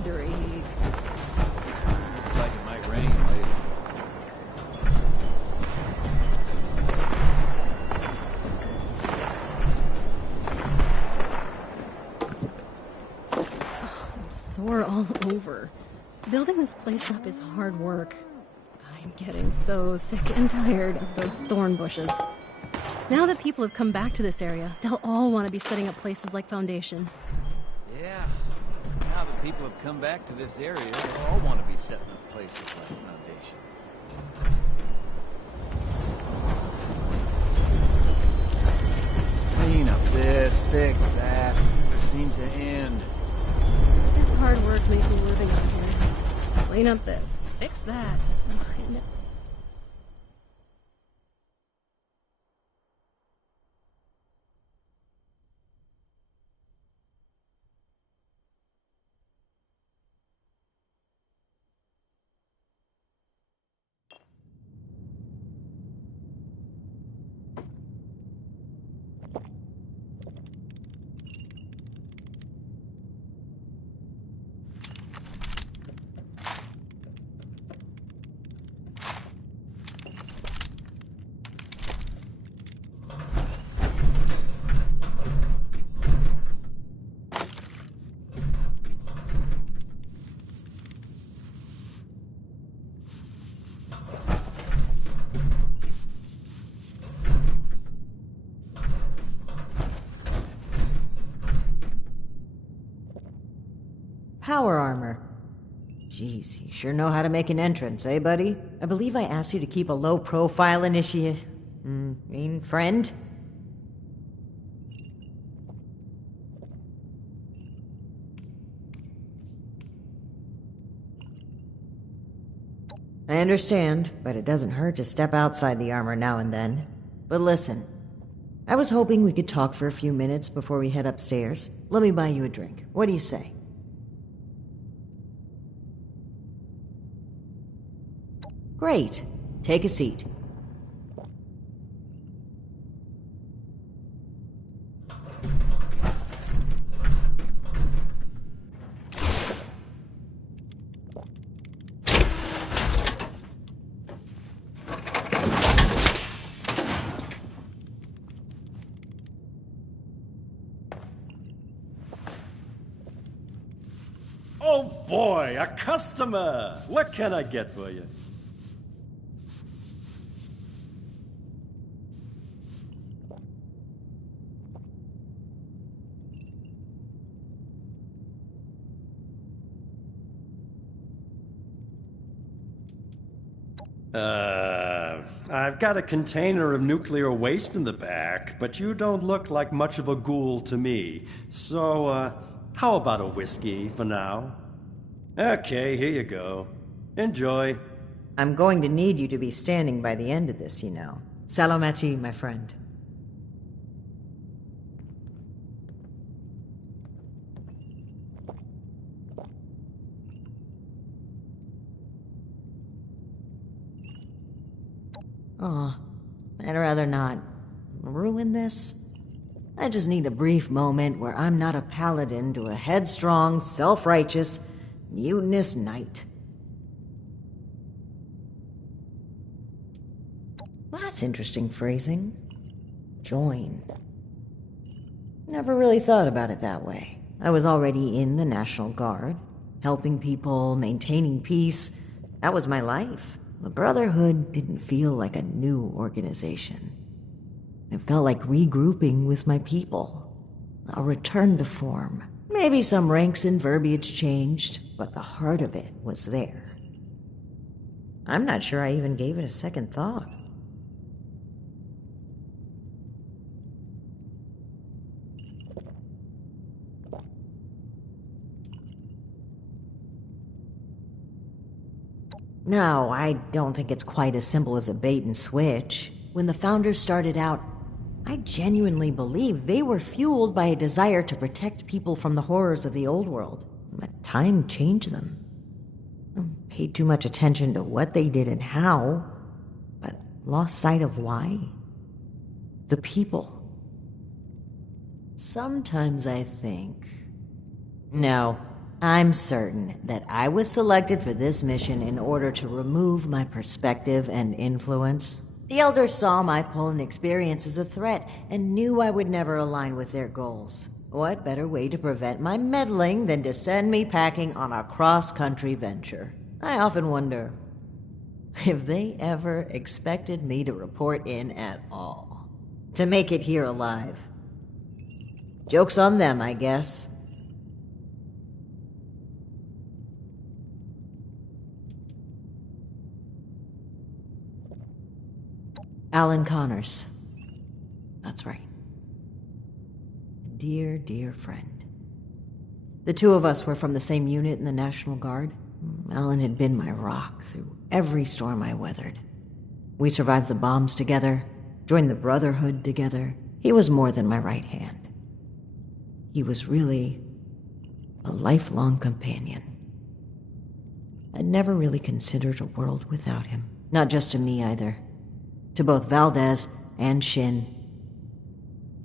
Drake. Looks like it might rain later. I'm sore all over. Building this place up is hard work. I'm getting so sick and tired of those thorn bushes. Now that people have come back to this area, they'll all want to be setting up places like Foundation. Yeah. Now that people have come back to this area, they all want to be setting up places like Foundation. Clean up this, fix that. Never seem to end. It's hard work making a living out here. Clean up this, fix that. And Power armor. Jeez, you sure know how to make an entrance, eh, buddy? I believe I asked you to keep a low profile friend? I understand, but it doesn't hurt to step outside the armor now and then. But listen, I was hoping we could talk for a few minutes before we head upstairs. Let me buy you a drink. What do you say? Great. Take a seat. Oh boy, a customer! What can I get for you? I've got a container of nuclear waste in the back, but you don't look like much of a ghoul to me. So, how about a whiskey for now? Okay, here you go. Enjoy. I'm going to need you to be standing by the end of this, you know. Salomati, my friend. Aw, I'd rather not ruin this. I just need a brief moment where I'm not a paladin to a headstrong, self-righteous, mutinous knight. Well, that's interesting phrasing. Join. Never really thought about it that way. I was already in the National Guard, helping people, maintaining peace. That was my life. The Brotherhood didn't feel like a new organization. It felt like regrouping with my people. A return to form. Maybe some ranks and verbiage changed, but the heart of it was there. I'm not sure I even gave it a second thought. No, I don't think it's quite as simple as a bait and switch. When the founders started out, I genuinely believe they were fueled by a desire to protect people from the horrors of the old world. But time changed them. I paid too much attention to what they did and how, but lost sight of why. The people. Sometimes I think... No, I'm certain that I was selected for this mission in order to remove my perspective and influence. The Elders saw my pull and experience as a threat and knew I would never align with their goals. What better way to prevent my meddling than to send me packing on a cross-country venture? I often wonder if they ever expected me to report in at all. To make it here alive. Joke's on them, I guess. Alan Connors. That's right. Dear, dear friend. The two of us were from the same unit in the National Guard. Alan had been my rock through every storm I weathered. We survived the bombs together, joined the Brotherhood together. He was more than my right hand. He was really a lifelong companion. I'd never really considered a world without him. Not just to me either. To both Valdez and Shin.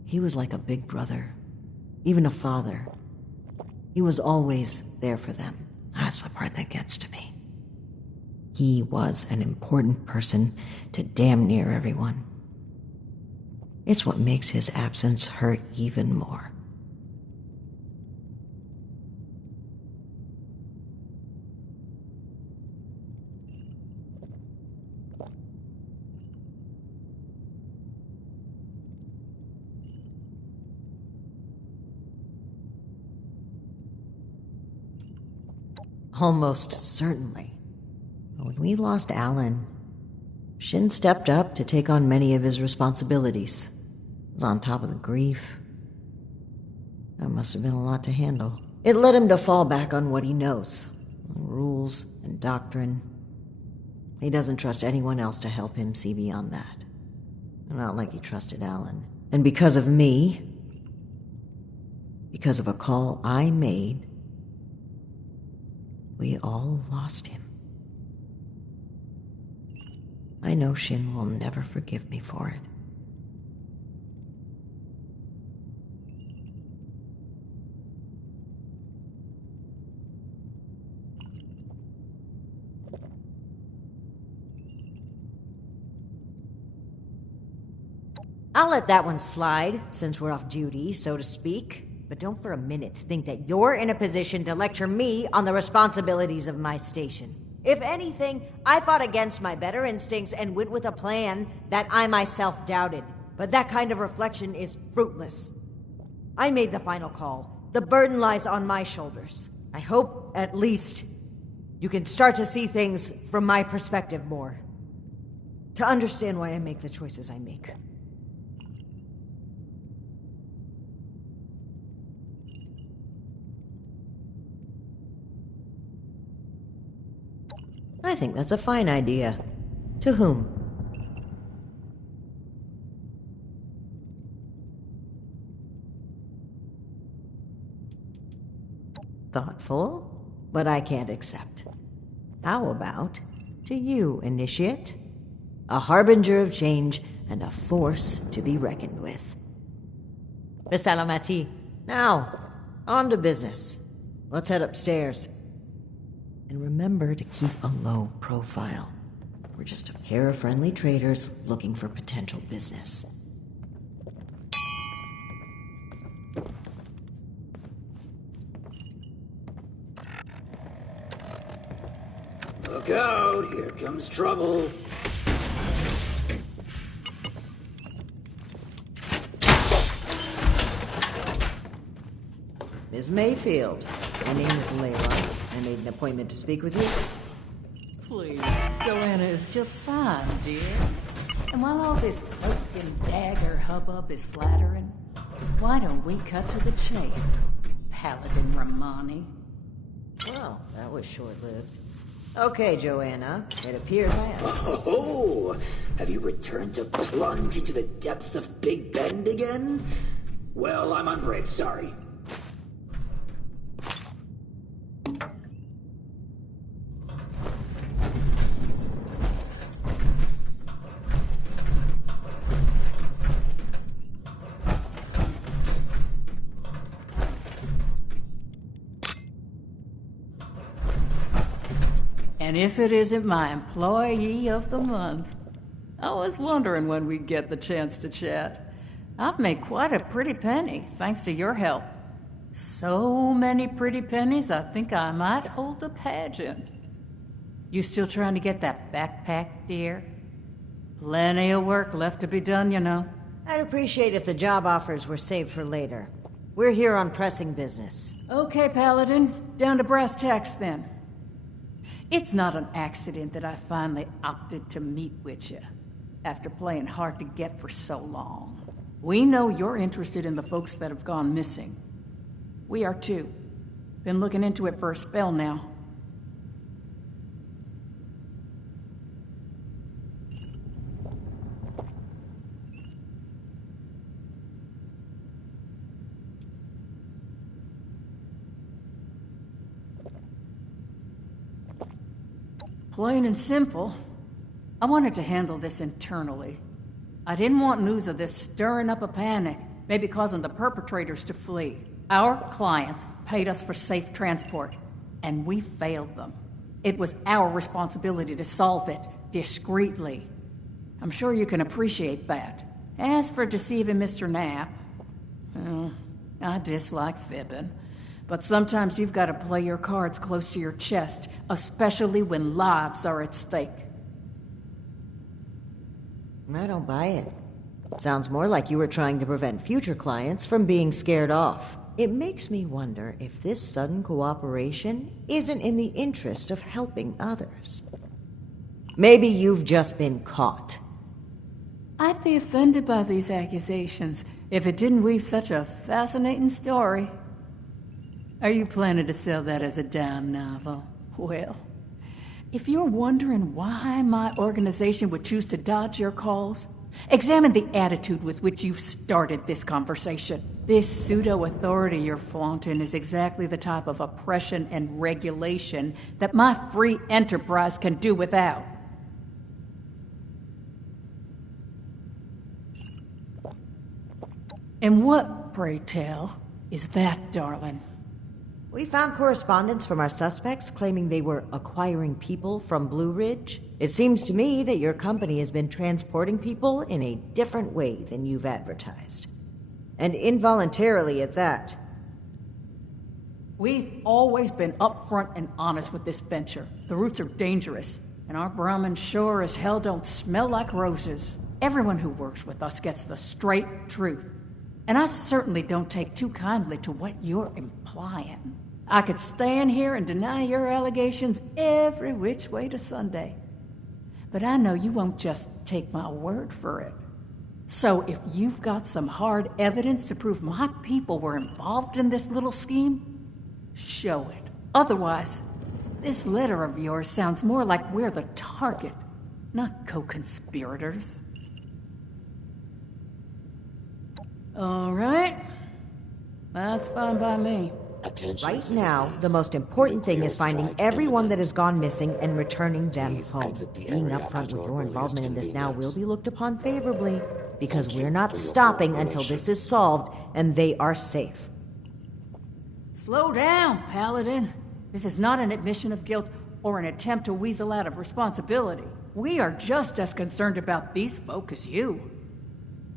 He was like a big brother, even a father. He was always there for them. That's the part that gets to me. He was an important person to damn near everyone. It's what makes his absence hurt even more. Almost certainly. When we lost Alan, Shin stepped up to take on many of his responsibilities. He was on top of the grief. That must have been a lot to handle. It led him to fall back on what he knows. Rules and doctrine. He doesn't trust anyone else to help him see beyond that. Not like he trusted Alan. And because of me, because of a call I made, we all lost him. I know Shin will never forgive me for it. I'll let that one slide, since we're off duty, so to speak. But don't for a minute think that you're in a position to lecture me on the responsibilities of my station. If anything, I fought against my better instincts and went with a plan that I myself doubted. But that kind of reflection is fruitless. I made the final call. The burden lies on my shoulders. I hope, at least, you can start to see things from my perspective more. To understand why I make the choices I make. I think that's a fine idea. To whom? Thoughtful, but I can't accept. How about to you, Initiate? A harbinger of change and a force to be reckoned with. Besalamati. Now, on to business. Let's head upstairs. And remember to keep a low profile. We're just a pair of friendly traders looking for potential business. Look out, here comes trouble. Ms. Mayfield, my name is Layla. I made an appointment to speak with you. Please, Joanna is just fine, dear. And while all this cloak and dagger hubbub is flattering, why don't we cut to the chase, Paladin Romani? Well, that was short-lived. Okay, Joanna, it appears I am. Oh, have you returned to plunge into the depths of Big Bend again? Well, I'm on break, sorry. And if it isn't my employee of the month, I was wondering when we'd get the chance to chat. I've made quite a pretty penny, thanks to your help. So many pretty pennies, I think I might hold a pageant. You still trying to get that backpack, dear? Plenty of work left to be done, you know. I'd appreciate if the job offers were saved for later. We're here on pressing business. Okay, Paladin, down to brass tacks then. It's not an accident that I finally opted to meet with you, after playing hard to get for so long. We know you're interested in the folks that have gone missing. We are too. Been looking into it for a spell now. Plain and simple, I wanted to handle this internally. I didn't want news of this stirring up a panic, maybe causing the perpetrators to flee. Our clients paid us for safe transport, and we failed them. It was our responsibility to solve it discreetly. I'm sure you can appreciate that. As for deceiving Mr. Knapp, well, I dislike fibbing. But sometimes you've got to play your cards close to your chest, especially when lives are at stake. I don't buy it. Sounds more like you were trying to prevent future clients from being scared off. It makes me wonder if this sudden cooperation isn't in the interest of helping others. Maybe you've just been caught. I'd be offended by these accusations if it didn't weave such a fascinating story. Are you planning to sell that as a dime novel? Well, if you're wondering why my organization would choose to dodge your calls, examine the attitude with which you've started this conversation. This pseudo-authority you're flaunting is exactly the type of oppression and regulation that my free enterprise can do without. And what, pray tell, is that, darling? We found correspondence from our suspects claiming they were acquiring people from Blue Ridge. It seems to me that your company has been transporting people in a different way than you've advertised. And involuntarily at that. We've always been upfront and honest with this venture. The routes are dangerous, and our Brahmin sure as hell don't smell like roses. Everyone who works with us gets the straight truth. And I certainly don't take too kindly to what you're implying. I could stand here and deny your allegations every which way to Sunday. But I know you won't just take my word for it. So if you've got some hard evidence to prove my people were involved in this little scheme, show it. Otherwise, this letter of yours sounds more like we're the target, not co-conspirators. All right. That's fine by me. Right now, the most important thing is finding everyone that has gone missing and returning them home. Being upfront with your involvement in this now will be looked upon favorably, because we're not stopping until this is solved and they are safe. Slow down, Paladin. This is not an admission of guilt or an attempt to weasel out of responsibility. We are just as concerned about these folk as you.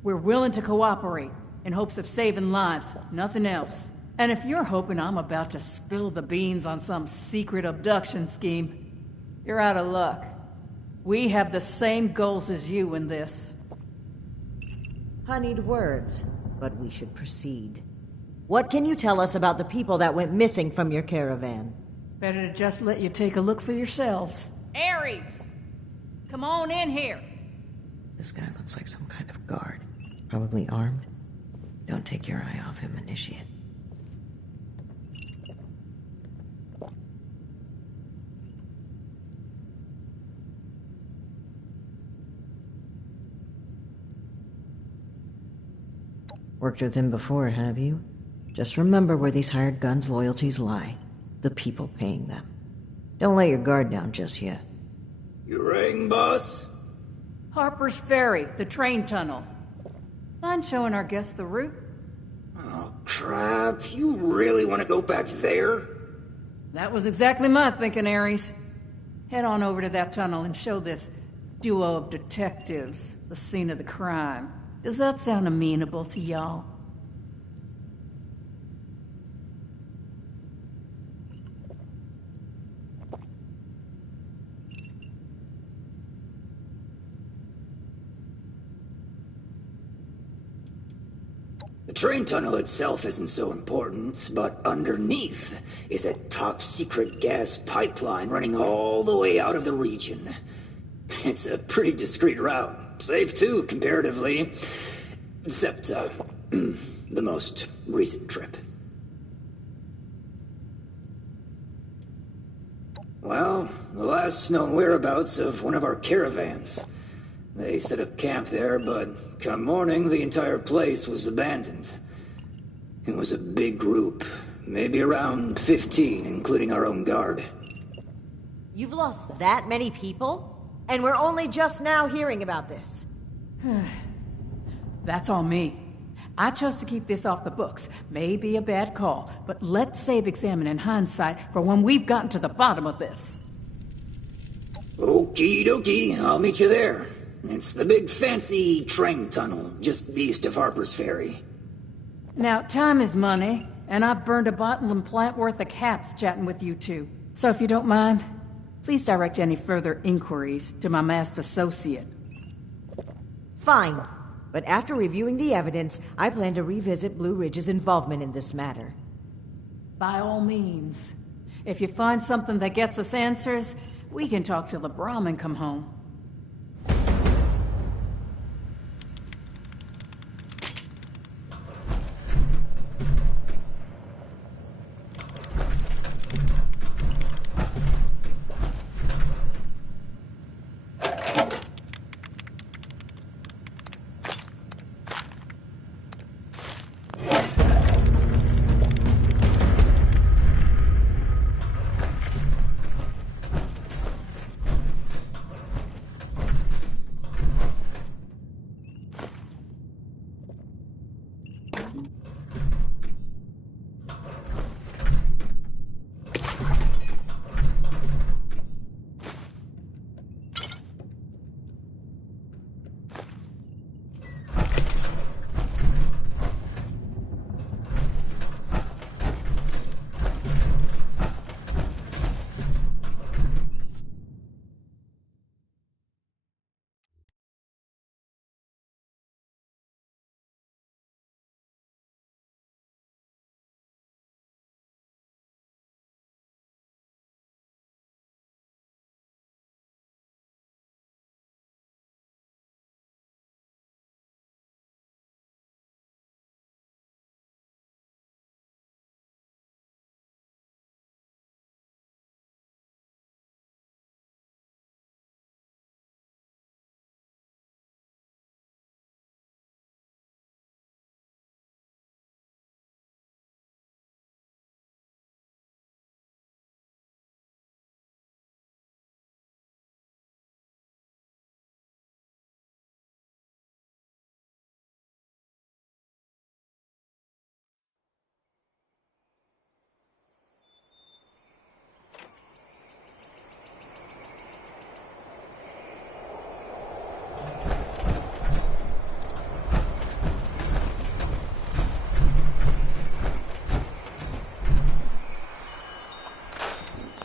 We're willing to cooperate in hopes of saving lives, nothing else. And if you're hoping I'm about to spill the beans on some secret abduction scheme, you're out of luck. We have the same goals as you in this. Honeyed words, but we should proceed. What can you tell us about the people that went missing from your caravan? Better to just let you take a look for yourselves. Ares! Come on in here! This guy looks like some kind of guard. Probably armed. Don't take your eye off him, Initiate. Worked with him before, have you? Just remember where these hired guns' loyalties lie. The people paying them. Don't let your guard down just yet. You rang, boss? Harper's Ferry, the train tunnel. Mind showing our guests the route? Oh, crap. You really want to go back there? That was exactly my thinking, Ares. head on over to that tunnel and show this duo of detectives the scene of the crime. Does that sound amenable to y'all? The train tunnel itself isn't so important, but underneath is a top-secret gas pipeline running all the way out of the region. It's a pretty discreet route. Safe too, comparatively. Except, the most recent trip. Well, the last known whereabouts of one of our caravans. They set up camp there, but come morning, the entire place was abandoned. It was a big group, maybe around 15, including our own guard. You've lost that many people? And we're only just now hearing about this. That's on me. I chose to keep this off the books. May be a bad call, but let's save examining hindsight for when we've gotten to the bottom of this. Okie dokie, I'll meet you there. It's the big fancy train tunnel, just east of Harper's Ferry. Now, time is money, and I've burned a bottle and plant worth of caps chatting with you two. So if you don't mind, please direct any further inquiries to my masked associate. Fine. But after reviewing the evidence, I plan to revisit Blue Ridge's involvement in this matter. By all means. If you find something that gets us answers, we can talk till the Brahmin come home.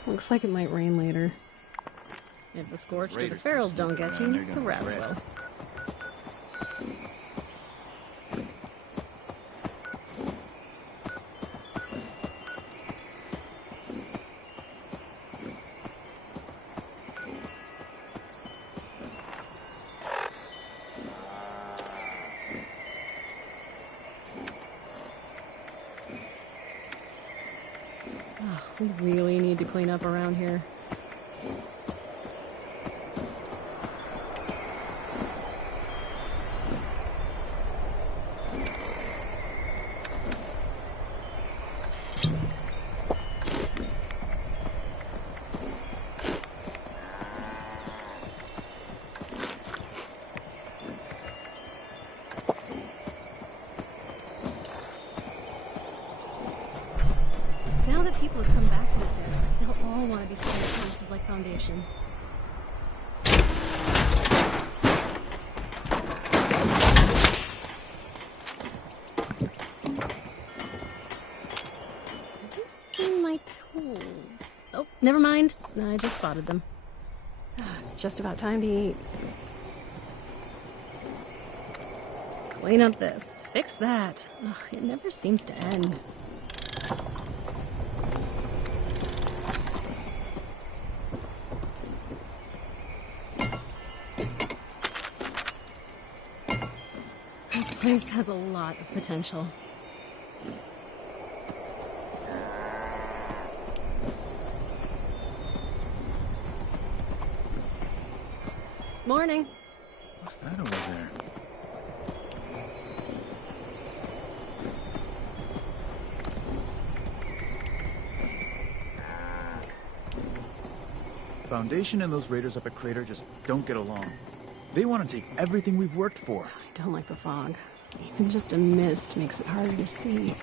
Looks like it might rain later. If the scorched or the Raiders ferals come don't get snooping you, around, they're the gonna rats regret will. it. We really need to clean up around here. Now that people have come back to this area, they'll all want to be staying foundation. Have you seen my tools? Oh, never mind. I just spotted them. It's just about time to eat. Clean up this. Fix that. Ugh, it never seems to end. This place has a lot of potential. Morning. What's that over there? Foundation and those raiders up at Crater just don't get along. They want to take everything we've worked for. I don't like the fog. Even just a mist makes it harder to see.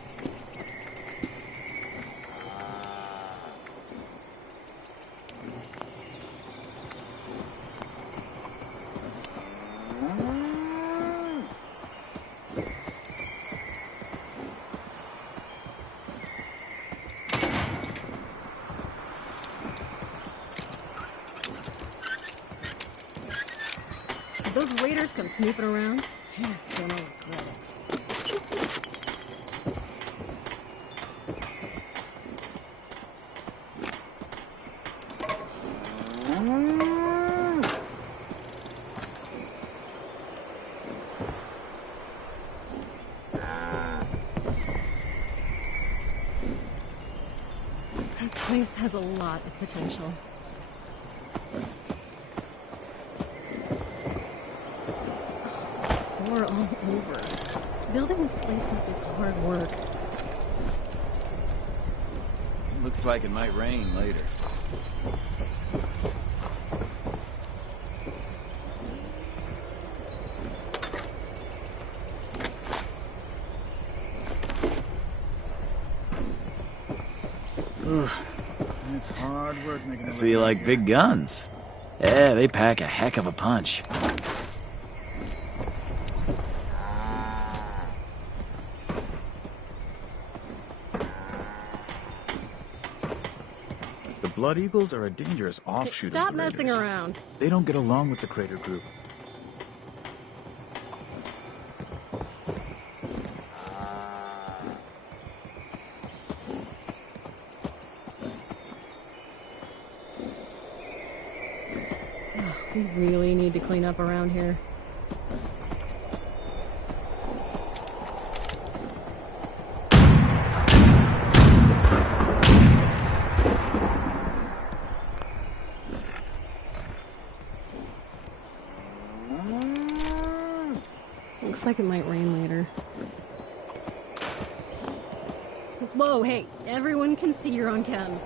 If those raiders come snooping around, you're gonna regret it. This place has a lot of potential. Sore all over. Building this place up is hard work. Looks like it might rain later. It's hard work making. So you like big guns? Yeah, they pack a heck of a punch. The Blood Eagles are a dangerous offshoot Stop of the messing Raiders. around. They don't get along with the Crater group. We really need to clean up around here. Looks like it might rain later. Whoa, hey, everyone can see you're on chems.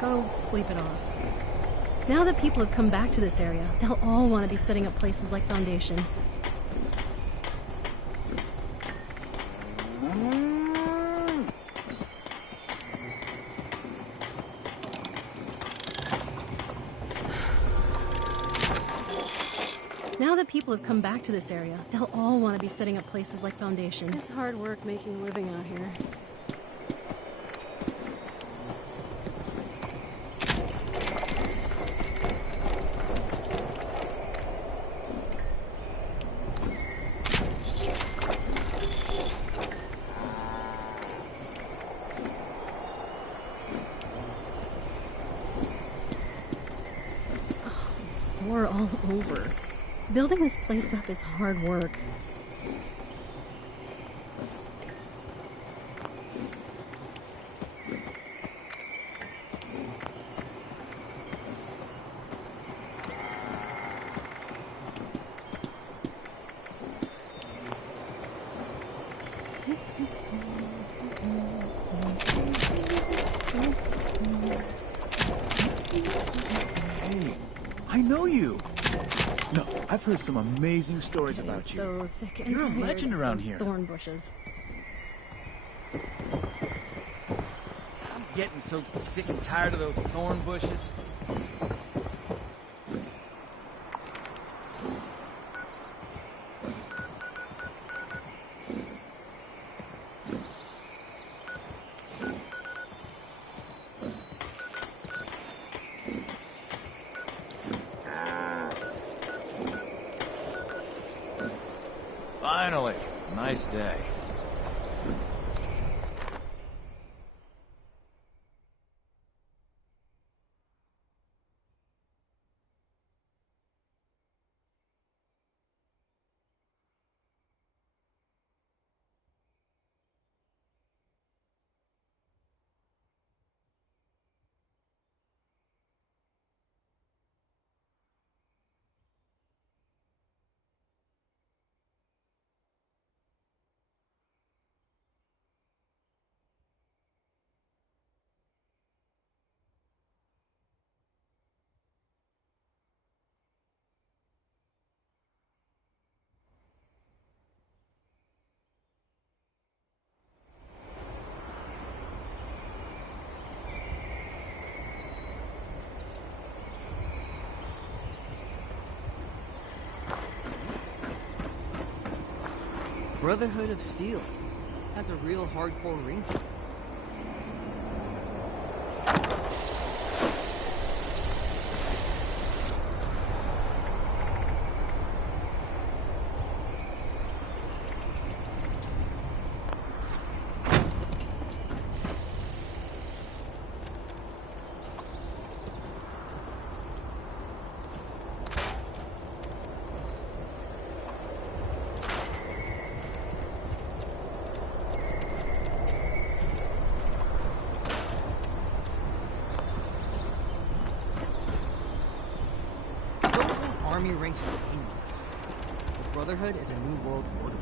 Go sleep it off. Now that people have come back to this area, they'll all want to be setting up places like Foundation. Now that people have come back to this area, they'll all want to be setting up places like Foundation. It's hard work making a living out here. Sore all over. Building this place up is hard work. Hey, I know you. No, I've heard some amazing stories Getting about you. so sick and You're a tired legend of around those here. Thorn bushes. I'm getting so sick and tired of those thorn bushes. Nice day. Brotherhood of Steel has a real hardcore ring to it. Army ranks are meaningless. The Brotherhood is a new world order.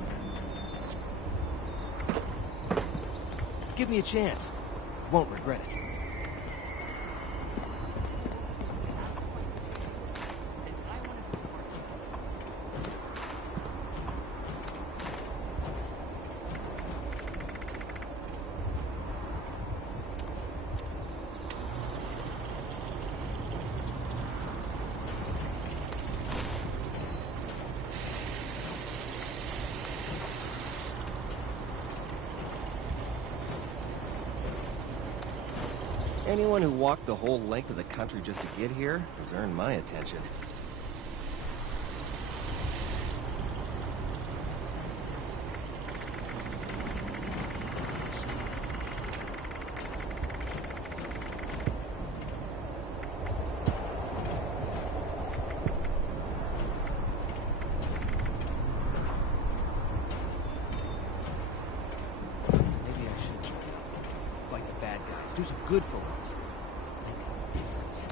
Give me a chance. Won't regret it. Anyone who walked the whole length of the country just to get here has earned my attention. Maybe I should check it out. Fight the bad guys. Do some good for once. Make a difference.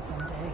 Someday.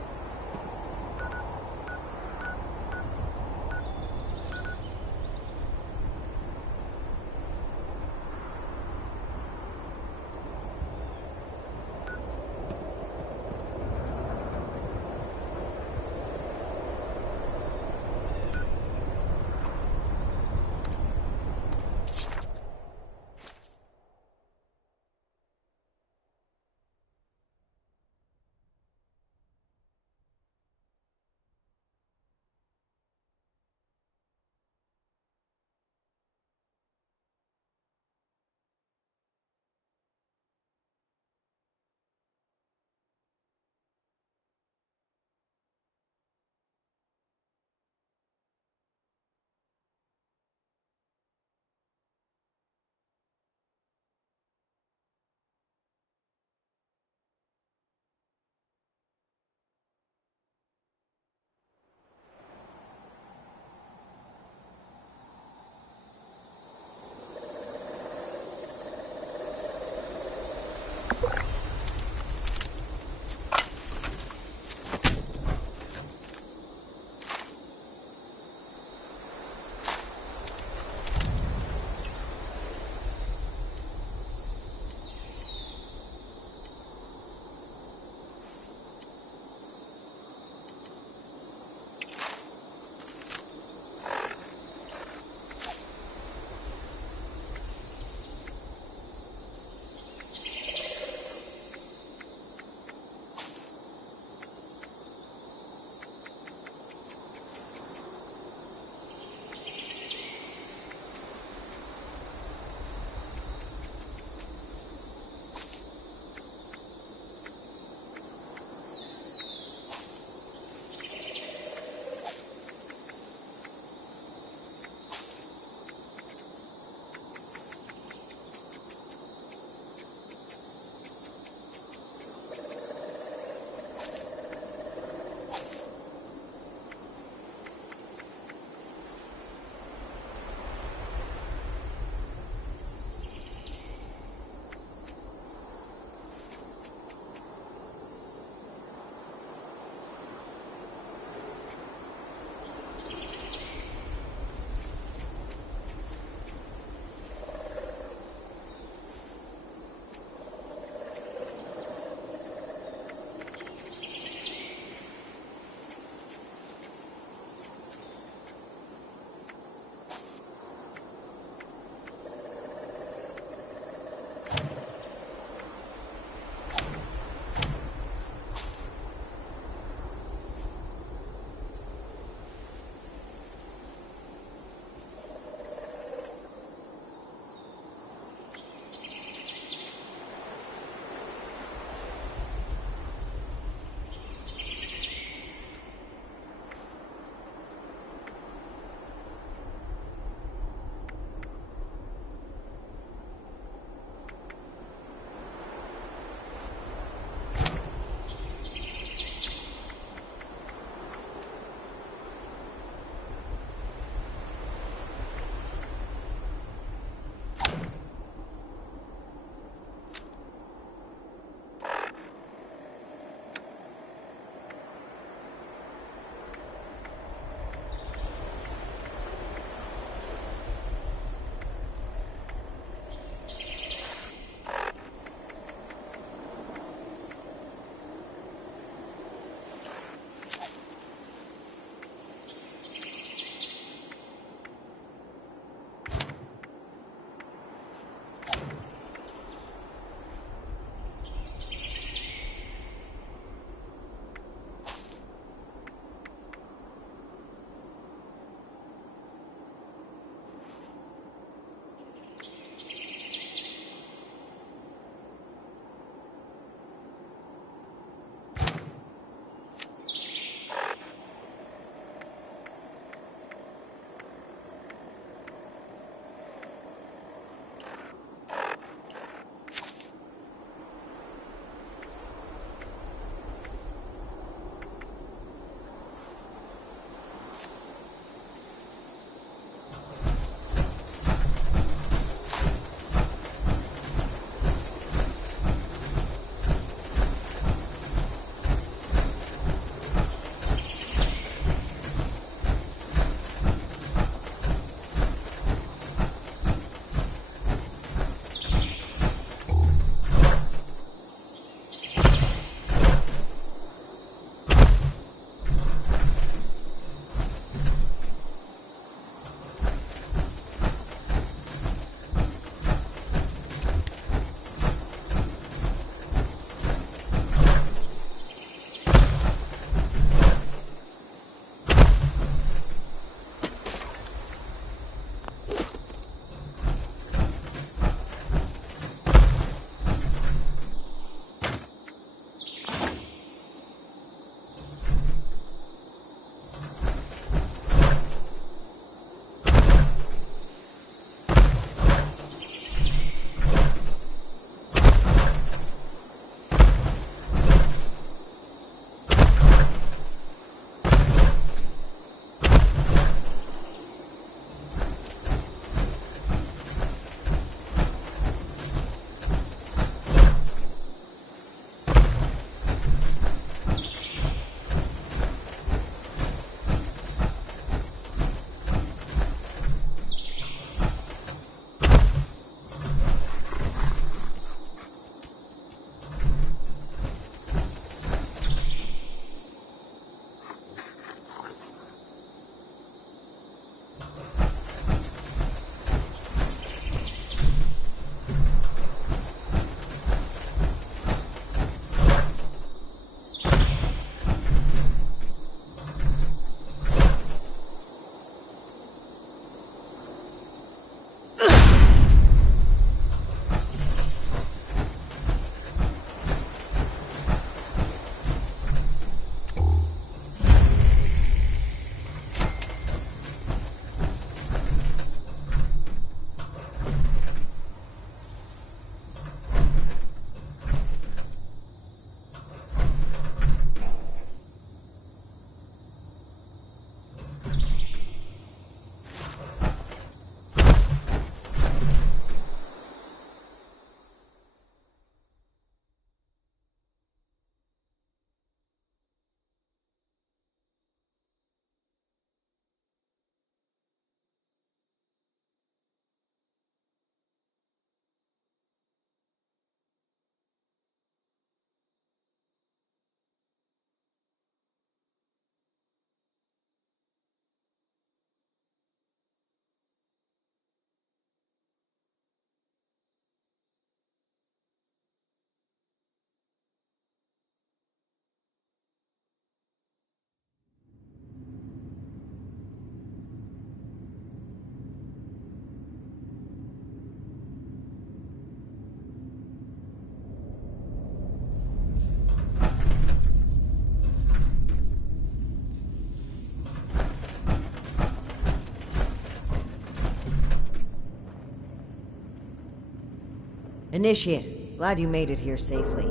Initiate, glad you made it here safely.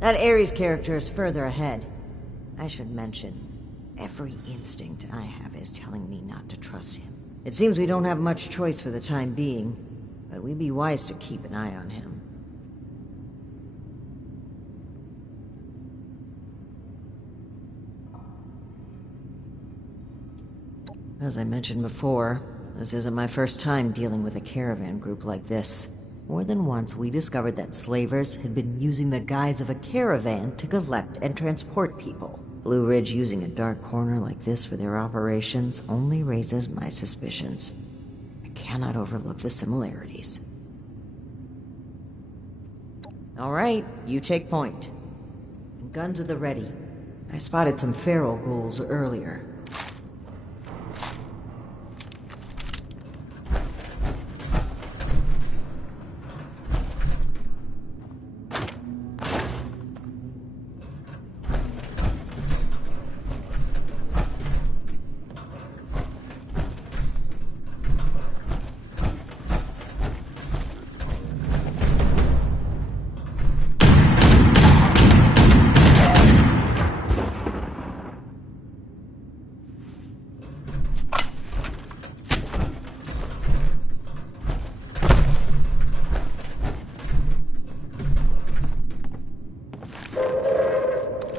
That Ares character is further ahead. I should mention, every instinct I have is telling me not to trust him. It seems we don't have much choice for the time being, but we'd be wise to keep an eye on him. As I mentioned before, this isn't my first time dealing with a caravan group like this. More than once, we discovered that slavers had been using the guise of a caravan to collect and transport people. Blue Ridge using a dark corner like this for their operations only raises my suspicions. I cannot overlook the similarities. All right, you take point. Guns at the ready. I spotted some feral ghouls earlier.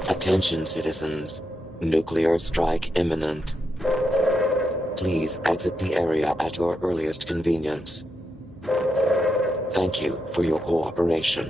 Attention, citizens. Nuclear strike imminent. Please exit the area at your earliest convenience. Thank you for your cooperation.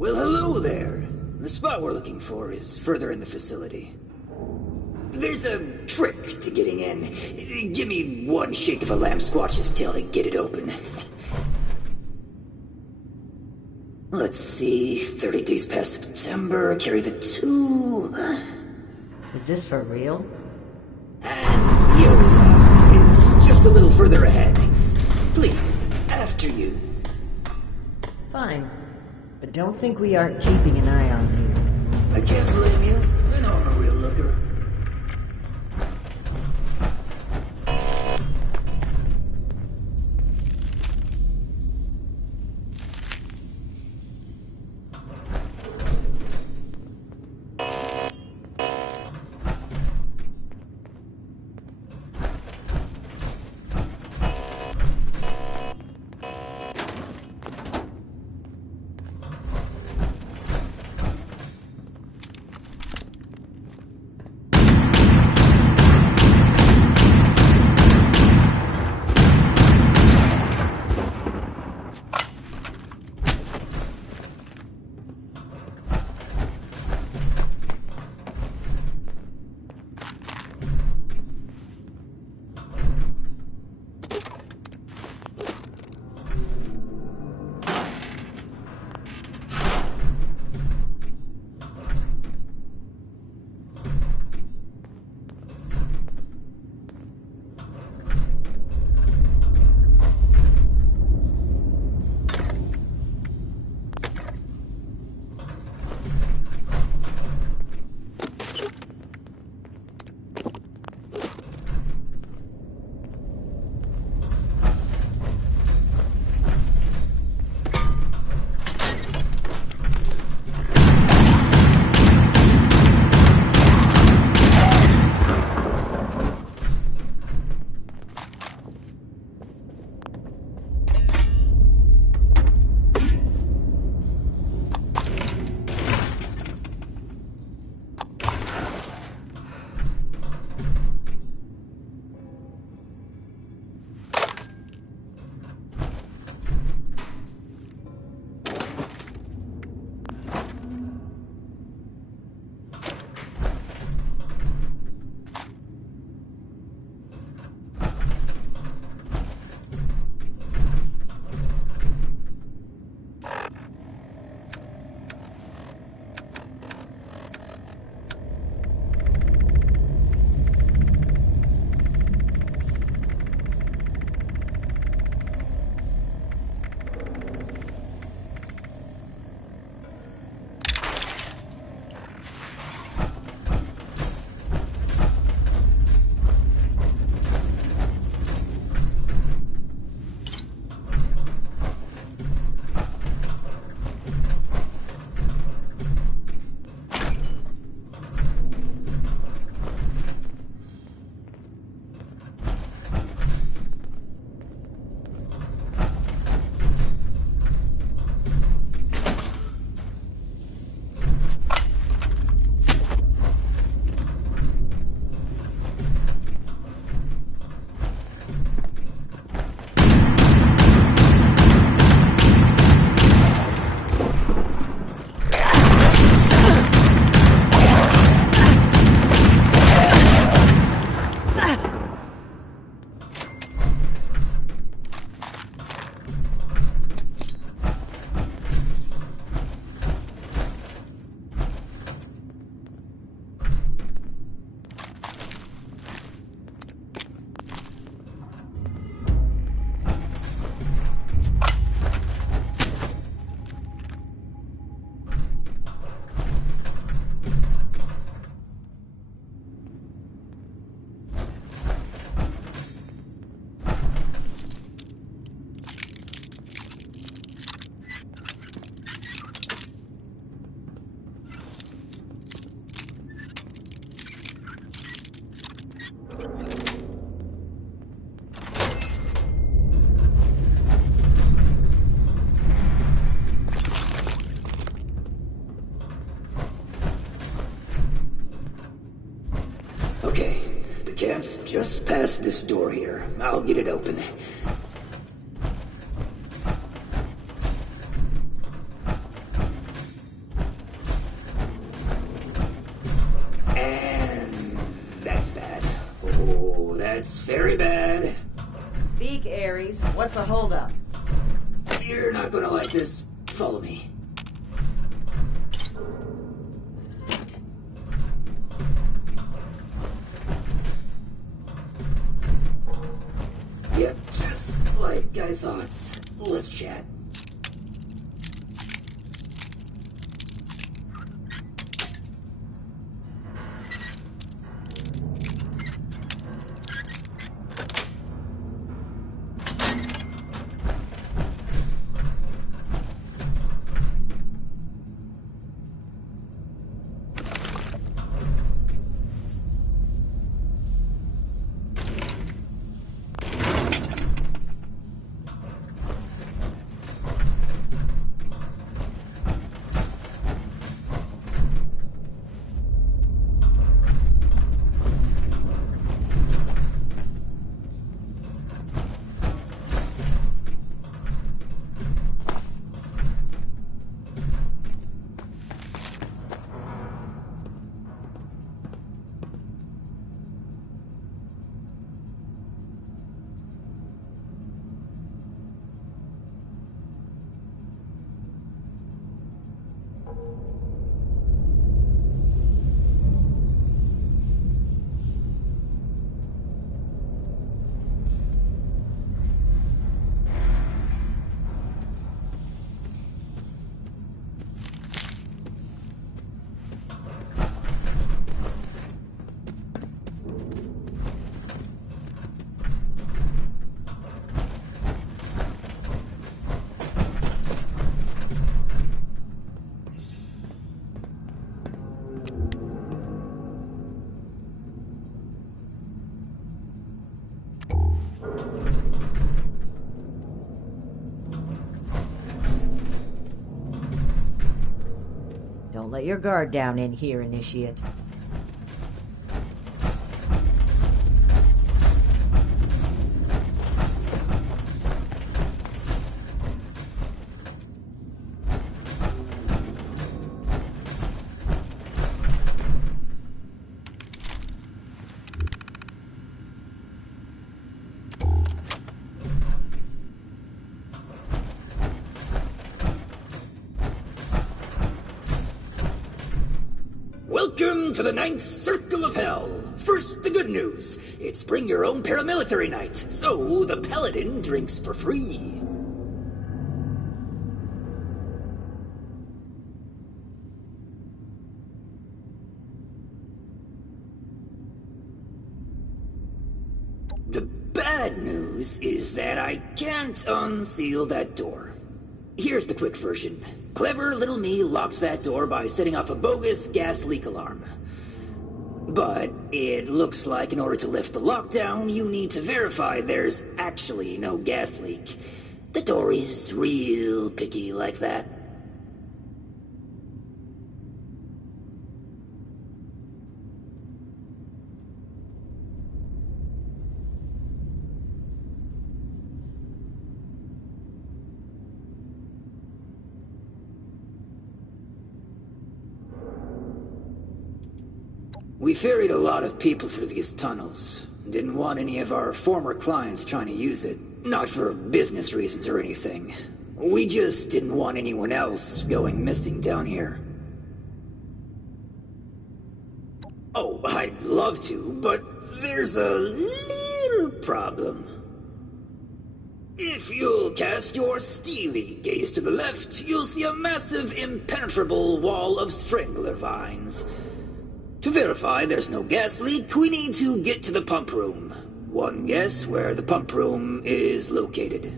Well, hello there. The spot we're looking for is further in the facility. There's a trick to getting in. Give me one shake of a lamb squatch's tail to get it open. Let's see, 30 days past September, carry the 2. Is this for real? And Yoda is just a little further ahead. Please, after you. Fine. But don't think we aren't keeping an eye on you. I can't blame you. I know I'm a real looker. Okay, the camp's just past this door here. I'll get it open. And that's bad. Oh, that's very bad. Speak, Ares. What's a holdup? You're not gonna like this. Follow me. I thought. Let's chat. Don't let your guard down in here, Initiate. Welcome to the Ninth Circle of Hell. First, the good news. It's bring your own paramilitary night, so the Paladin drinks for free. The bad news is that I can't unseal that door. Here's the quick version. Clever little me locks that door by setting off a bogus gas leak alarm. But it looks like in order to lift the lockdown, you need to verify there's actually no gas leak. The door is real picky like that. We ferried a lot of people through these tunnels. Didn't want any of our former clients trying to use it. Not for business reasons or anything. We just didn't want anyone else going missing down here. Oh, I'd love to, but there's a little problem. If you'll cast your steely gaze to the left, you'll see a massive, impenetrable wall of strangler vines. To verify there's no gas leak, we need to get to the pump room. One guess where the pump room is located.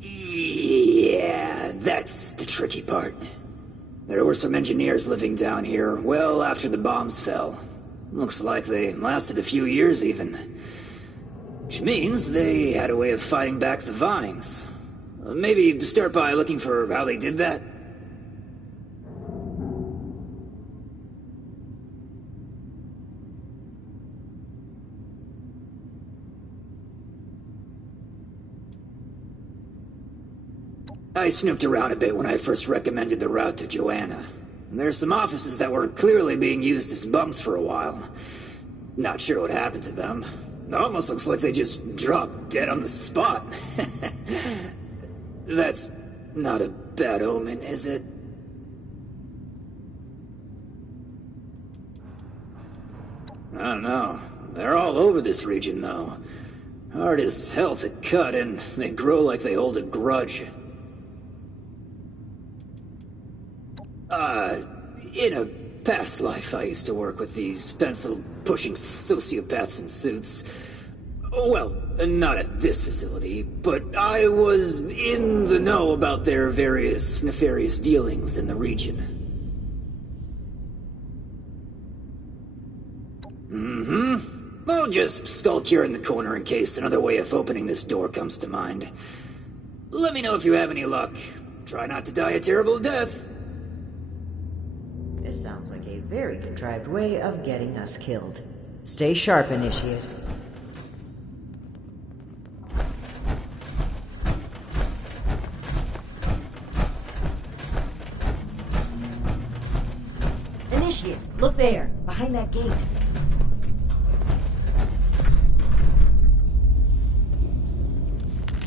Yeah, that's the tricky part. There were some engineers living down here well after the bombs fell. Looks like they lasted a few years even. Which means they had a way of fighting back the vines. Maybe start by looking for how they did that. I snooped around a bit when I first recommended the route to Joanna. There's some offices that were clearly being used as bunks for a while. Not sure what happened to them. It almost looks like they just dropped dead on the spot. That's not a bad omen, is it? I don't know. They're all over this region, though. Hard as hell to cut, and they grow like they hold a grudge. In a past life, I used to work with these pencil-pushing sociopaths in suits. Well, not at this facility, but I was in the know about their various nefarious dealings in the region. I'll just skulk here in the corner in case another way of opening this door comes to mind. Let me know if you have any luck. Try not to die a terrible death. This sounds like a very contrived way of getting us killed. Stay sharp, Initiate. Initiate, look there, behind that gate.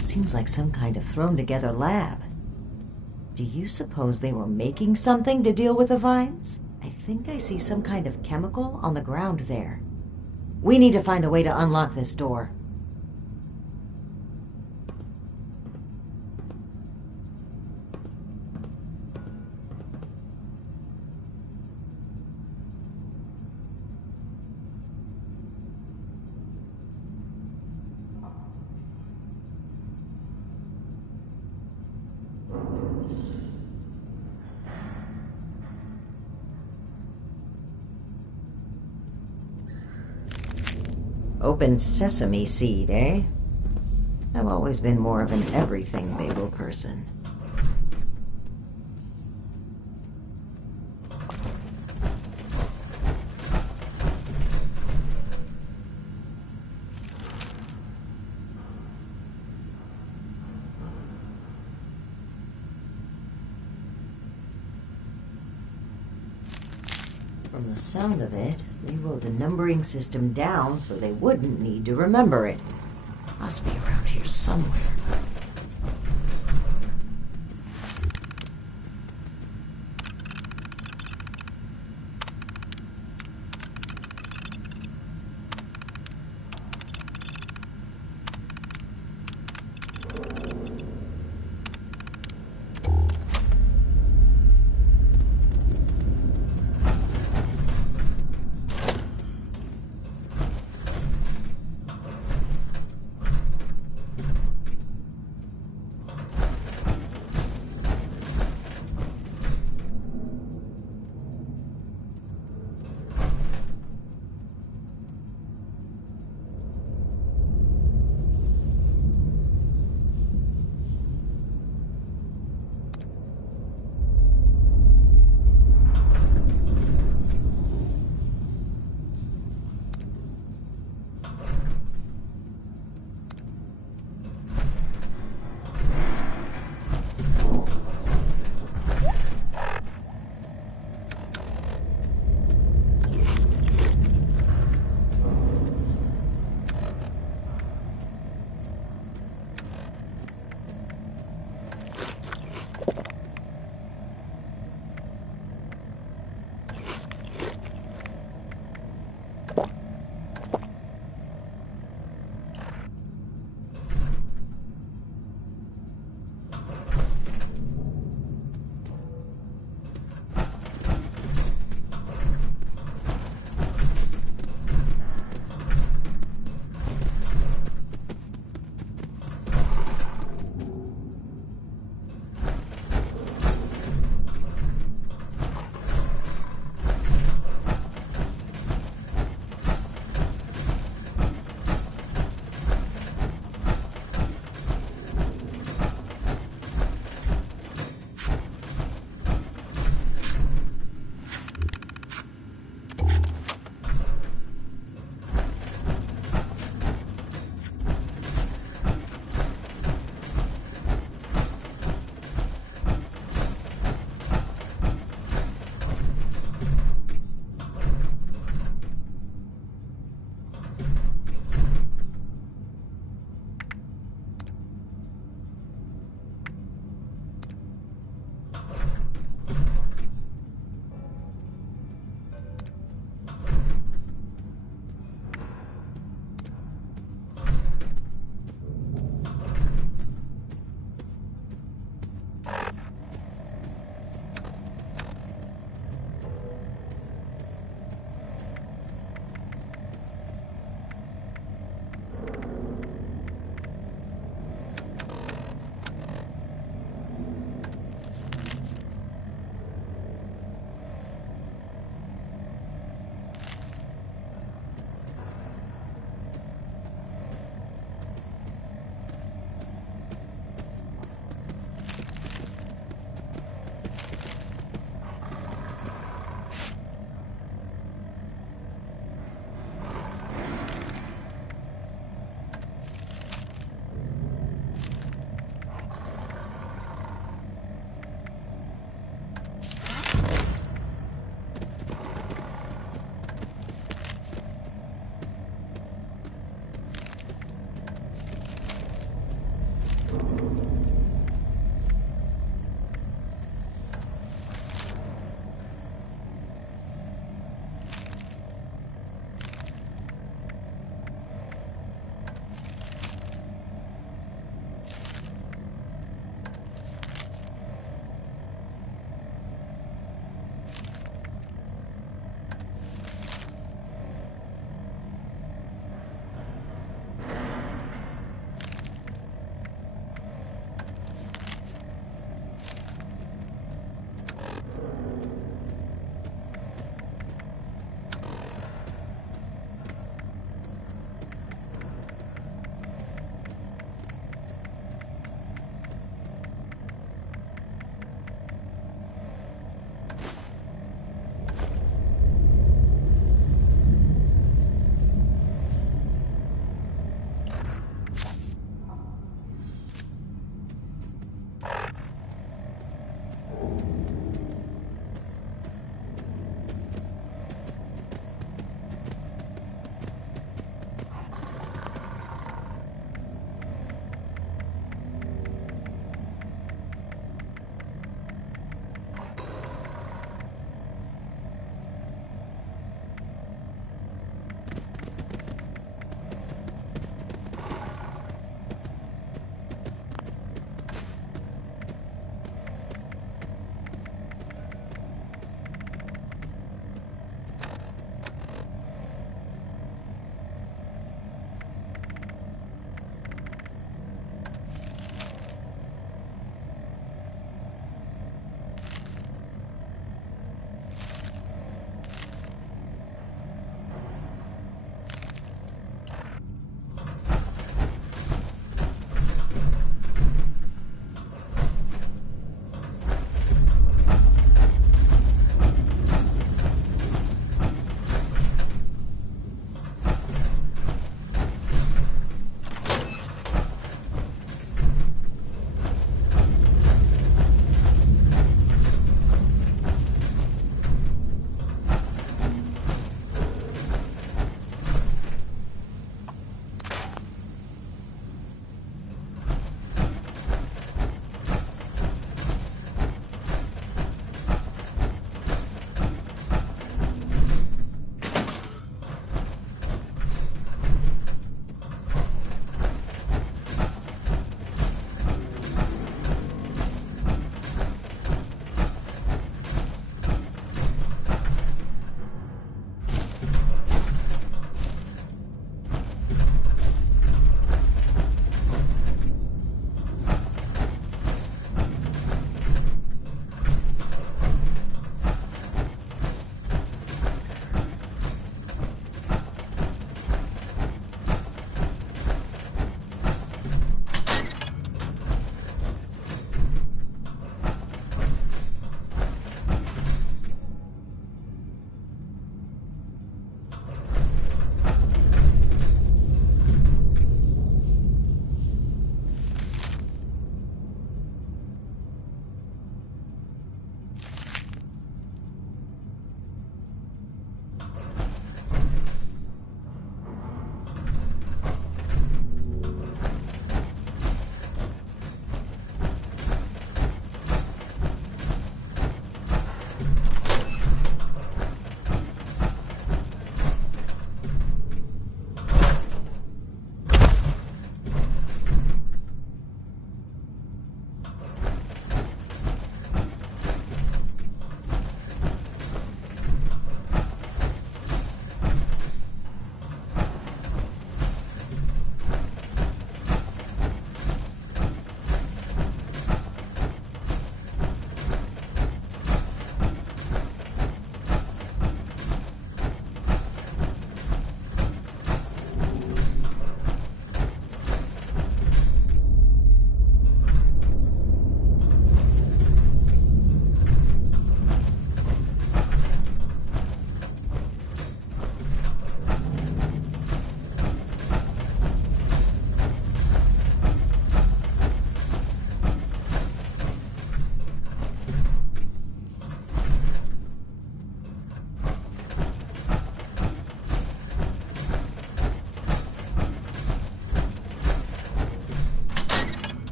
Seems like some kind of thrown-together lab. Do you suppose they were making something to deal with the vines? I think I see some kind of chemical on the ground there. We need to find a way to unlock this door. Open sesame seed, eh? I've always been more of an everything bagel person. From the sound of it, they wrote the numbering system down so they wouldn't need to remember it. Must be around here somewhere.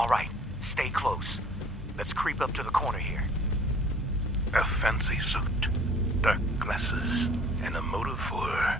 All right, stay close. Let's creep up to the corner here. A fancy suit, dark glasses, and a motive for...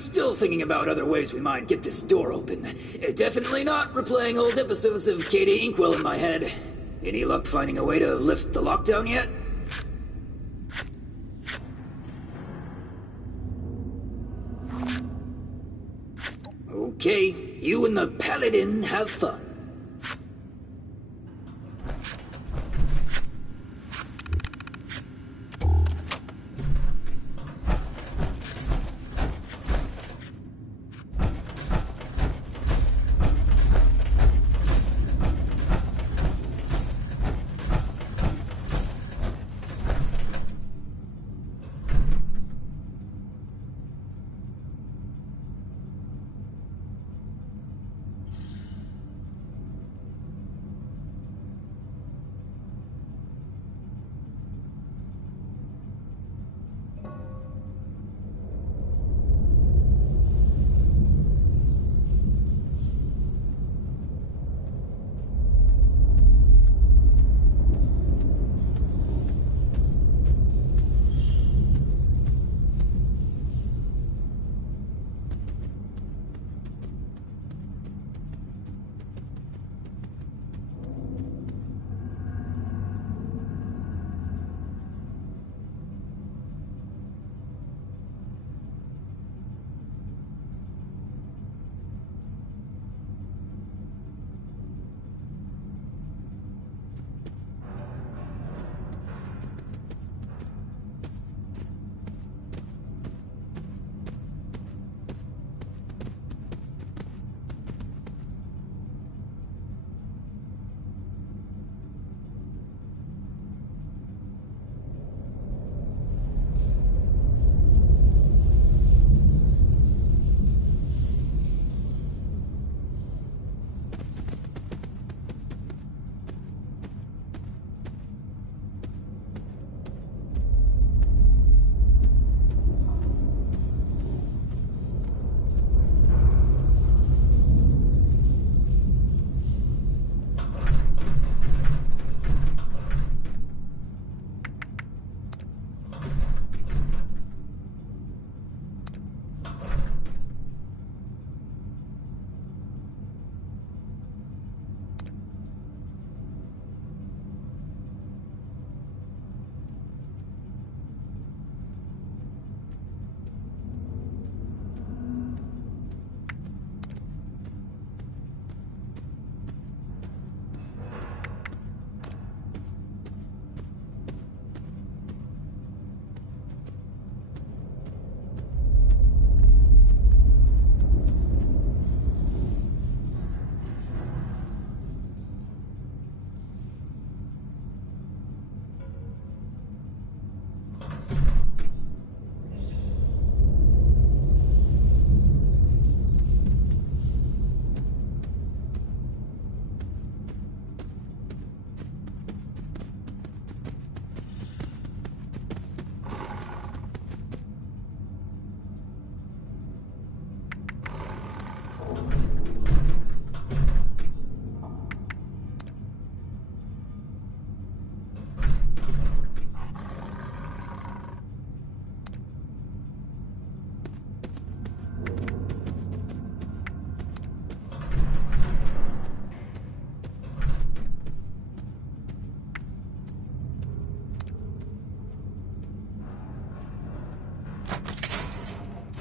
still thinking about other ways we might get this door open. Definitely not replaying old episodes of Katie Inkwell in my head. Any luck finding a way to lift the lockdown yet? Okay, you and the Paladin have fun.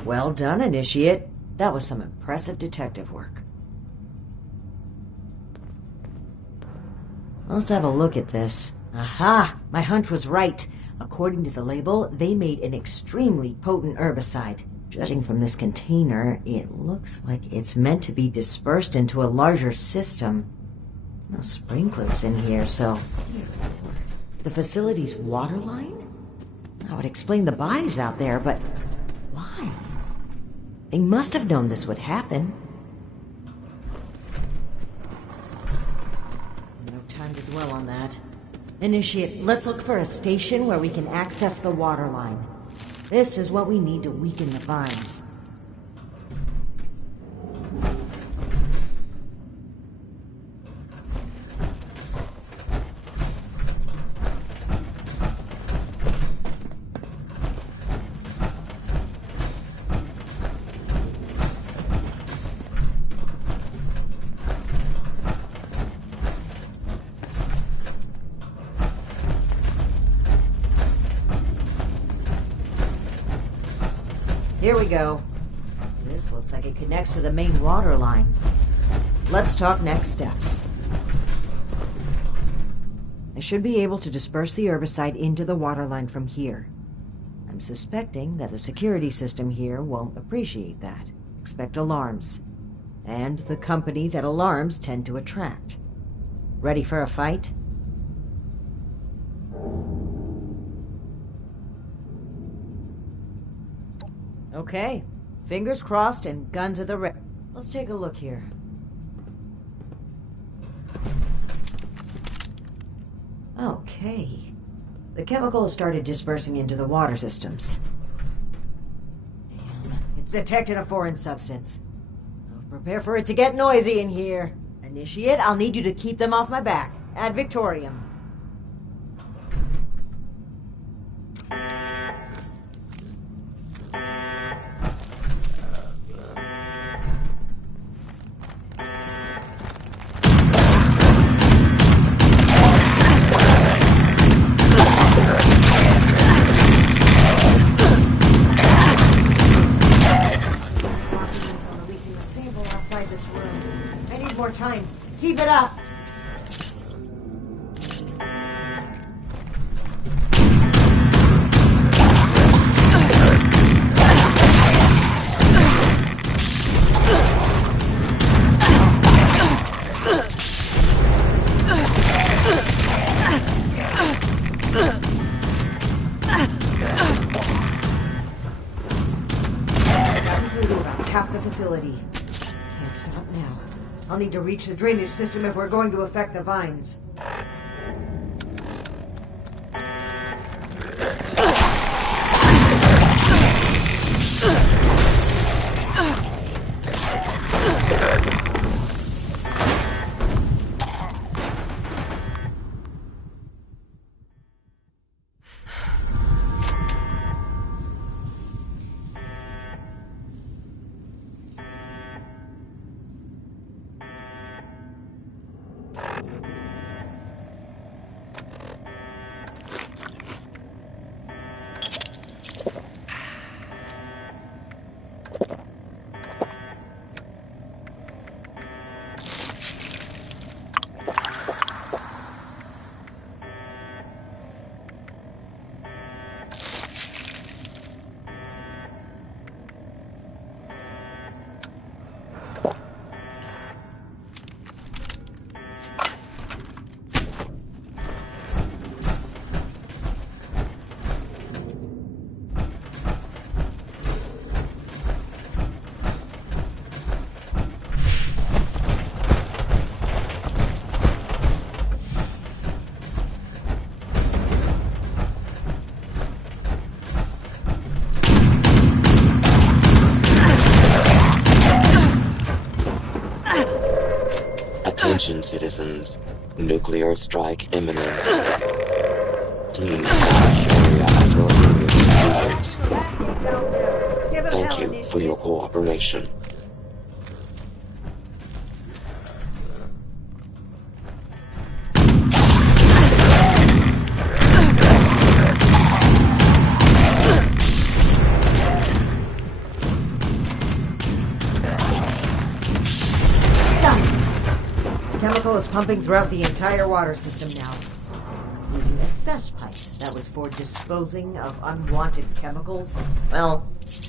Well done, Initiate. That was some impressive detective work. Let's have a look at this. Aha! My hunch was right. According to the label, they made an extremely potent herbicide. Judging from this container, it looks like it's meant to be dispersed into a larger system. No sprinklers in here, so... The facility's water line? That would explain the bodies out there, but... why? They must have known this would happen. No time to dwell on that. Initiate, let's look for a station where we can access the water line. This is what we need to weaken the vines. here we go. This looks like it connects to the main water line. Let's talk next steps. I should be able to disperse the herbicide into the water line from here. I'm suspecting that the security system here won't appreciate that. Expect alarms. And the company that alarms tend to attract. Ready for a fight? Okay. Fingers crossed and guns at the ready. Let's take a look here. Okay. The chemical has started dispersing into the water systems. Damn. It's detected a foreign substance. Prepare for it to get noisy in here. Initiate, I'll need you to keep them off my back. Ad Victorium. Time. Keep it up. About half the facility. Can't stop now. I'll need to reach the drainage system if we're going to affect the vines. Attention, citizens. Nuclear strike imminent. Please watch area at your earliest convenience. Thank you for your cooperation. Is pumping throughout the entire water system now, including a cess pipe that was for disposing of unwanted chemicals. Well,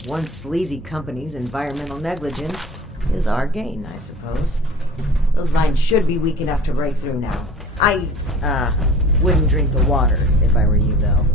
one sleazy company's environmental negligence is our gain, I suppose. Those vines should be weak enough to break through now. I, wouldn't drink the water if I were you, though.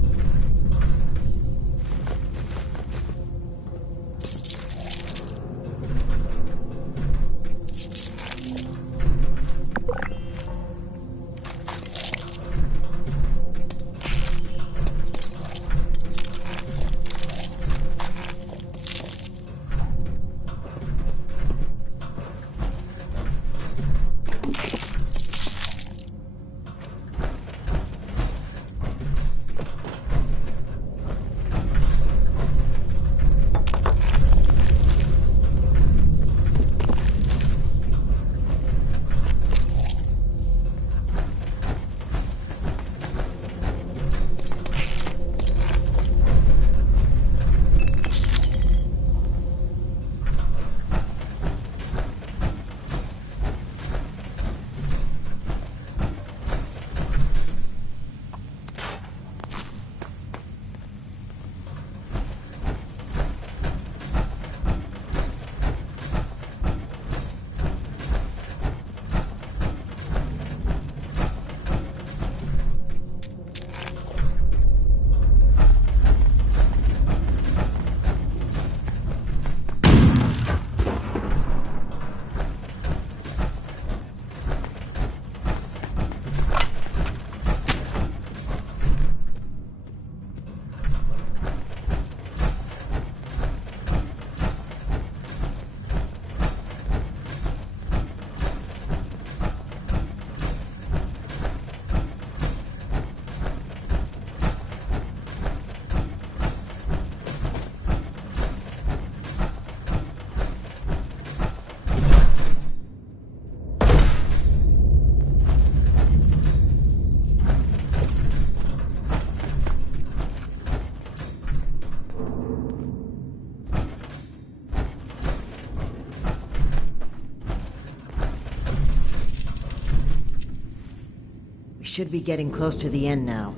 We should be getting close to the end now.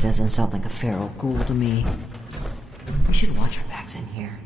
Doesn't sound like a feral ghoul to me. We should watch our backs in here.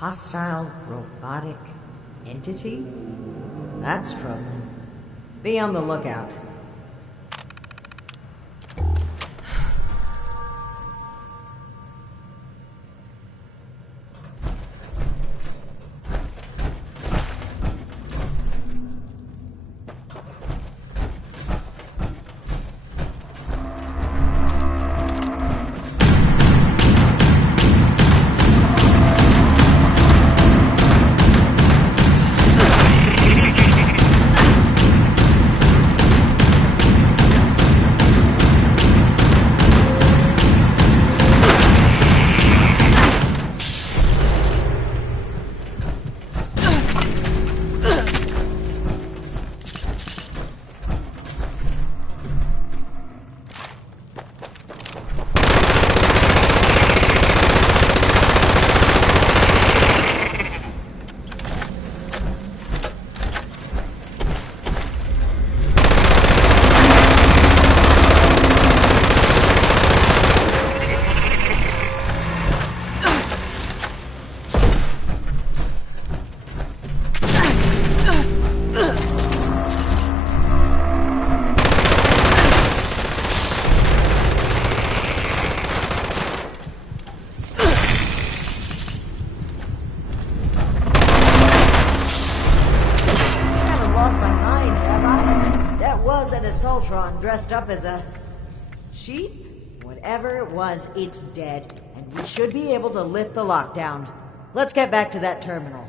Hostile robotic entity? That's troubling. Be on the lookout. Assaultron dressed up as a sheep? Whatever it was, it's dead, and we should be able to lift the lockdown. Let's get back to that terminal.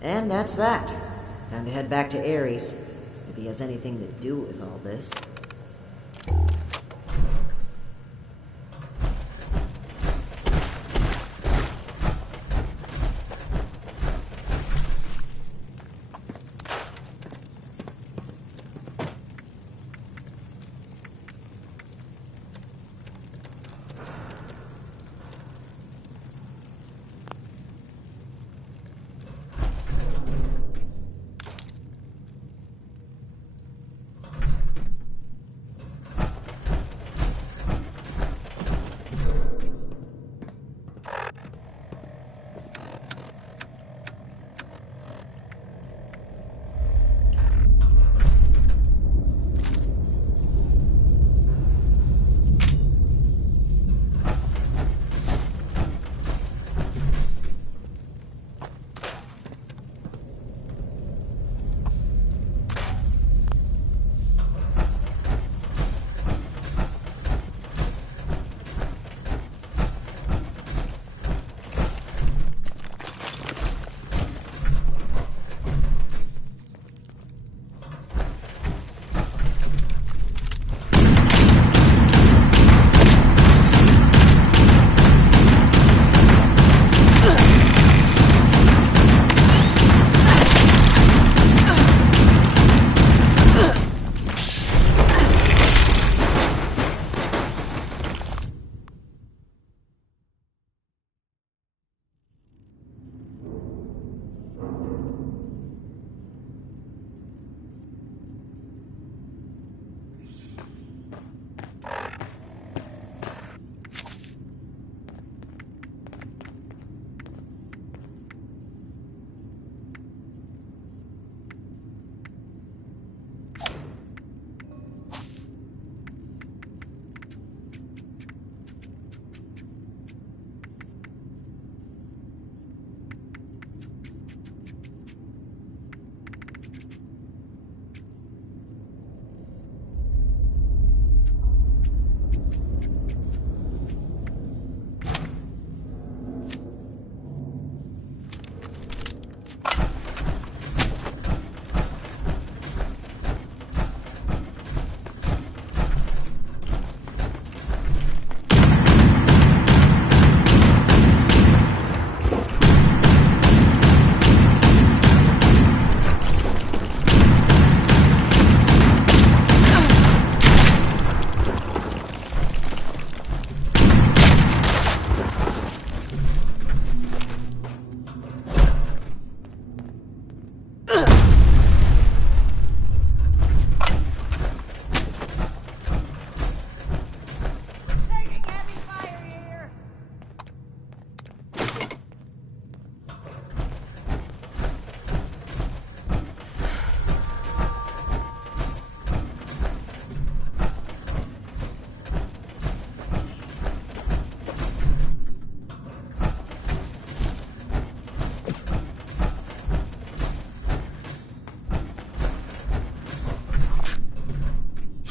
And that's that. Time to head back to Ares, if he has anything to do with all this.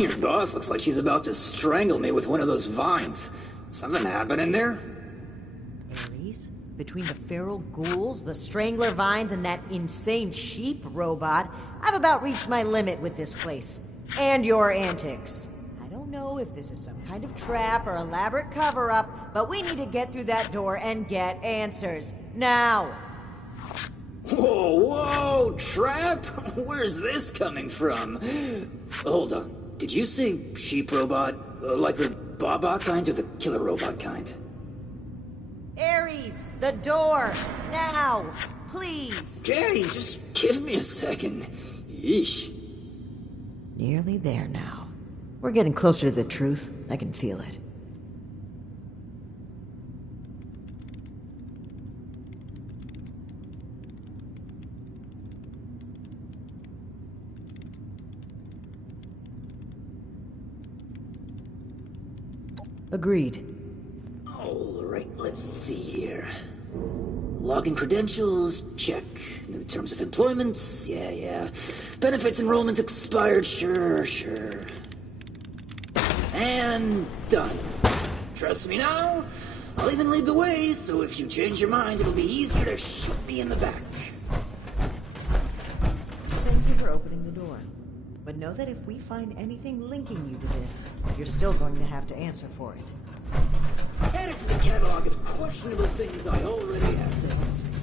Your boss looks like she's about to strangle me with one of those vines. Something happening there? Ares? Between the feral ghouls, the strangler vines, and that insane sheep robot, I've about reached my limit with this place. And your antics. I don't know if this is some kind of trap or elaborate cover-up, but we need to get through that door and get answers. Now! Whoa, whoa, trap? Where's this coming from? Hold on. Did you say sheep robot? Like the Baba kind or the killer robot kind? Ares, the door! Now! Please! Okay, just give me a second. Yeesh. Nearly there now. We're getting closer to the truth. I can feel it. Agreed. Alright, let's see here. Login credentials, check. New terms of employment, yeah. Benefits enrollments expired, sure. And done. Trust me now? I'll even lead the way, so if you change your mind, it'll be easier to shoot me in the back. Thank you for opening the door. But know that if we find anything linking you to this, you're still going to have to answer for it. Add it to the catalog of questionable things I already have to answer for.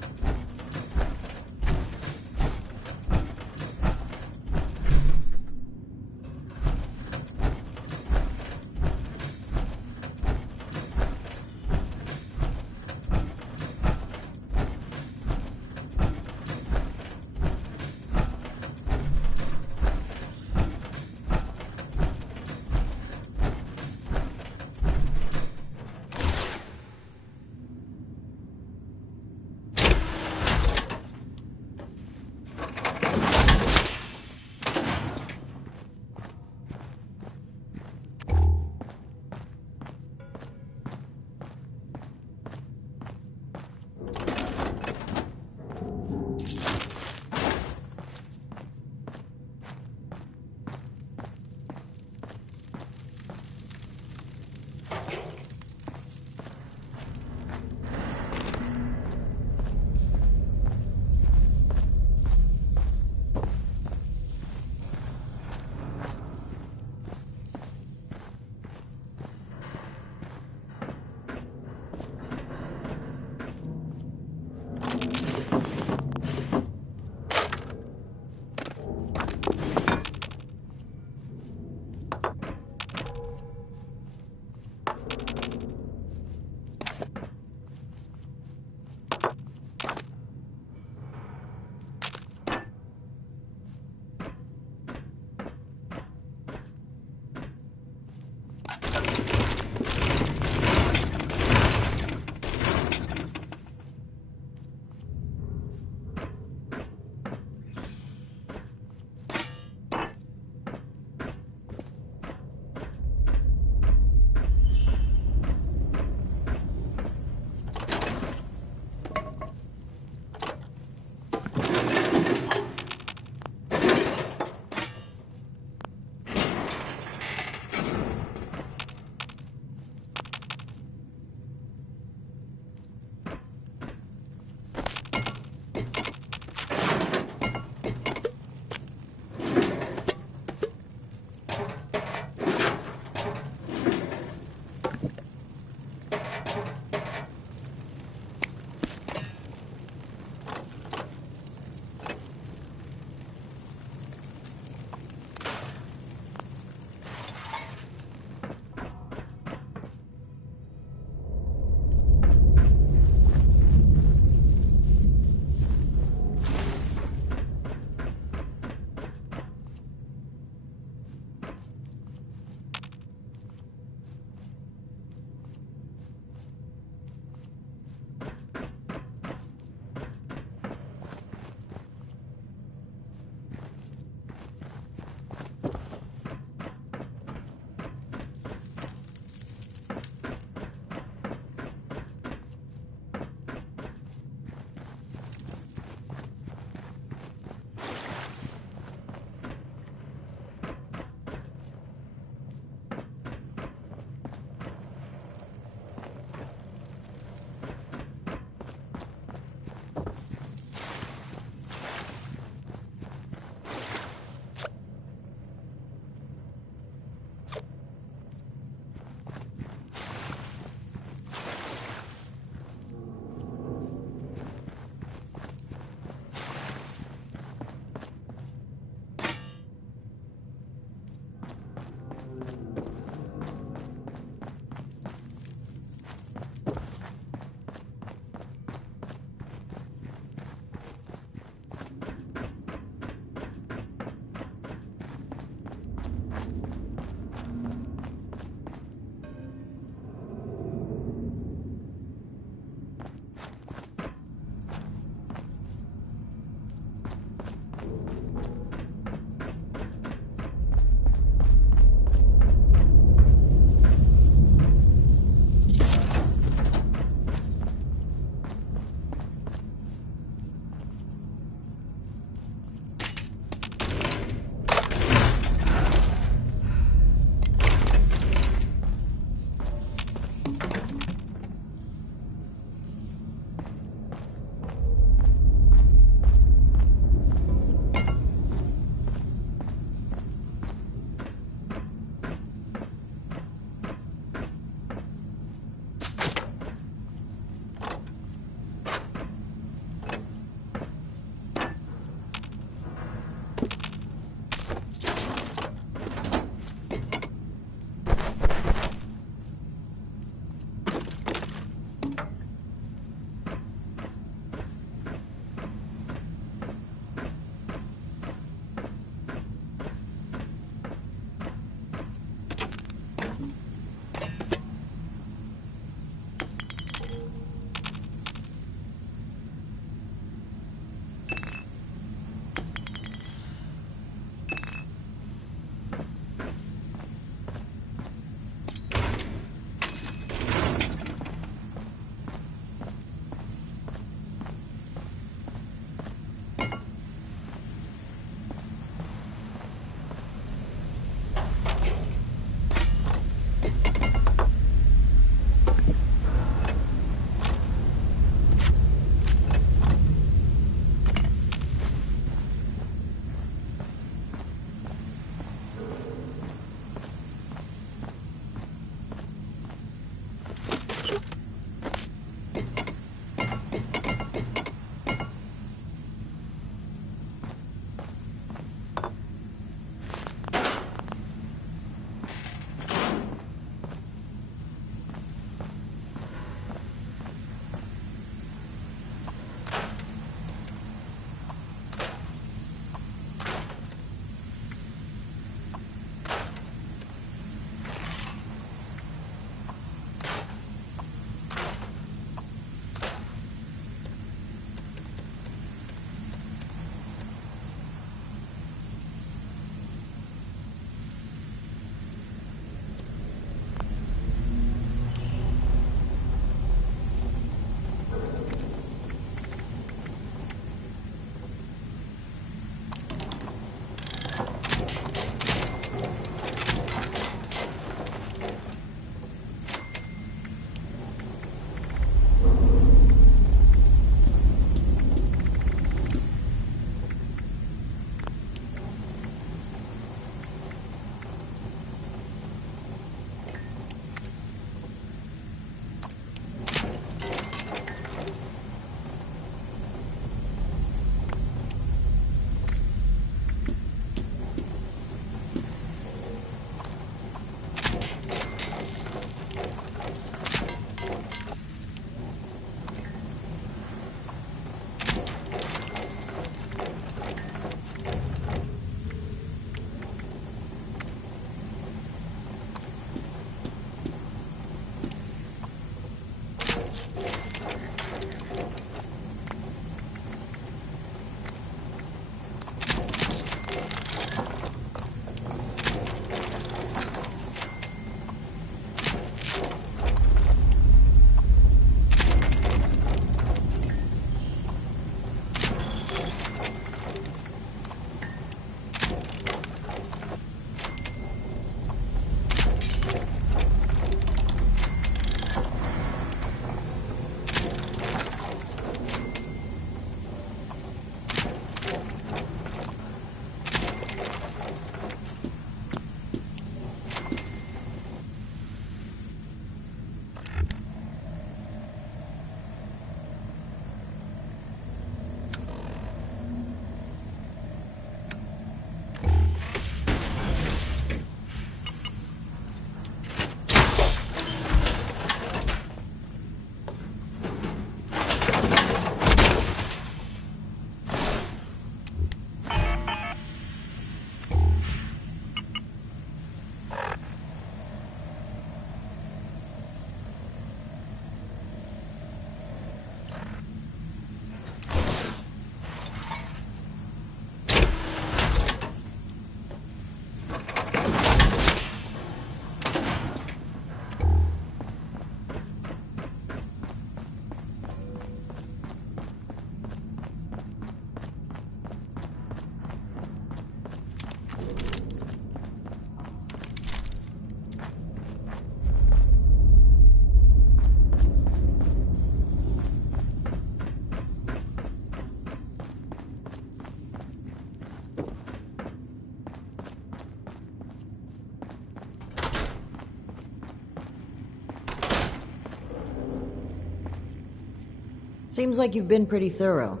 Seems like you've been pretty thorough.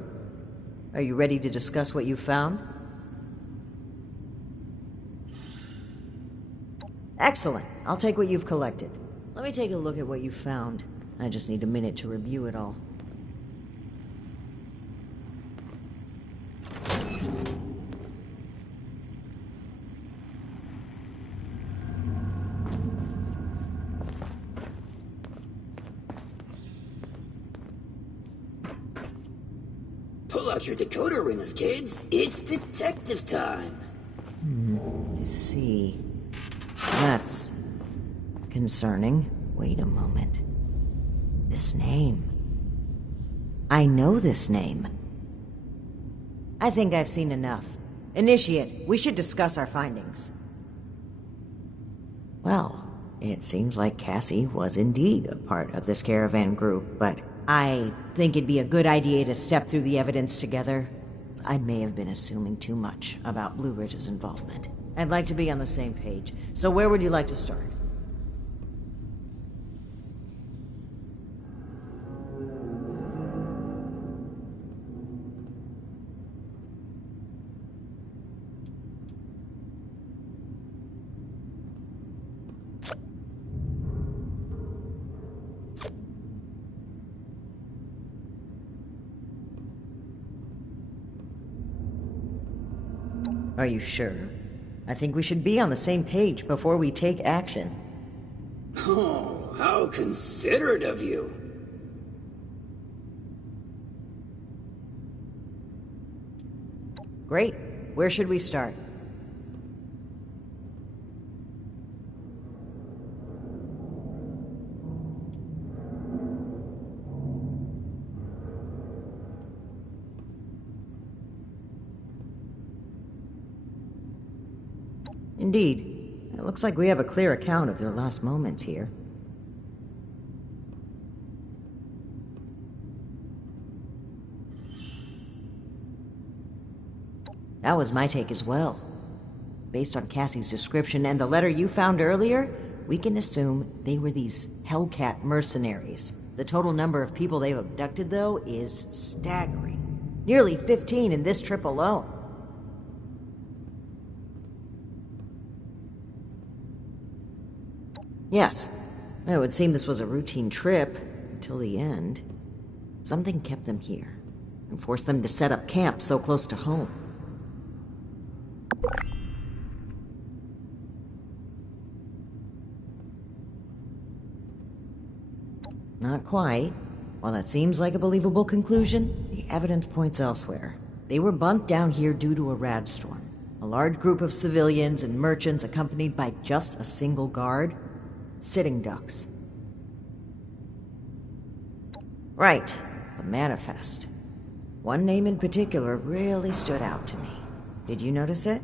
Are you ready to discuss what you found? Excellent. I'll take what you've collected. Let me take a look at what you found. I just need a minute to review it all. Pull out your decoder rings, kids. It's detective time. I see. That's concerning. Wait a moment. This name. I know this name. I think I've seen enough. Initiate, we should discuss our findings. Well, it seems like Cassie was indeed a part of this caravan group, but I think it'd be a good idea to step through the evidence together. I may have been assuming too much about Blue Ridge's involvement. I'd like to be on the same page, so where would you like to start? Are you sure? I think we should be on the same page before we take action. Oh, how considerate of you. Great. Where should we start? Indeed. It looks like we have a clear account of their last moments here. That was my take as well. Based on Cassie's description and the letter you found earlier, we can assume they were these Hellcat mercenaries. The total number of people they've abducted, though, is staggering. Nearly 15 in this trip alone. Yes, it would seem this was a routine trip until the end. Something kept them here and forced them to set up camp so close to home. Not quite. While that seems like a believable conclusion, the evidence points elsewhere. They were bunked down here due to a rad storm. A large group of civilians and merchants accompanied by just a single guard. Sitting ducks. Right, the manifest. One name in particular really stood out to me. Did you notice it?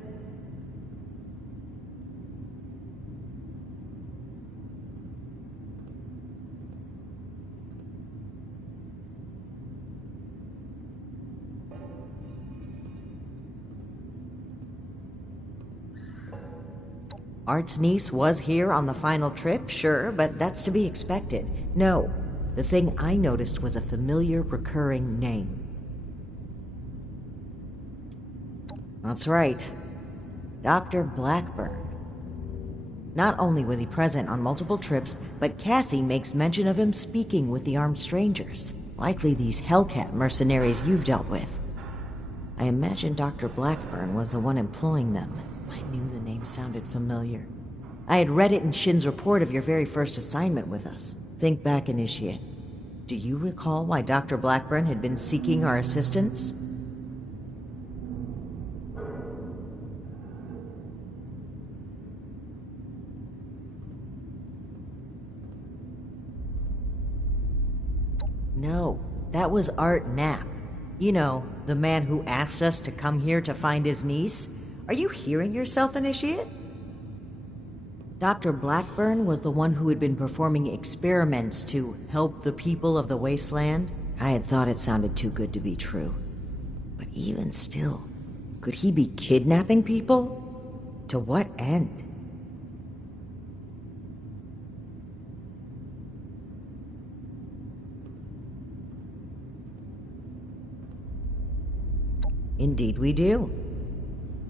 Art's niece was here on the final trip, sure, but that's to be expected. No, the thing I noticed was a familiar, recurring name. That's right. Dr. Blackburn. Not only was he present on multiple trips, but Cassie makes mention of him speaking with the armed strangers. Likely these Hellcat mercenaries you've dealt with. I imagine Dr. Blackburn was the one employing them. I knew the name sounded familiar. I had read it in Shin's report of your very first assignment with us. Think back, Initiate. Do you recall why Dr. Blackburn had been seeking our assistance? No, that was Art Knapp. You know, the man who asked us to come here to find his niece. Are you hearing yourself, Initiate? Dr. Blackburn was the one who had been performing experiments to help the people of the wasteland. I had thought it sounded too good to be true. But even still, could he be kidnapping people? To what end? Indeed we do.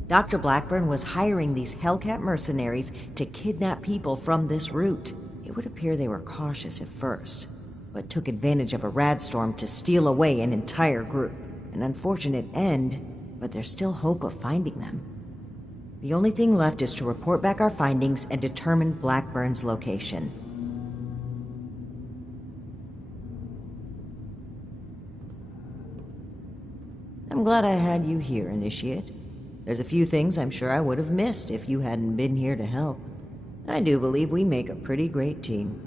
Dr. Blackburn was hiring these Hellcat mercenaries to kidnap people from this route. It would appear they were cautious at first, but took advantage of a radstorm to steal away an entire group. An unfortunate end, but there's still hope of finding them. The only thing left is to report back our findings and determine Blackburn's location. I'm glad I had you here, Initiate. There's a few things I'm sure I would have missed if you hadn't been here to help. I do believe we make a pretty great team.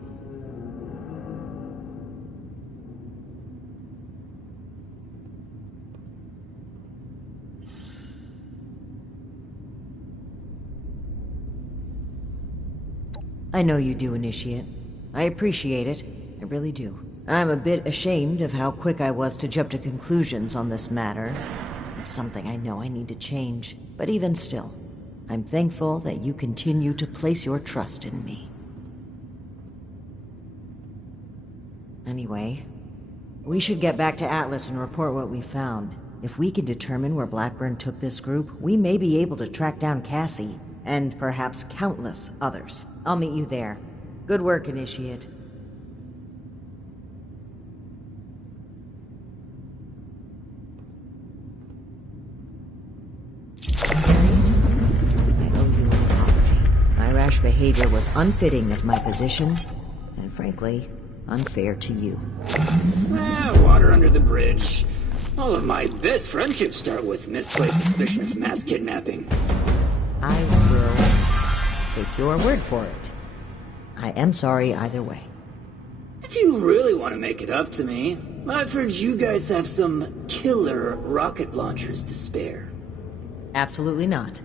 I know you do, Initiate. I appreciate it. I really do. I'm a bit ashamed of how quick I was to jump to conclusions on this matter. It's something I know I need to change. But even still, I'm thankful that you continue to place your trust in me. Anyway, we should get back to Atlas and report what we found. If we can determine where Blackburn took this group, we may be able to track down Cassie, and perhaps countless others. I'll meet you there. Good work, Initiate. My rash behavior was unfitting of my position, and frankly, unfair to you. Water under the bridge. All of my best friendships start with misplaced suspicion of mass kidnapping. I will take your word for it. I am sorry either way. If you really want to make it up to me, I've heard you guys have some killer rocket launchers to spare. Absolutely not.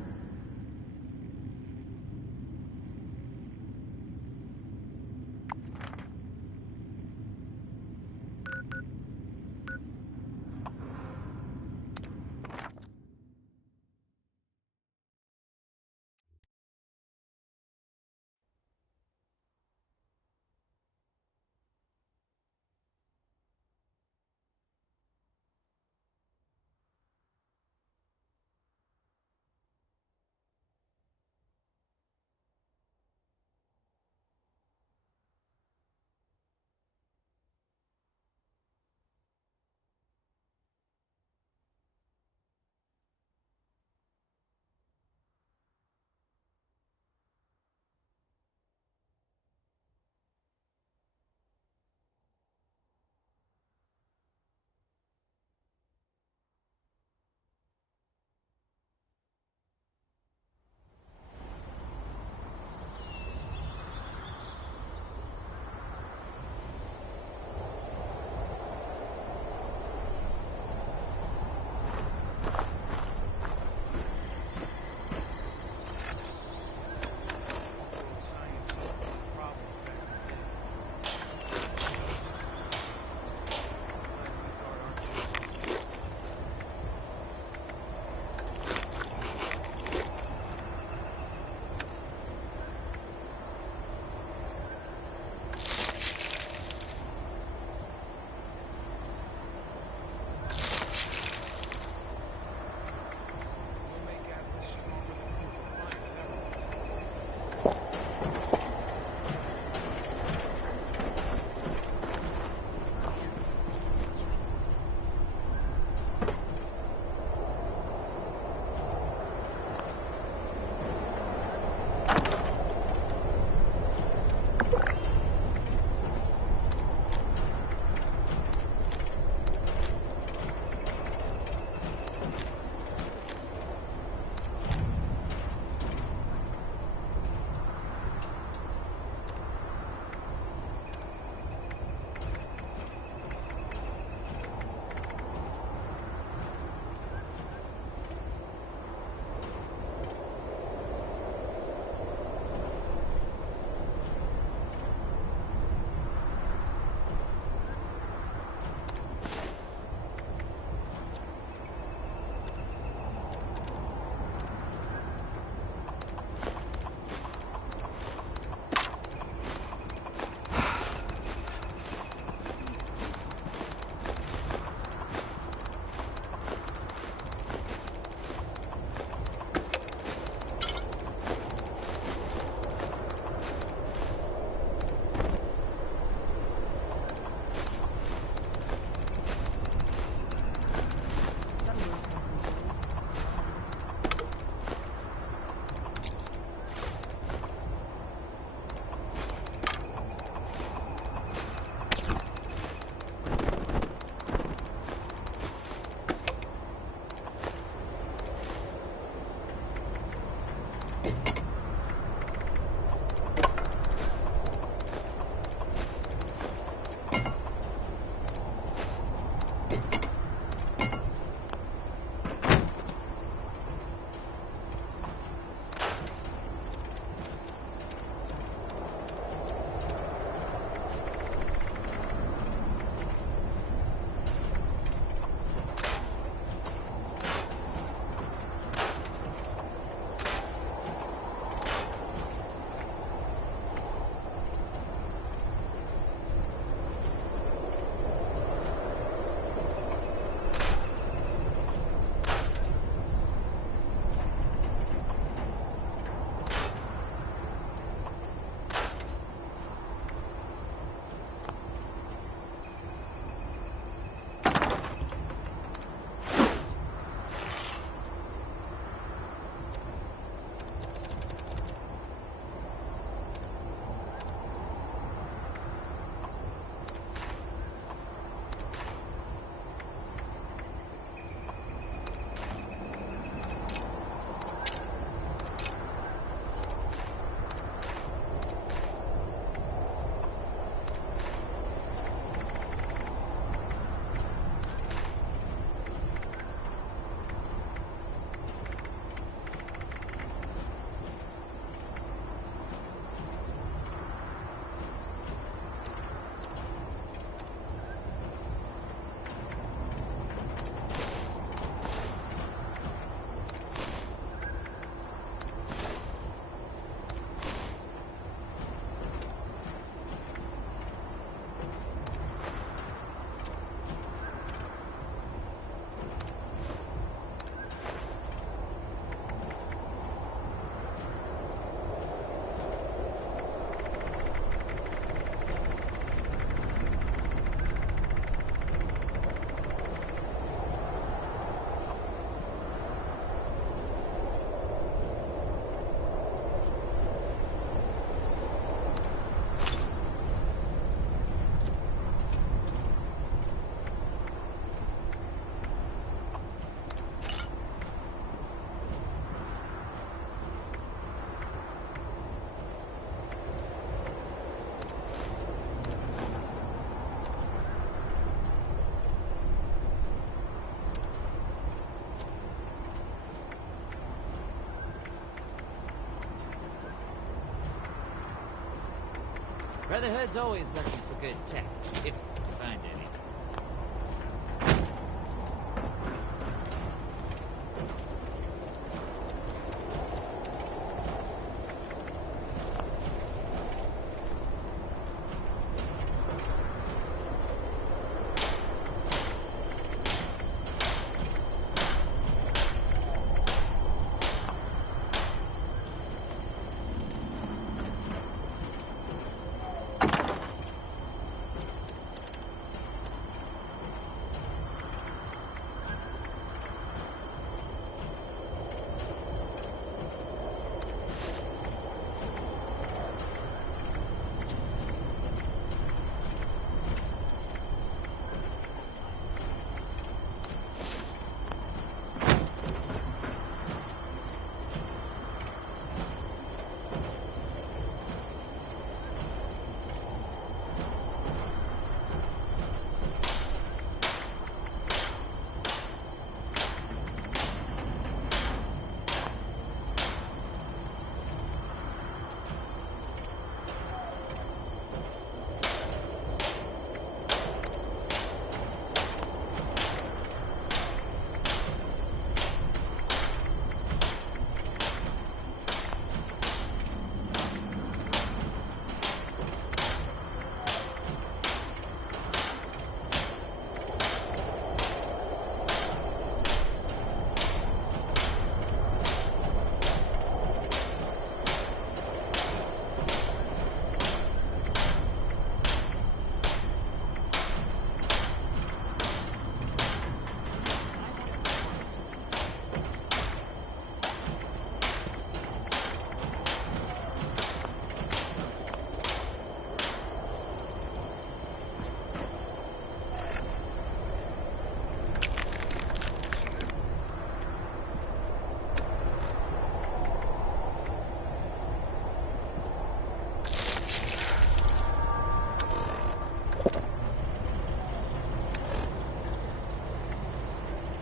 Brotherhood's always looking for good tech, if you find any.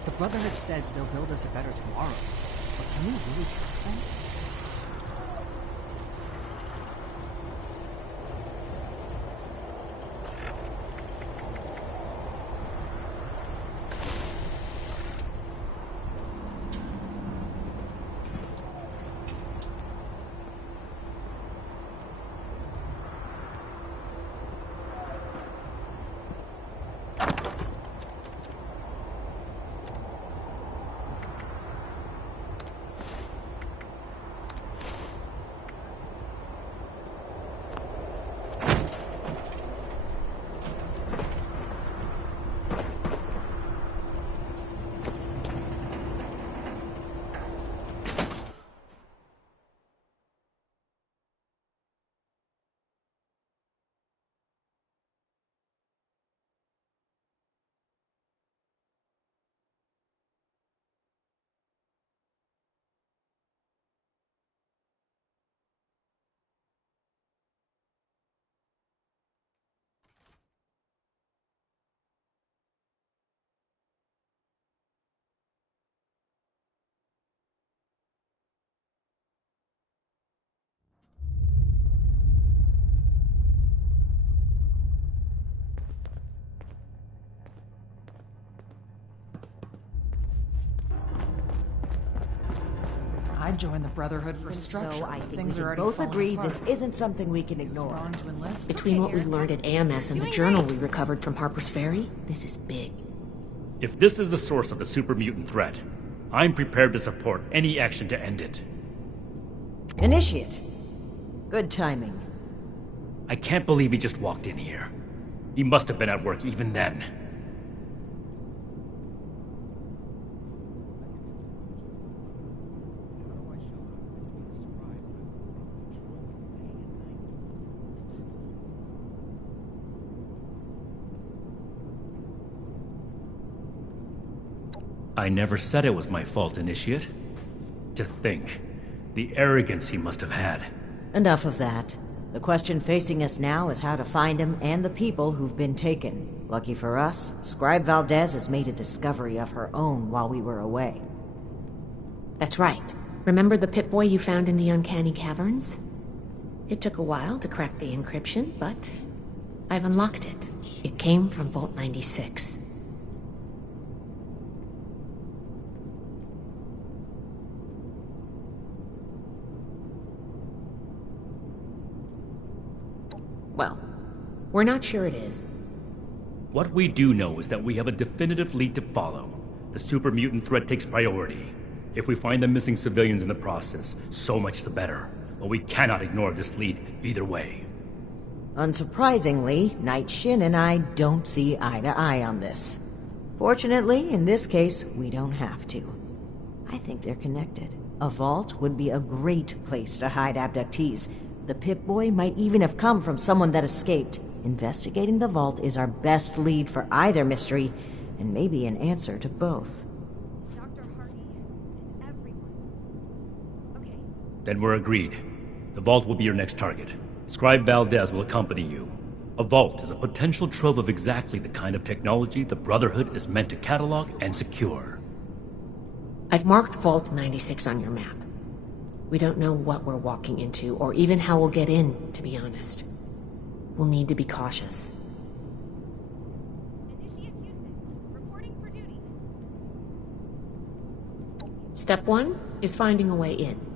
The Brotherhood says they'll build us a better tomorrow, but can we really trust them? I'd join the Brotherhood for structure. So I think Things we are can already both agree falling this apart. isn't something we can ignore. Between what we learned at AMS and the journal we recovered from Harper's Ferry, this is big. If this is the source of the super mutant threat, I'm prepared to support any action to end it. Initiate. Good timing. I can't believe he just walked in here. He must have been at work even then. I never said it was my fault, Initiate. To think, the arrogance he must have had. Enough of that. The question facing us now is how to find him and the people who've been taken. Lucky for us, Scribe Valdez has made a discovery of her own while we were away. That's right. Remember the Pip-Boy you found in the Uncanny Caverns? It took a while to crack the encryption, but I've unlocked it. It came from Vault 96. Well, we're not sure it is. What we do know is that we have a definitive lead to follow. The super mutant threat takes priority. If we find the missing civilians in the process, so much the better. But we cannot ignore this lead either way. Unsurprisingly, Knight Shin and I don't see eye to eye on this. Fortunately, in this case, we don't have to. I think they're connected. A vault would be a great place to hide abductees. The Pip-Boy might even have come from someone that escaped. Investigating the vault is our best lead for either mystery, and maybe an answer to both. Dr. Hardy and everyone. Okay. Then we're agreed. The vault will be your next target. Scribe Valdez will accompany you. A vault is a potential trove of exactly the kind of technology the Brotherhood is meant to catalog and secure. I've marked Vault 96 on your map. We don't know what we're walking into, or even how we'll get in, to be honest. We'll need to be cautious. Initiate Houston. Reporting for duty. Step 1 is finding a way in.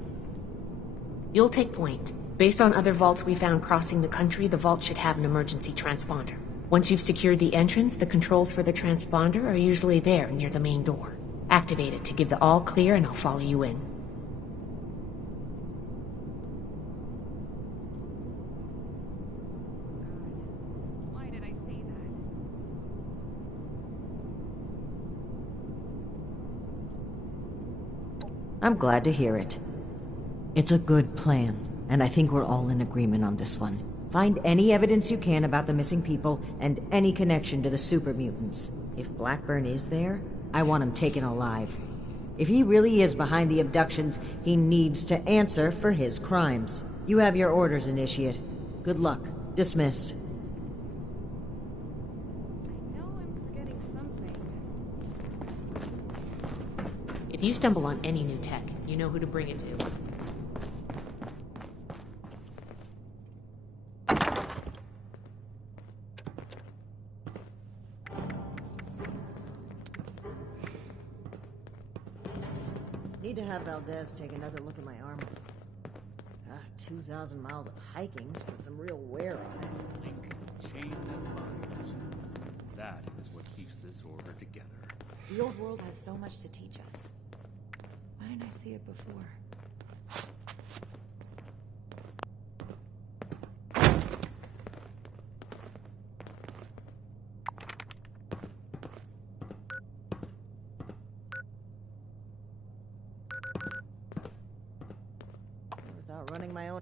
You'll take point. Based on other vaults we found crossing the country, the vault should have an emergency transponder. Once you've secured the entrance, the controls for the transponder are usually there near the main door. Activate it to give the all clear and I'll follow you in. Why did I say that? I'm glad to hear it. It's a good plan, and I think we're all in agreement on this one. Find any evidence you can about the missing people and any connection to the super mutants. If Blackburn is there, I want him taken alive. If he really is behind the abductions, he needs to answer for his crimes. You have your orders, Initiate. Good luck. Dismissed. I know I'm forgetting something. If you stumble on any new tech, you know who to bring it to. Need to have Valdez take another look at my armor. 2,000 miles of hiking's put some real wear on it. Link, chain, and binds. That is what keeps this order together. The old world has so much to teach us. Why didn't I see it before? Without running my own...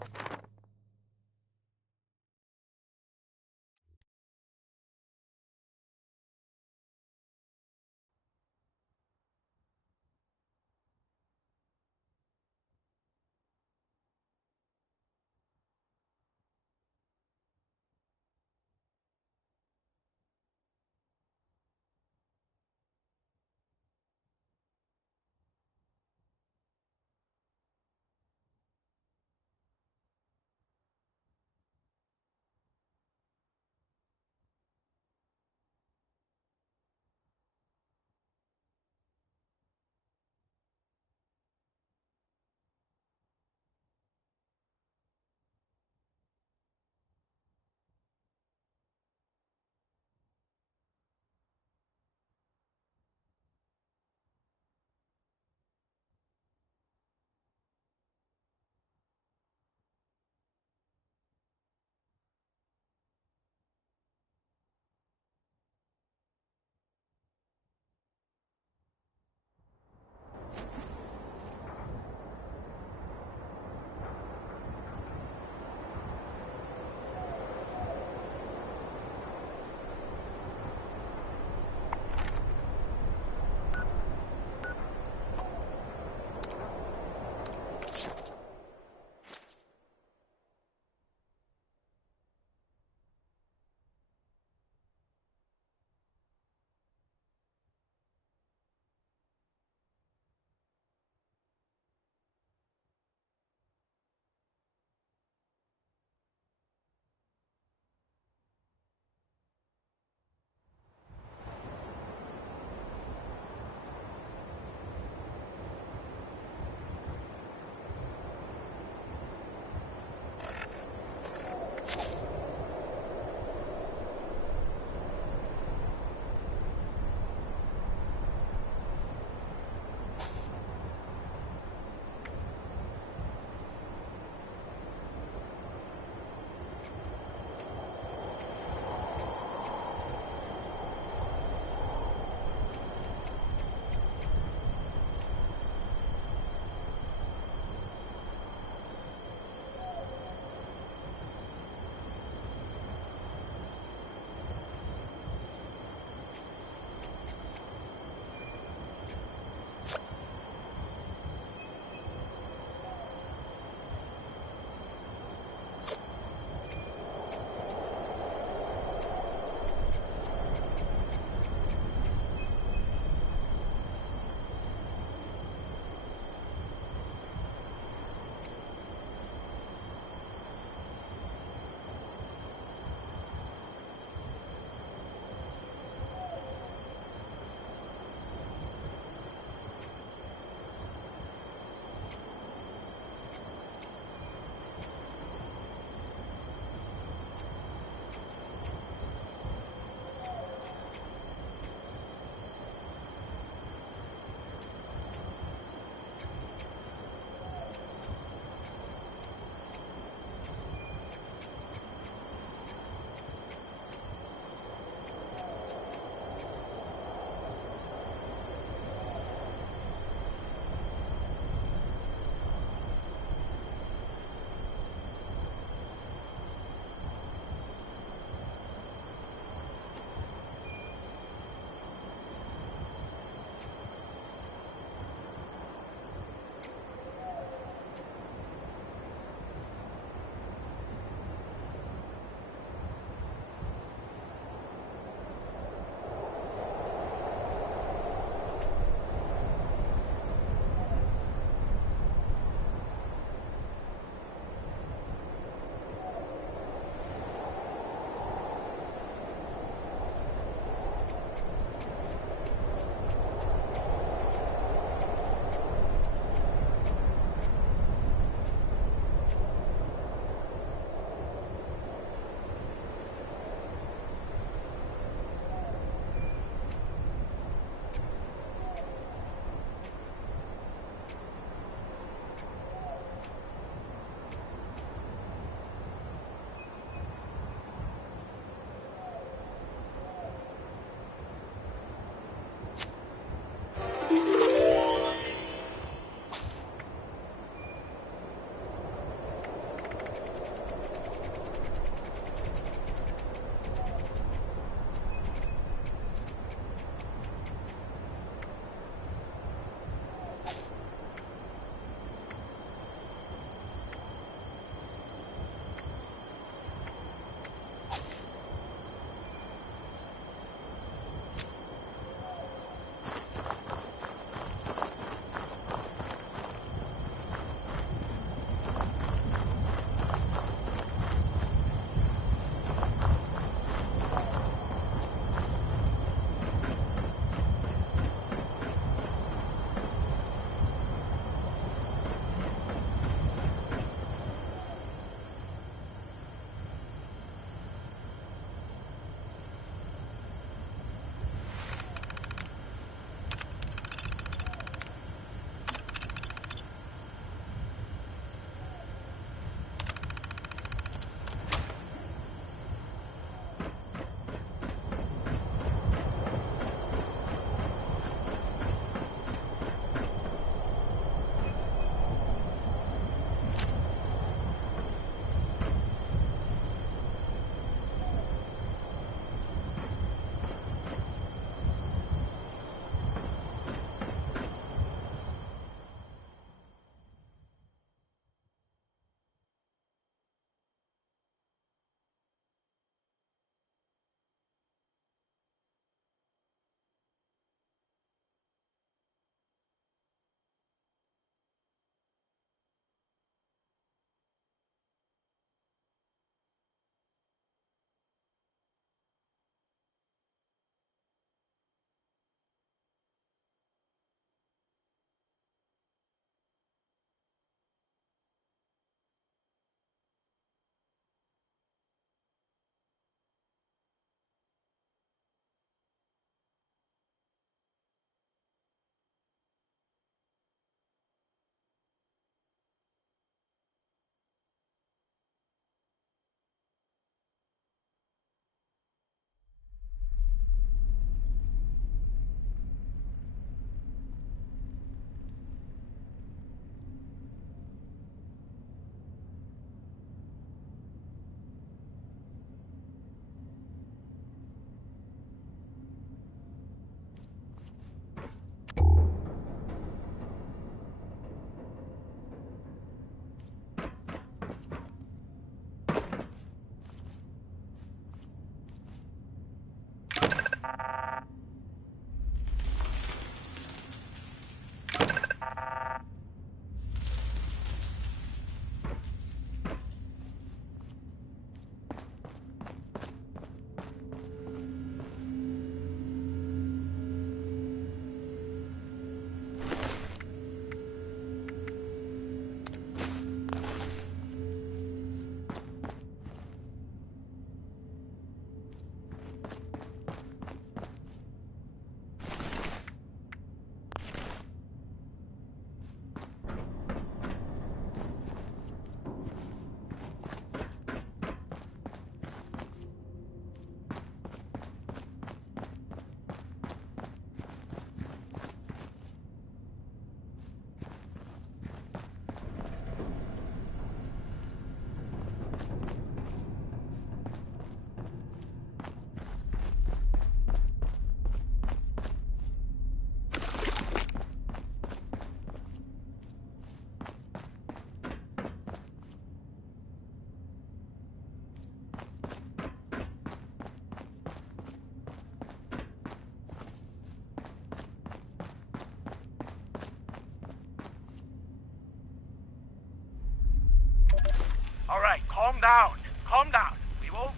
down. Calm down. We will...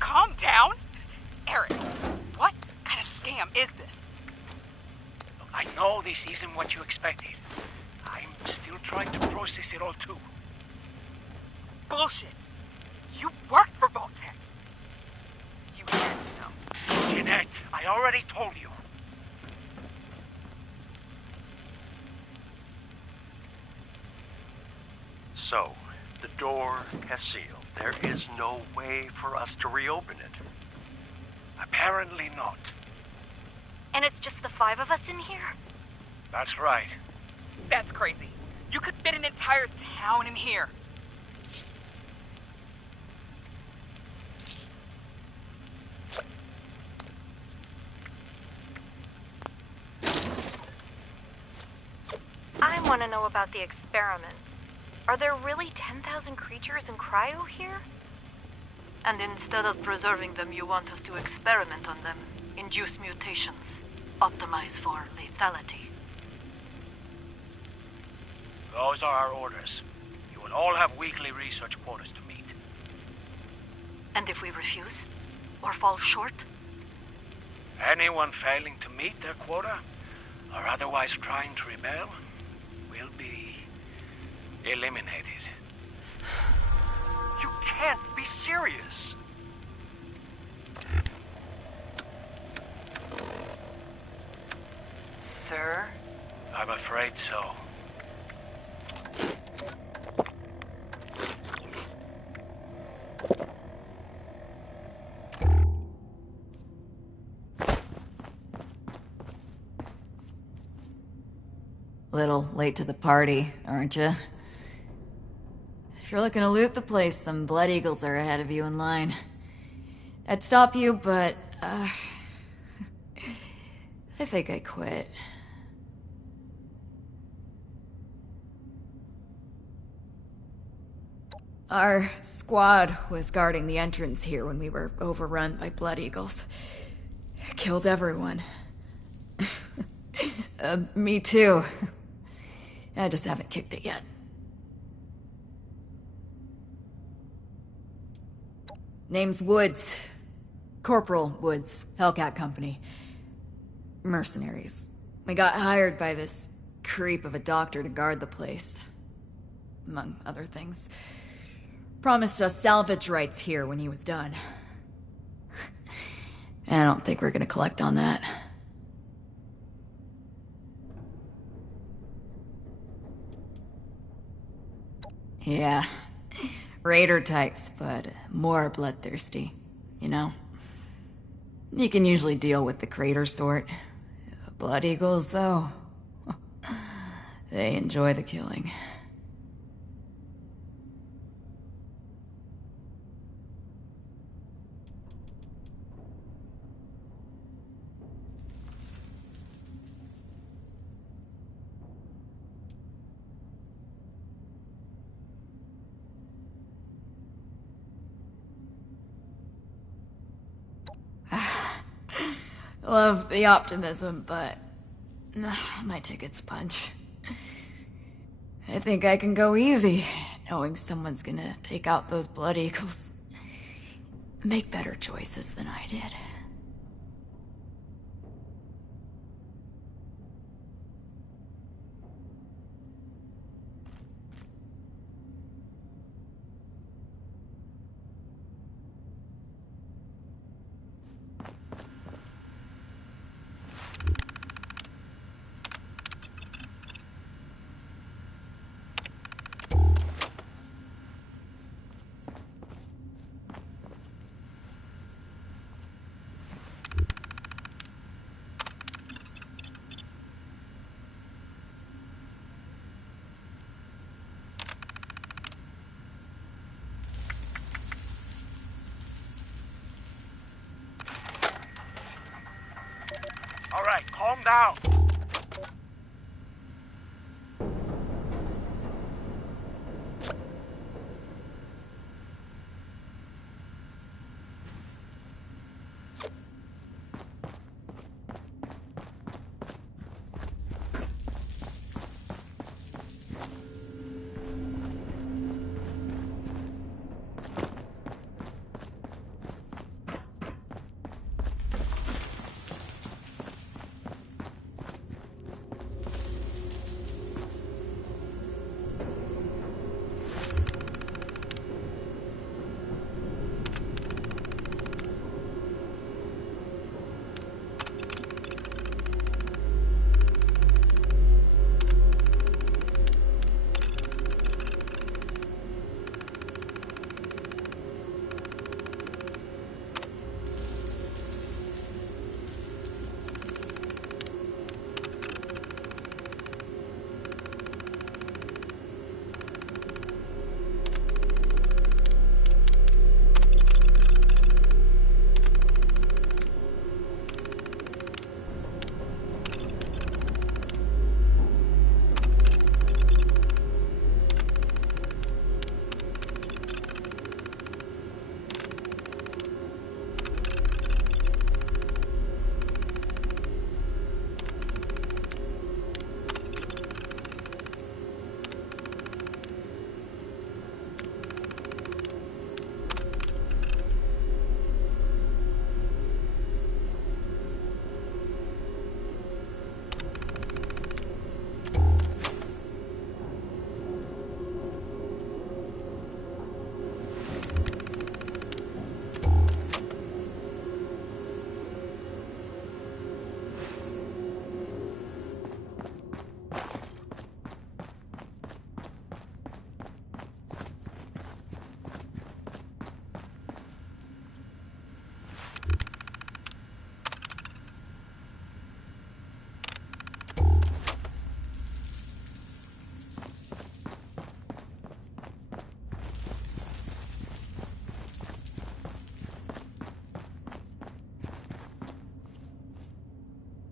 Calm down? Eric, what kind of scam is this? Look, I know this isn't what you expected. I'm still trying to process it all too. Bullshit. You worked for Vault-Tec. You had to know. Jeanette, I already told you. So, the door has sealed. There is no way for us to reopen it. Apparently not. And it's just the 5 of us in here? That's right. That's crazy. You could fit an entire town in here. I want to know about the experiments. Are there really 10,000 creatures in cryo here? And instead of preserving them, you want us to experiment on them, induce mutations, optimize for lethality. Those are our orders. You will all have weekly research quotas to meet. And if we refuse? Or fall short? Anyone failing to meet their quota, or otherwise trying to rebel, will be eliminated. You can't be serious. Sir? I'm afraid so. Little late to the party, aren't you? If you're looking to loot the place, some Blood Eagles are ahead of you in line. I'd stop you, but, I think I quit. Our squad was guarding the entrance here when we were overrun by Blood Eagles. Killed everyone. Me too. I just haven't kicked it yet. Name's Woods. Corporal Woods, Hellcat Company. Mercenaries. We got hired by this creep of a doctor to guard the place. Among other things. Promised us salvage rights here when he was done. I don't think we're gonna collect on that. Yeah. Raider types, but more bloodthirsty, you know? You can usually deal with the crater sort. Blood Eagles, though. They enjoy the killing. Love the optimism, but my ticket's punch. I think I can go easy, knowing someone's gonna take out those Blood Eagles. Make better choices than I did.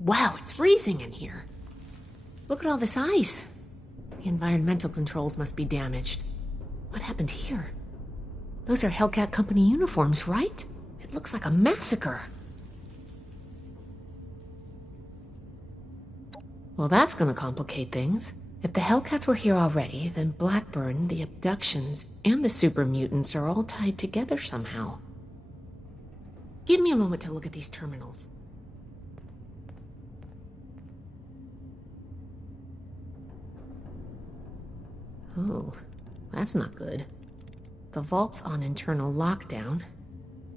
Wow, it's freezing in here. Look at all this ice. The environmental controls must be damaged. What happened here? Those are Hellcat Company uniforms, right? It looks like a massacre. Well, that's gonna complicate things. If the Hellcats were here already, then Blackburn, the abductions, and the super mutants are all tied together somehow. Give me a moment to look at these terminals. Oh, that's not good. The vault's on internal lockdown.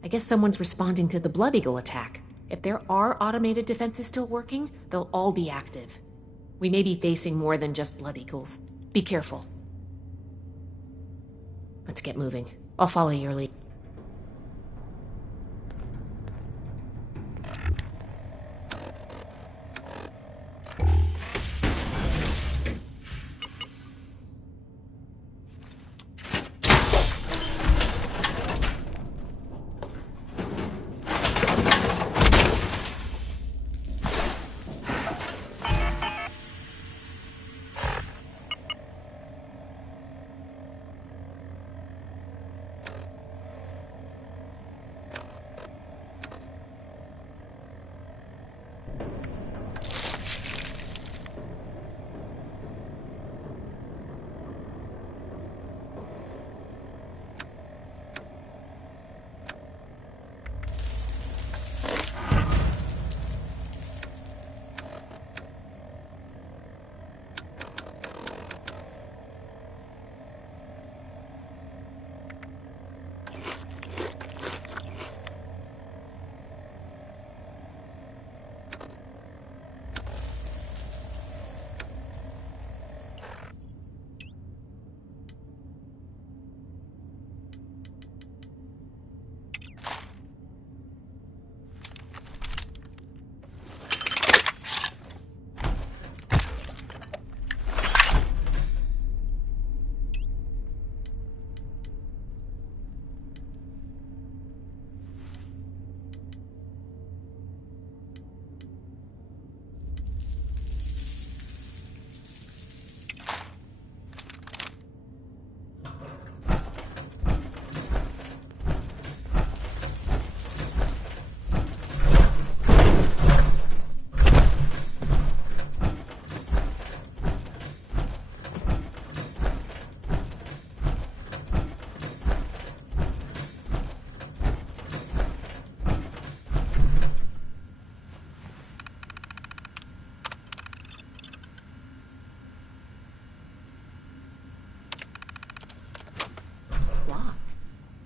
I guess someone's responding to the Blood Eagle attack. If there are automated defenses still working, they'll all be active. We may be facing more than just Blood Eagles. Be careful. Let's get moving. I'll follow your lead.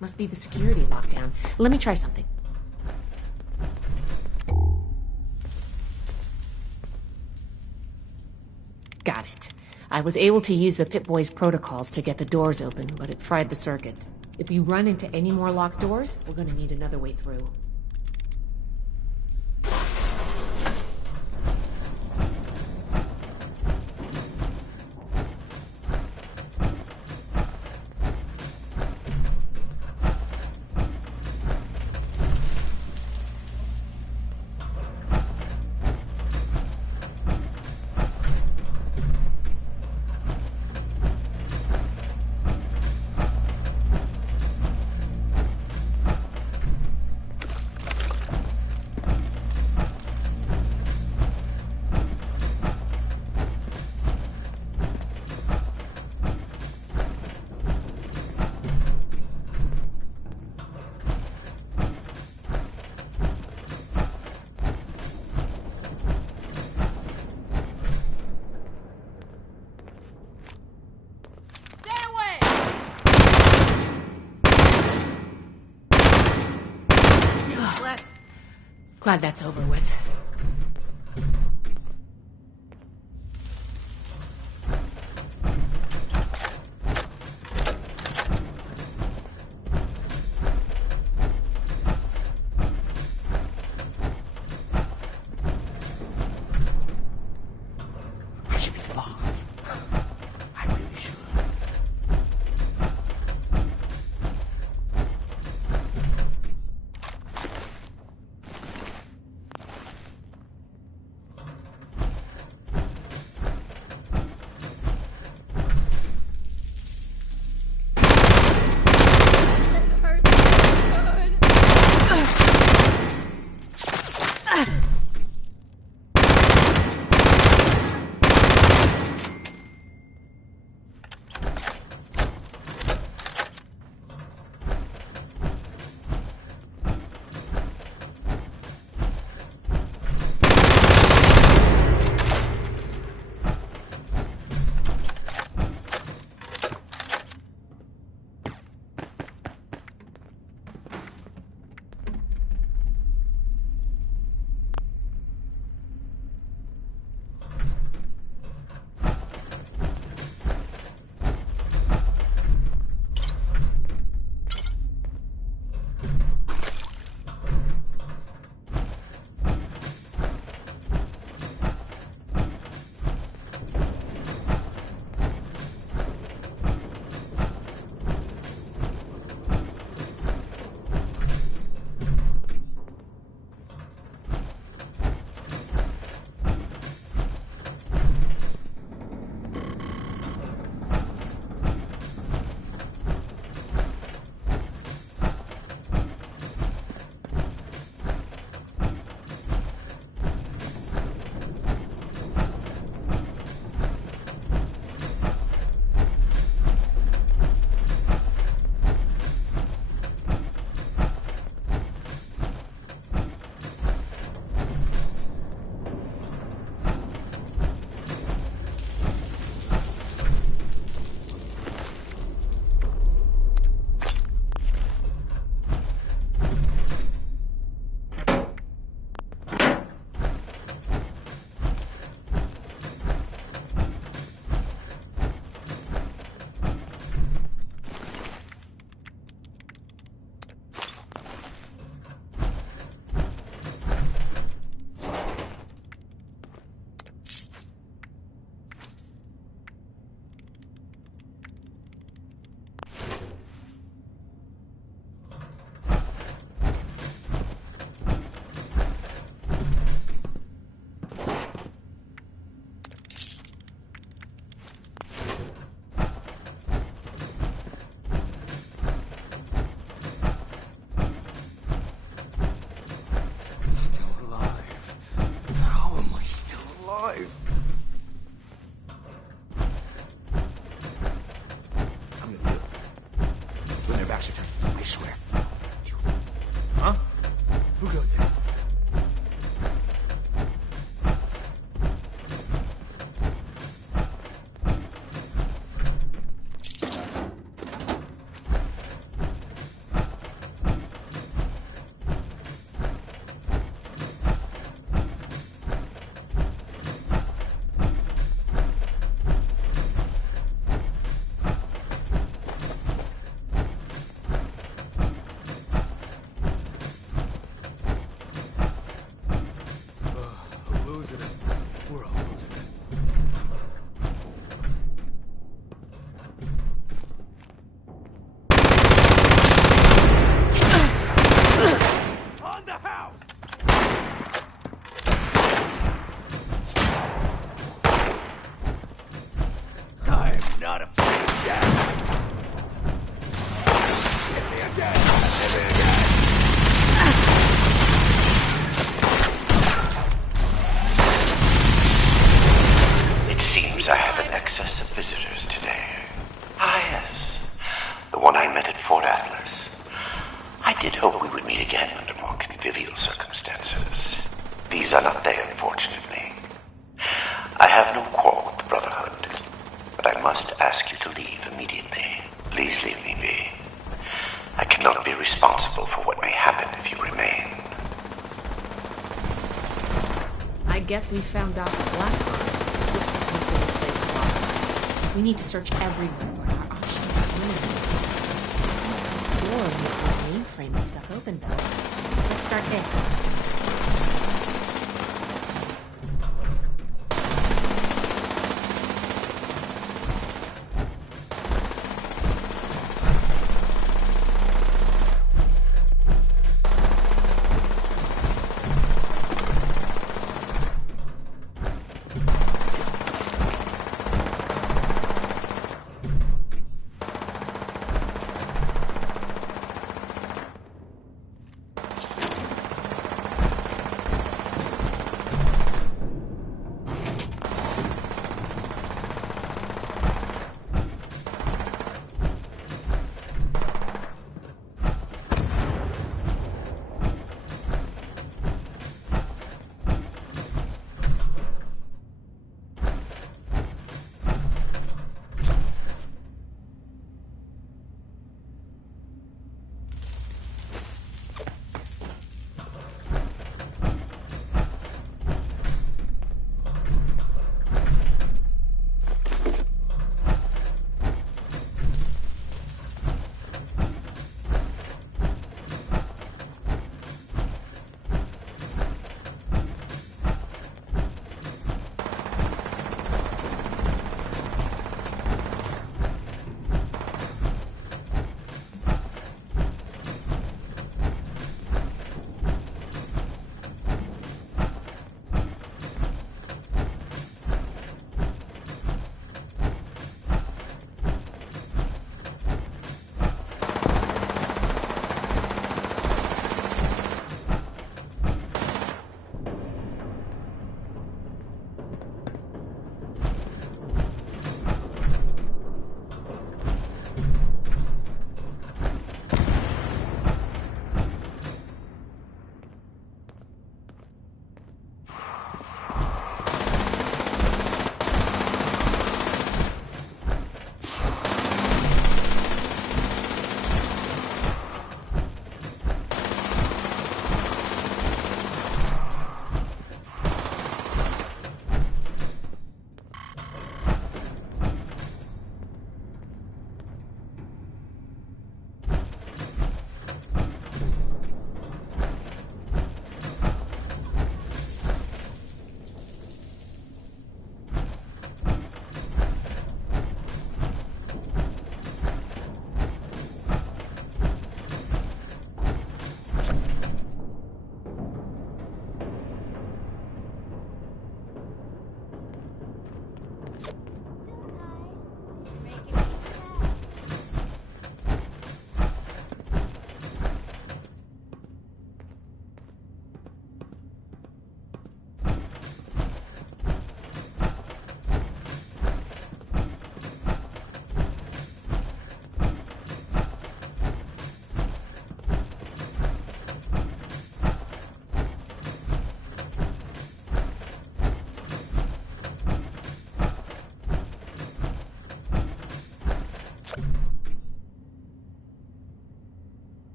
Must be the security lockdown. Let me try something. Got it. I was able to use the Pip-Boy's protocols to get the doors open, but it fried the circuits. If we run into any more locked doors, we're gonna need another way through. Glad that's over with. I should be the boss. I really should. backs are turned. I swear. Huh? Who goes there? We're all losing it. On the house! I am not afraid of death! Hit me again! Hit me again! I have an excess of visitors today. Ah, yes. The one I met at Fort Atlas. I did hope we would meet again under more convivial circumstances. These are not they, unfortunately. I have no quarrel with the Brotherhood, but I must ask you to leave immediately. Please leave me be. I cannot be responsible for what may happen if you remain. I guess we found Dr. Blackhawk. We need to search everywhere, but our options are limited. The door of the mainframe is stuck open, though. Let's start there.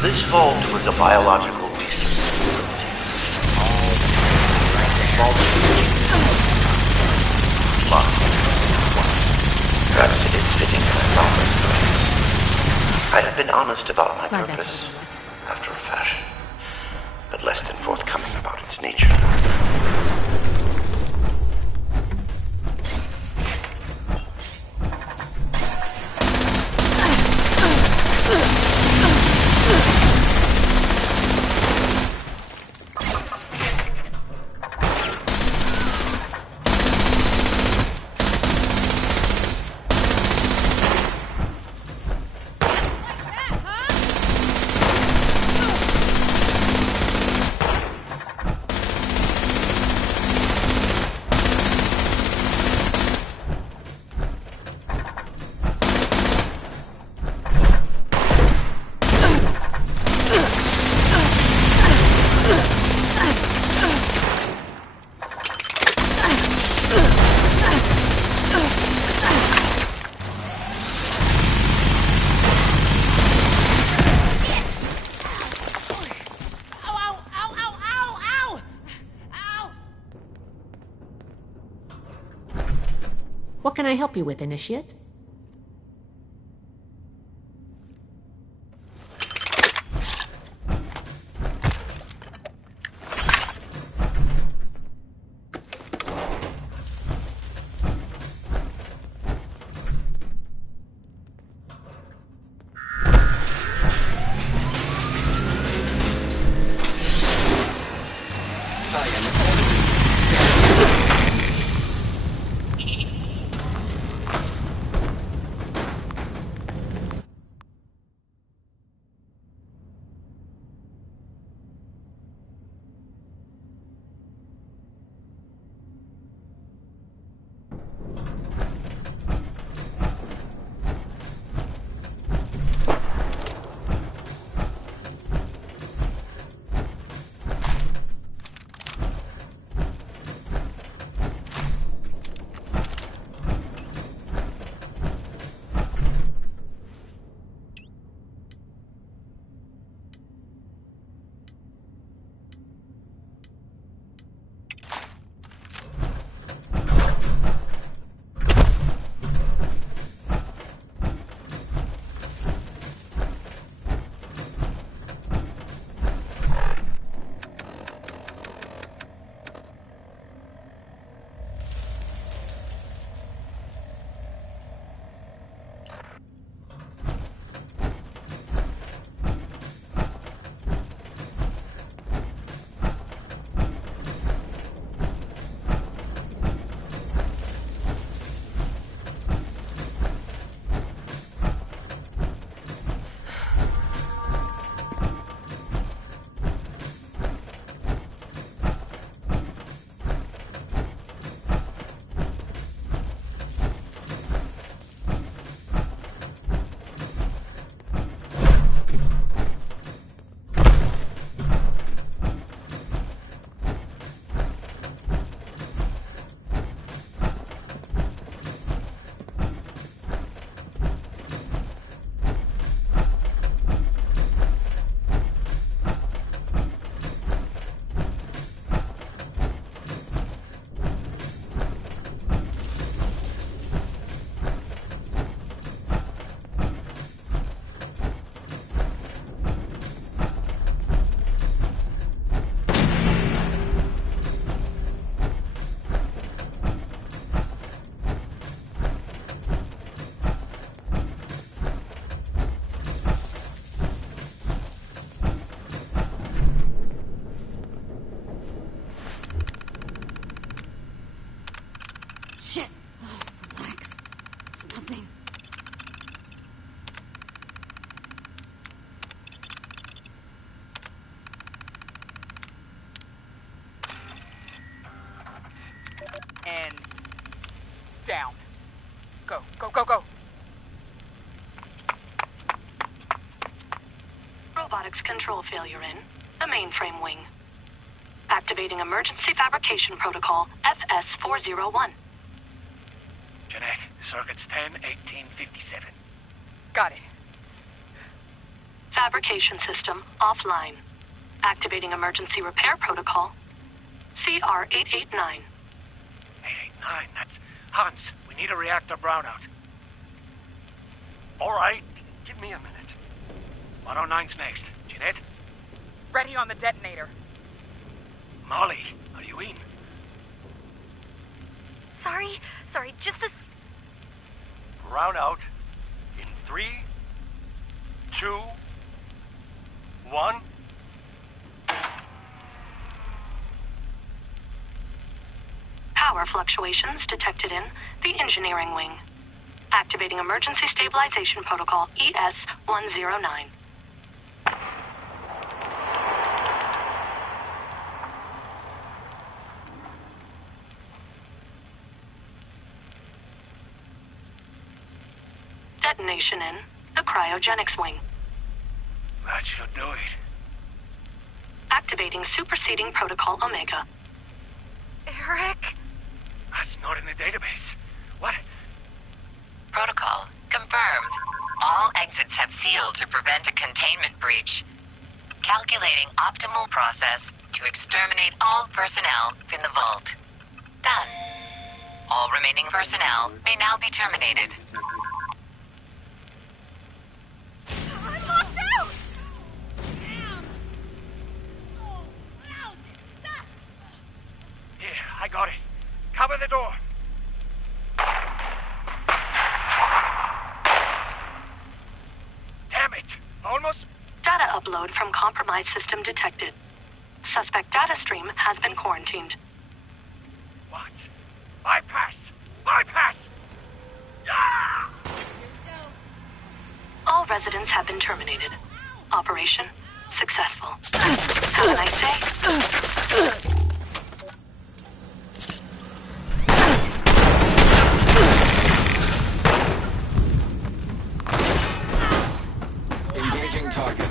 This vault was a biological research facility. Perhaps it is fitting that I found this place. I have been honest about my purpose, after a fashion, but less than forthcoming about its nature. What can I help you with, Initiate? And down. Go, go, go, go. Robotics control failure in the mainframe wing. Activating emergency fabrication protocol FS-401. Jeanette, circuits 10, 18, 57. Got it. Fabrication system offline. Activating emergency repair protocol. CR-889. 889, that's Hans. We need a reactor brownout. All right, give me a minute. 109's next. Jeanette? Ready on the detonator. Molly, are you in? Sorry, just a... Brownout in 3, 2, 1. Power fluctuations detected in the engineering wing. Activating emergency stabilization protocol ES-109. Detonation in the cryogenics wing. That should do it. Activating superseding protocol Omega. Eric? That's not in the database. What? Protocol confirmed. All exits have sealed to prevent a containment breach. Calculating optimal process to exterminate all personnel in the vault. Done. All remaining personnel may now be terminated. I'm locked out! Here, I got it. Cover the door. Damn it! Almost... Data upload from compromised system detected. Suspect data stream has been quarantined. What? Bypass! Bypass! Yeah! All residents have been terminated. Operation successful. Have a nice day. Engaging target.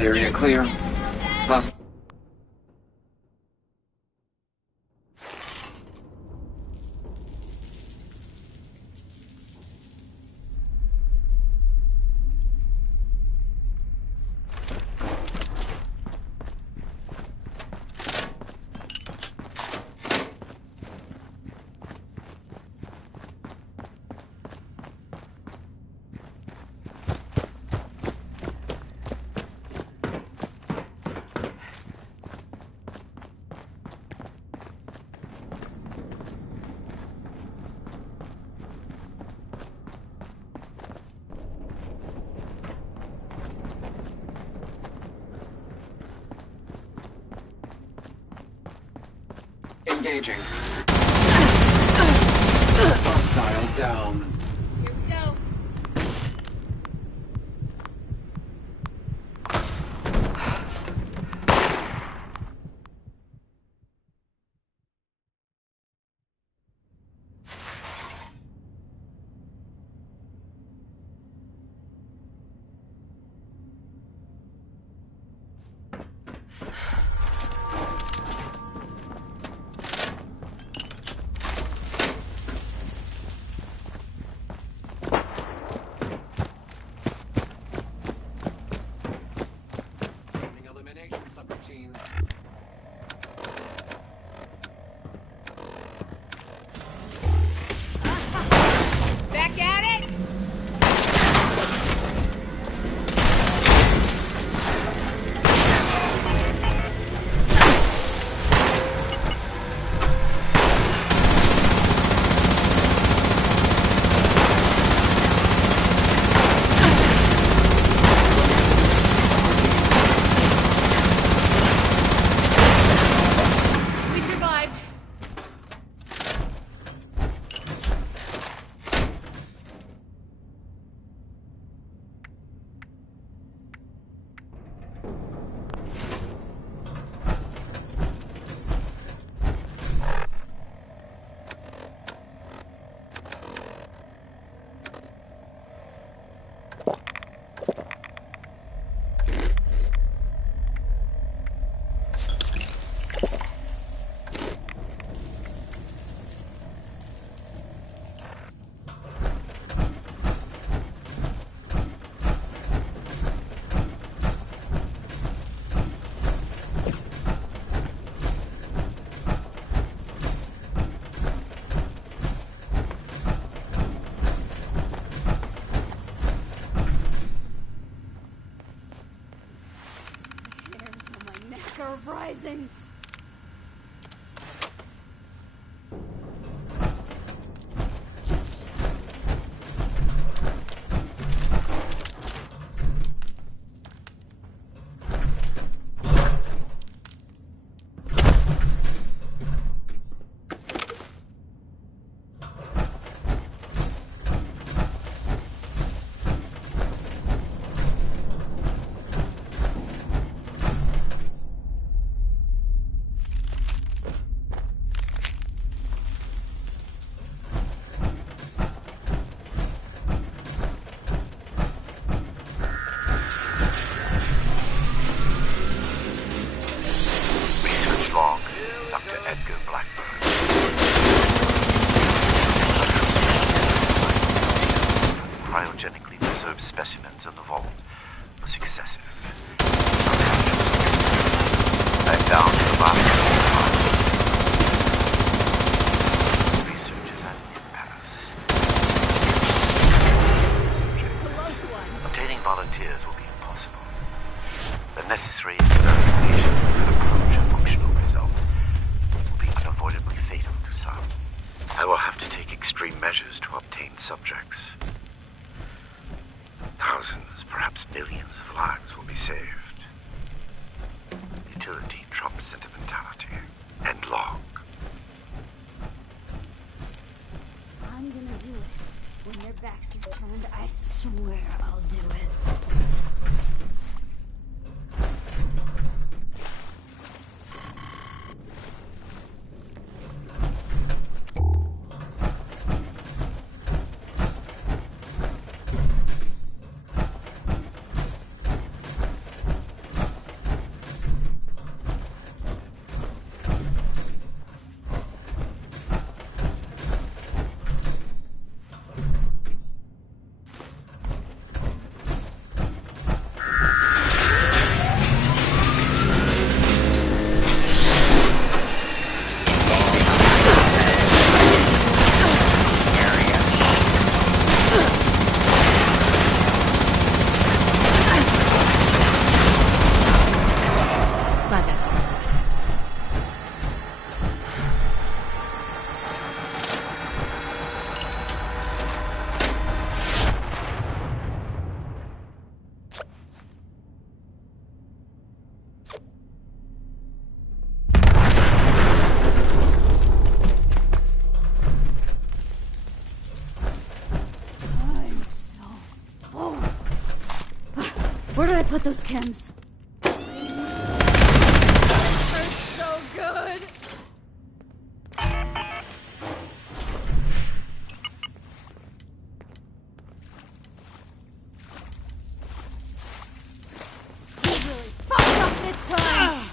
Area clear. Hostile. Engaging. Hostile down. Here we go. Elimination subroutines. Back at it! We survived. Hairs on my neck are rising. Just Research log, Dr. Edgar Blackburn. Cryogenically preserved specimens in the vault was excessive. I'm down to the last research is at an impasse. close one. Obtaining volunteers will be impossible. The necessary verification and approach a functional result will be unavoidably fatal to some. I will have to take extreme measures to obtain subjects. Thousands, perhaps millions of lives will be saved. Utility trumps sentimentality. End log. I'm gonna do it. When their backs are turned, I swear I'll do it. Where did I put those chems? Hurts so good. Fucked up this time!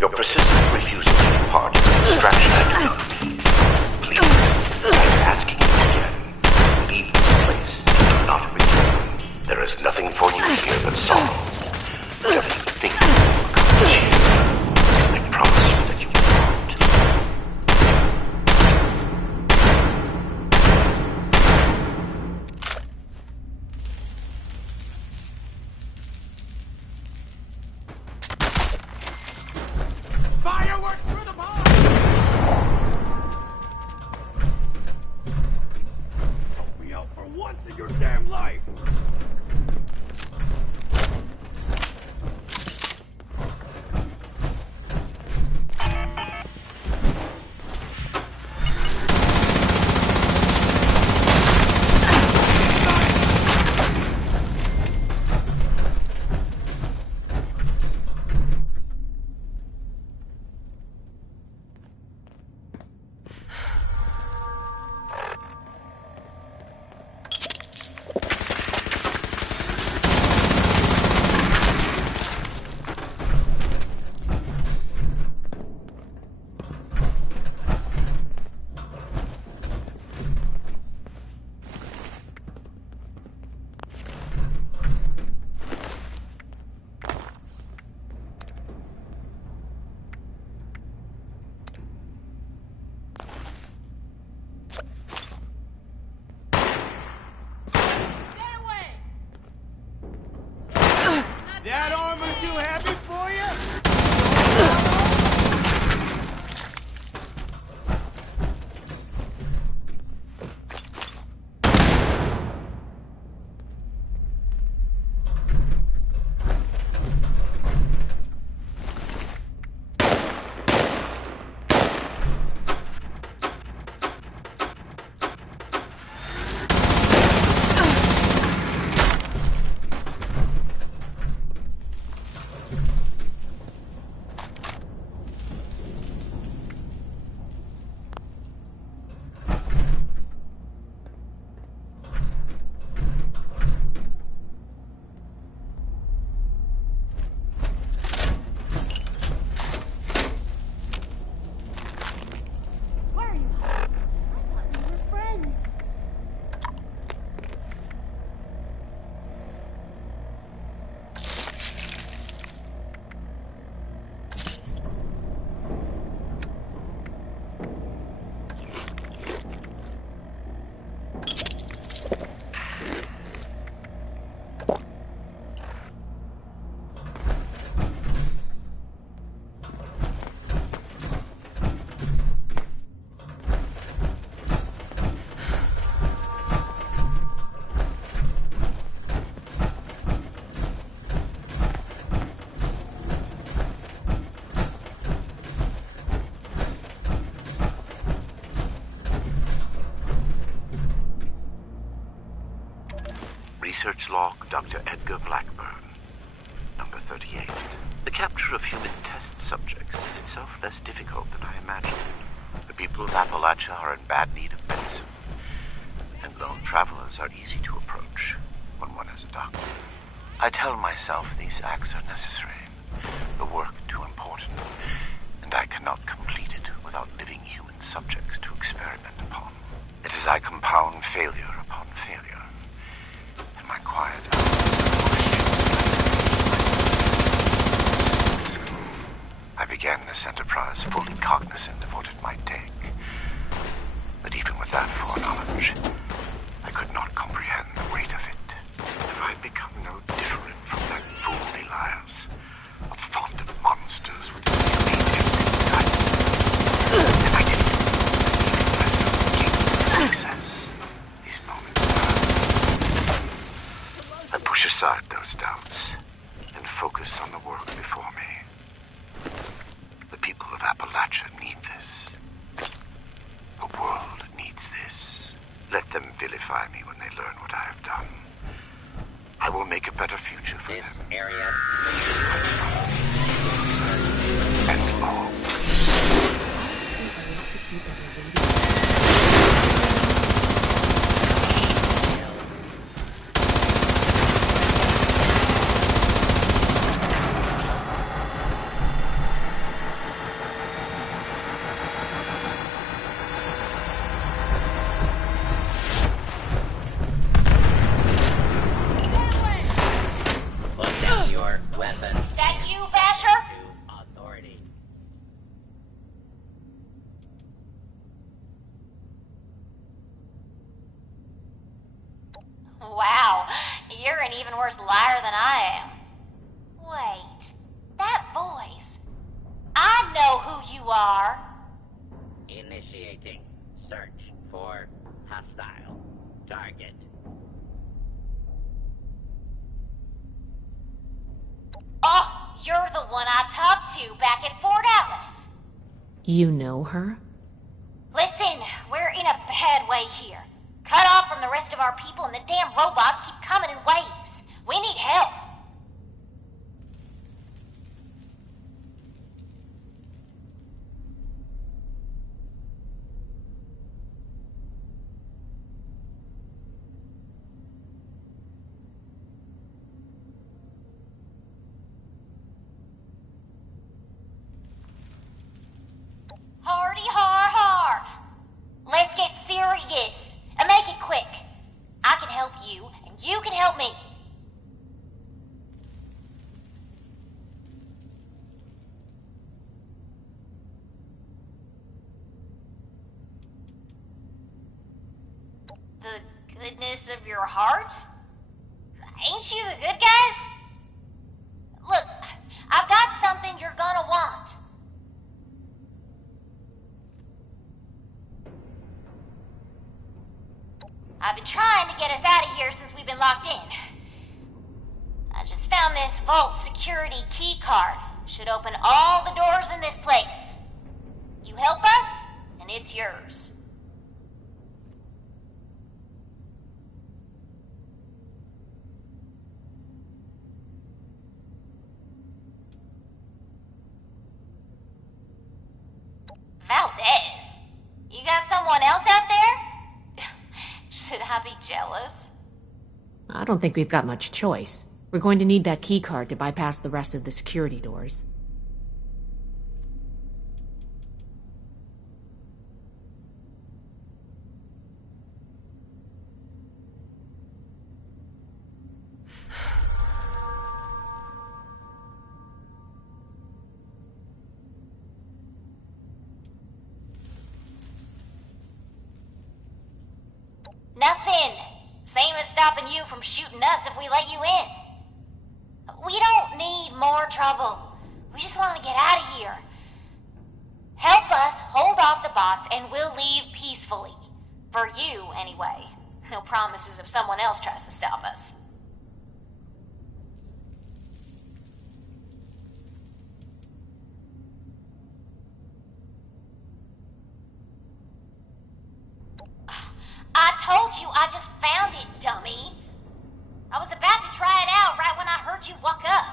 Your persistent refusal to be part of the distraction I do not need. Please, I'm asking you again. Leave this place and do not return. There is nothing for you here but sorrow. Whatever you think you will accomplish here, I promise you that you will not. Fireworks through the ball! Help me out for once in your damn life! That armor too heavy for you? Research log, Dr. Edgar Blackburn. Number 38. The capture of human test subjects is itself less difficult than I imagined. The people of Appalachia are in bad need of medicine, and lone travelers are easy to approach when one is a doctor. I tell myself these acts are necessary, the work too important, and I cannot complete it without living human subjects to experiment upon. It is I compound failure upon failure, in my quiet I began this enterprise fully cognizant of what it might take. But even with that foreknowledge, I could not comprehend the weight of it. If I had become no different from that fool Elias, a font of monsters with alien inside, if I didn't even myself capable of success, these moments I push aside those doubts and focus on the work before me. The people of Appalachia need this. The world needs this. Let them vilify me when they learn what I have done. I will make a better future for them. Area. And all. Put down your weapon. That you, Basher? To authority. Wow, you're an even worse liar than I am. Wait, that voice. I know who you are. Initiating search for hostile target. Oh, you're the one I talked to back at Fort Atlas. You know her? Listen, we're in a bad way here. Cut off from the rest of our people and the damn robots keep coming in waves. We need help. Hardy har har. Let's get serious and make it quick. I can help you and you can help me. The goodness of your heart? Ain't you the good guys? Look, I've got something you're gonna want. I've been trying to get us out of here since we've been locked in. I just found this vault security key card. Should open all the doors in this place. You help us, and it's yours. Valdez, you got someone else out there? Should I be jealous? I don't think we've got much choice. We're going to need that key card to bypass the rest of the security doors. Nothing. Same as stopping you from shooting us if we let you in. We don't need more trouble. We just want to get out of here. Help us hold off the bots and we'll leave peacefully. For you, anyway. No promises if someone else tries to stop us. I told you I just found it, dummy. I was about to try it out right when I heard you walk up.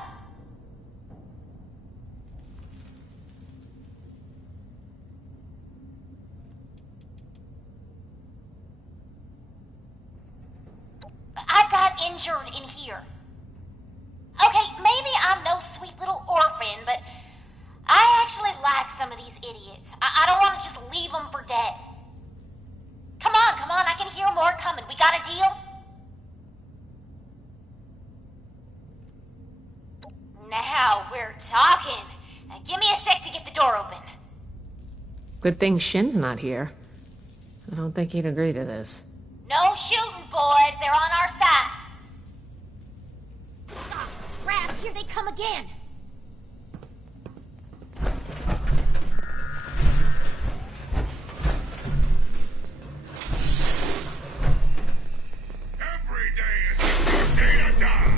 I've got injured in here. Okay, maybe I'm no sweet little orphan, but I actually like some of these idiots. I don't want to just leave them for dead. Come on, I can hear more coming. We got a deal? Now we're talking. Give me a sec to get the door open. Good thing Shin's not here. I don't think he'd agree to this. No shooting, boys. They're on our side. Crap, here they come again. Every day is a good day to die.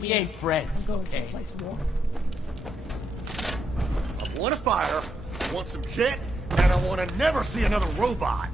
We ain't friends, okay? I want a fire, I want some shit, and I want to never see another robot.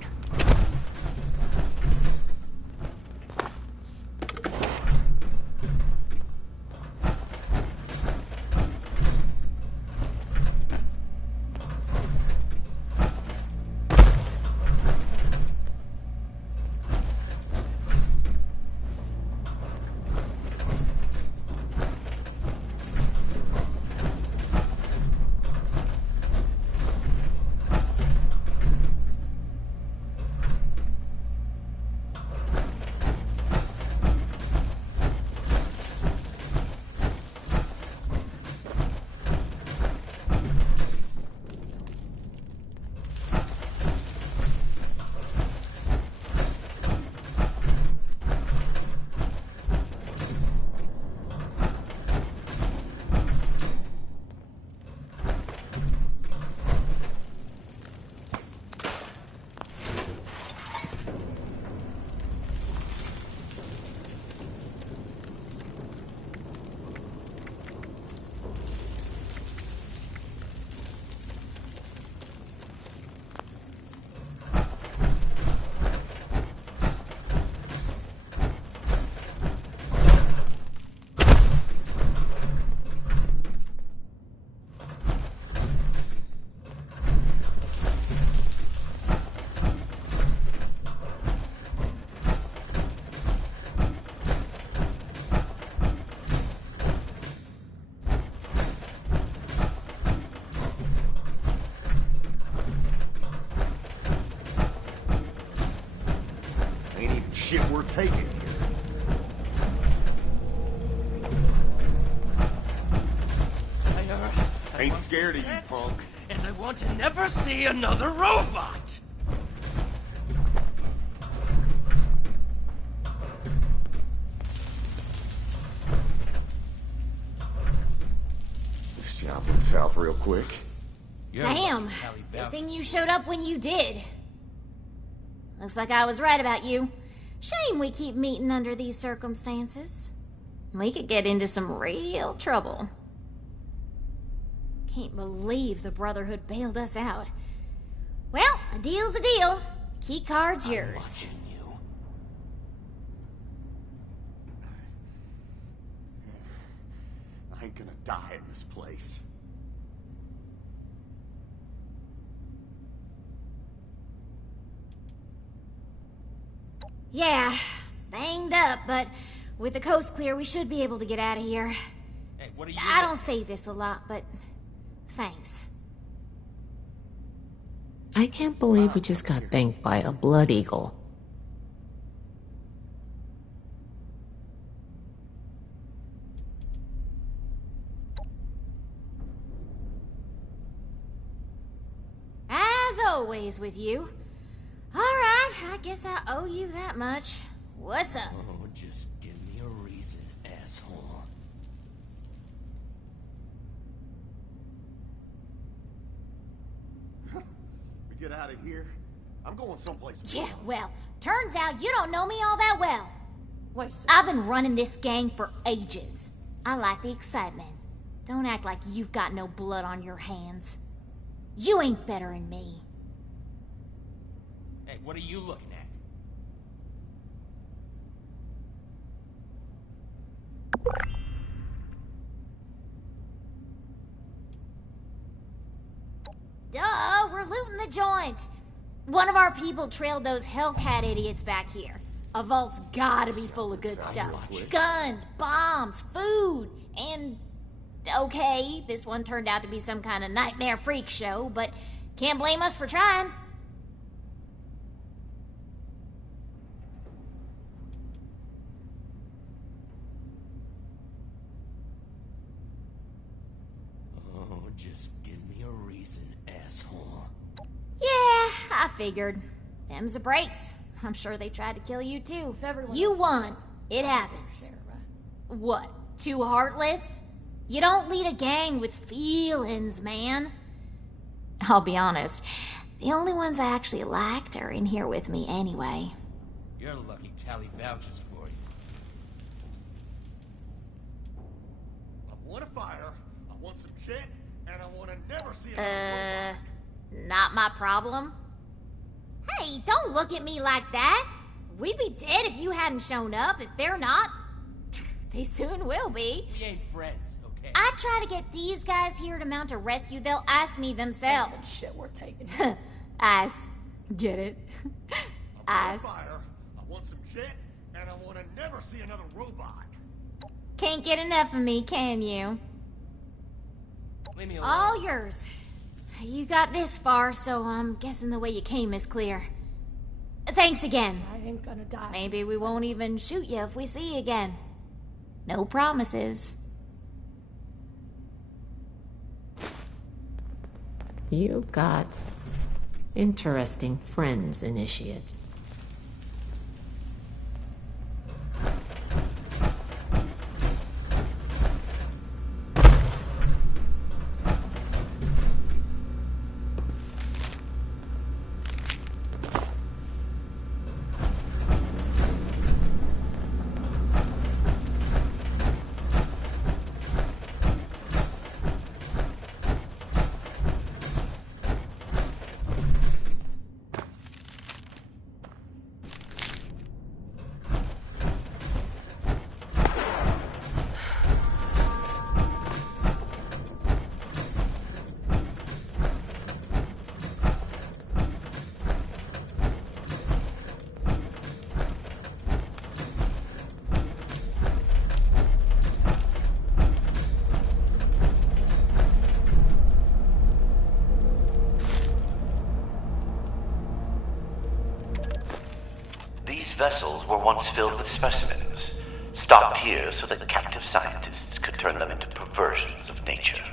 Shit worth taking here. Ain't scared of you, punk. and I want to never see another robot! This job went south real quick. Damn! Good thing you showed up when you did. Looks like I was right about you. Shame we keep meeting under these circumstances. We could get into some real trouble. Can't believe the Brotherhood bailed us out. Well, a deal's a deal. Key card's yours. I ain't gonna die in this place. Yeah, banged up, but with the coast clear, we should be able to get out of here. Hey, what are you... I don't say this a lot, but thanks. I can't believe we just got thanked by a blood eagle. As always with you. All right, I guess I owe you that much. What's up? Oh, just give me a reason, asshole. We get out of here. I'm going someplace. Yeah, well, turns out you don't know me all that well. I've been running this gang for ages. I like the excitement. Don't act like you've got no blood on your hands. You ain't better than me. Hey, what are you looking at? Duh, we're looting the joint. One of our people trailed those Hellcat idiots back here. A vault's gotta be full of good stuff. Guns, bombs, food, and... Okay, this one turned out to be some kind of nightmare freak show, but can't blame us for trying. Oh, just give me a reason, asshole. Yeah, I figured. Them's the breaks. I'm sure they tried to kill you too. You won. It happens. What? Too heartless? You don't lead a gang with feelings, man. I'll be honest. The only ones I actually liked are in here with me anyway. You're lucky Tally vouches for you. I want a fire, I want some shit, and I want to never see another Not my problem. Hey, don't look at me like that. We'd be dead if you hadn't shown up. If they're not, they soon will be. We ain't friends, okay? I try to get these guys here to mount a rescue, they'll ask me themselves. Shit, we're taking. Ass. Get it? Ass. fire, I want some shit, and I want to never see another robot. Can't get enough of me, can you? Leave me alone. All yours. You got this far, so I'm guessing the way you came is clear. Thanks again. I ain't gonna die. Maybe we won't even shoot you if we see you again. No promises. You've got interesting friends, Initiate. Vessels were once filled with specimens, stocked here so that captive scientists could turn them into perversions of nature.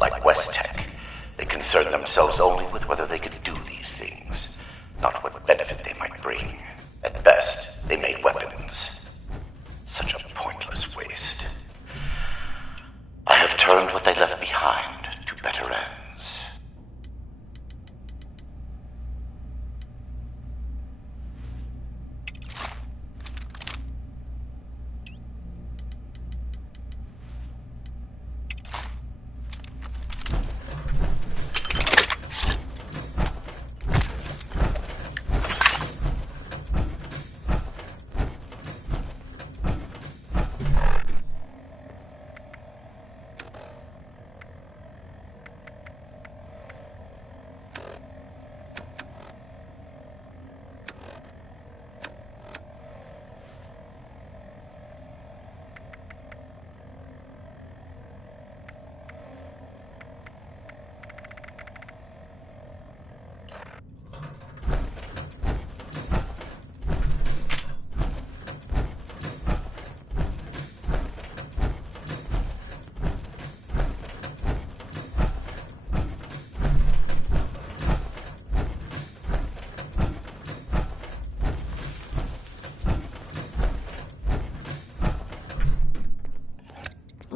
Like West Tech, they concerned themselves only with whether they could do these things, not what benefit they might bring. At best, they made weapons. Such a pointless waste. I have turned what they left behind to better ends.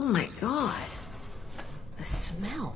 Oh my god. The smell.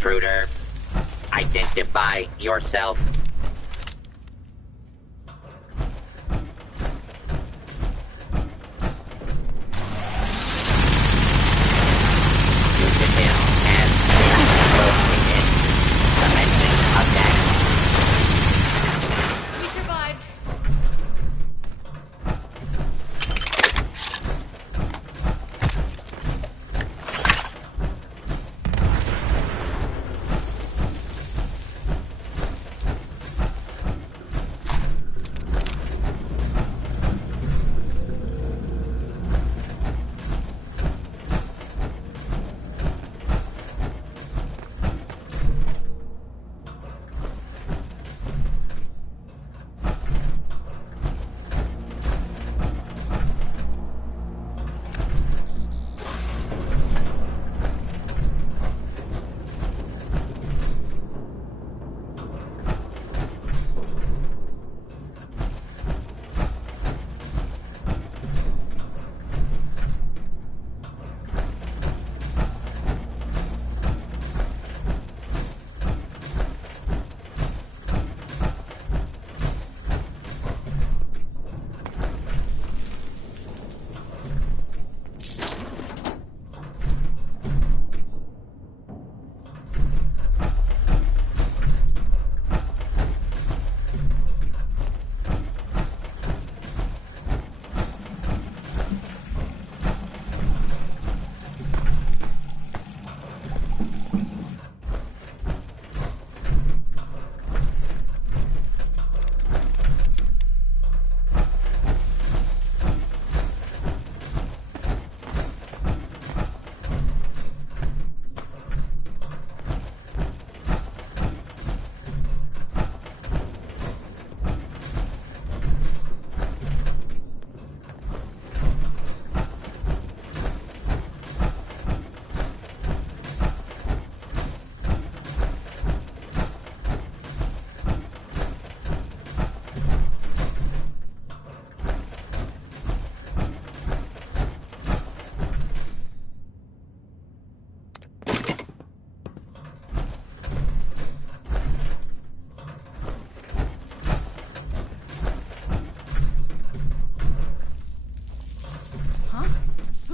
Intruder, identify yourself.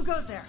goes there?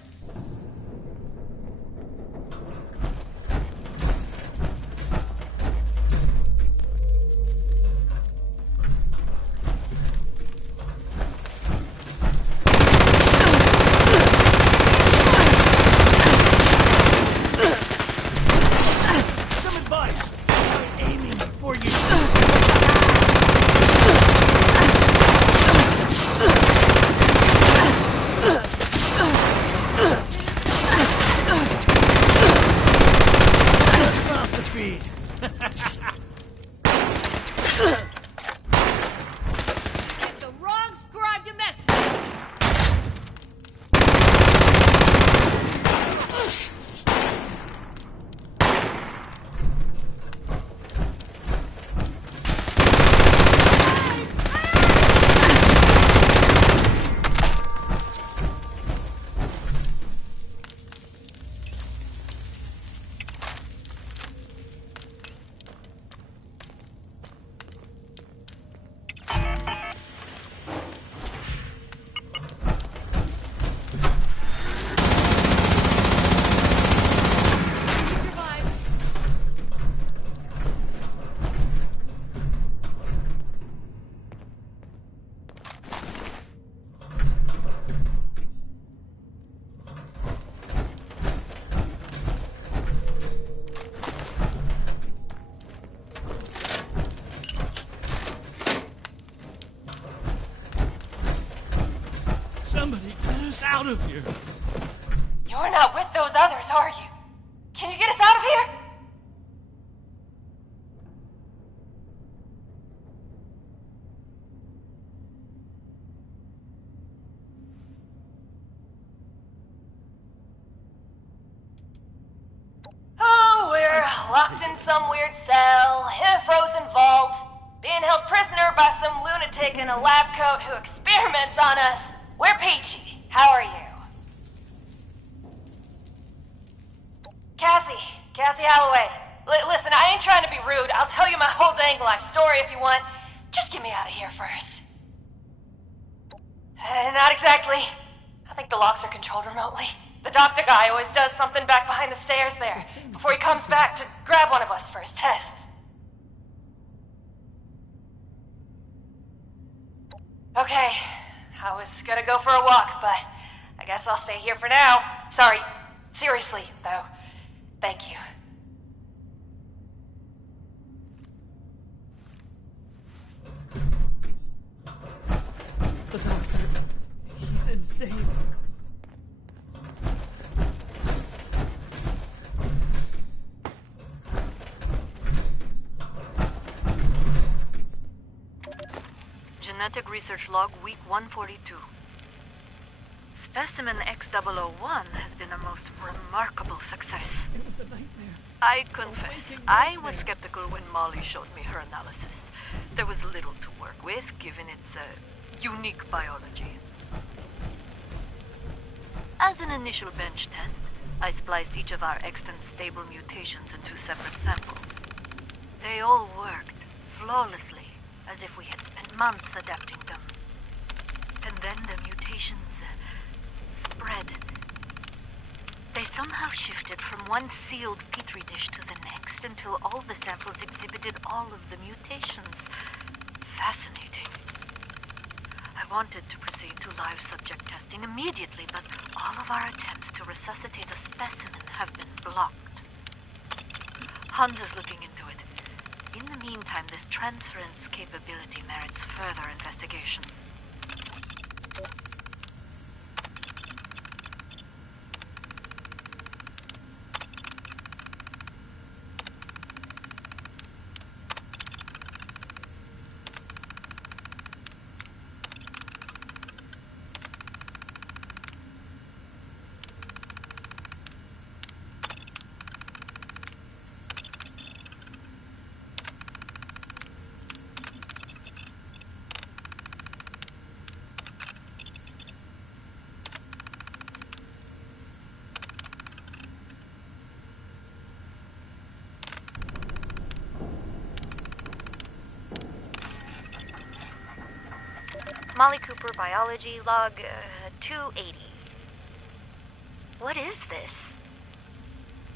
Somebody get us out of here. You're not with those others, are you? Can you get us out of here? Oh, we're locked in some weird cell, in a frozen vault, being held prisoner by some lunatic in a lab coat who experiments on us. We're Peachy. How are you? Cassie Holloway. Listen, I ain't trying to be rude. I'll tell you my whole dang life story if you want. Just get me out of here first. Not exactly. I think the locks are controlled remotely. The doctor guy always does something back behind the stairs there before he comes back to grab one of us for his tests. Okay, I was gonna go for a walk, but I guess I'll stay here for now. Sorry, seriously, though. Thank you. The doctor, he's insane. Genetic Research Log, Week 142. Specimen X001 has been a most remarkable success. It was a nightmare. I confess, I was skeptical when Molly showed me her analysis. There was little to work with, given its unique biology. As an initial bench test, I spliced each of our extant stable mutations into separate samples. They all worked flawlessly, as if we had spent months adapting them. And then the mutations spread. They somehow shifted from one sealed petri dish to the next until all the samples exhibited all of the mutations. Fascinating. I wanted to proceed to live subject testing immediately, but all of our attempts to resuscitate a specimen have been blocked. Hans is looking into it. In the meantime, this transference capability merits further investigation. Molly Cooper, Biology, Log 280. What is this?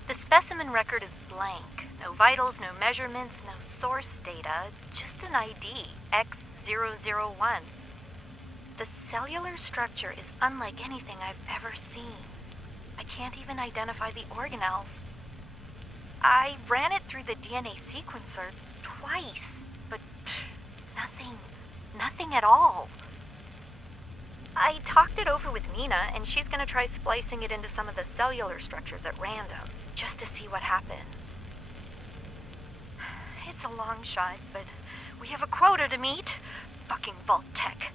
The specimen record is blank. No vitals, no measurements, no source data, just an ID, X001. The cellular structure is unlike anything I've ever seen. I can't even identify the organelles. I ran it through the DNA sequencer twice, but nothing at all. I talked it over with Nina, and she's gonna try splicing it into some of the cellular structures at random, just to see what happens. It's a long shot, but we have a quota to meet. Fucking Vault Tech.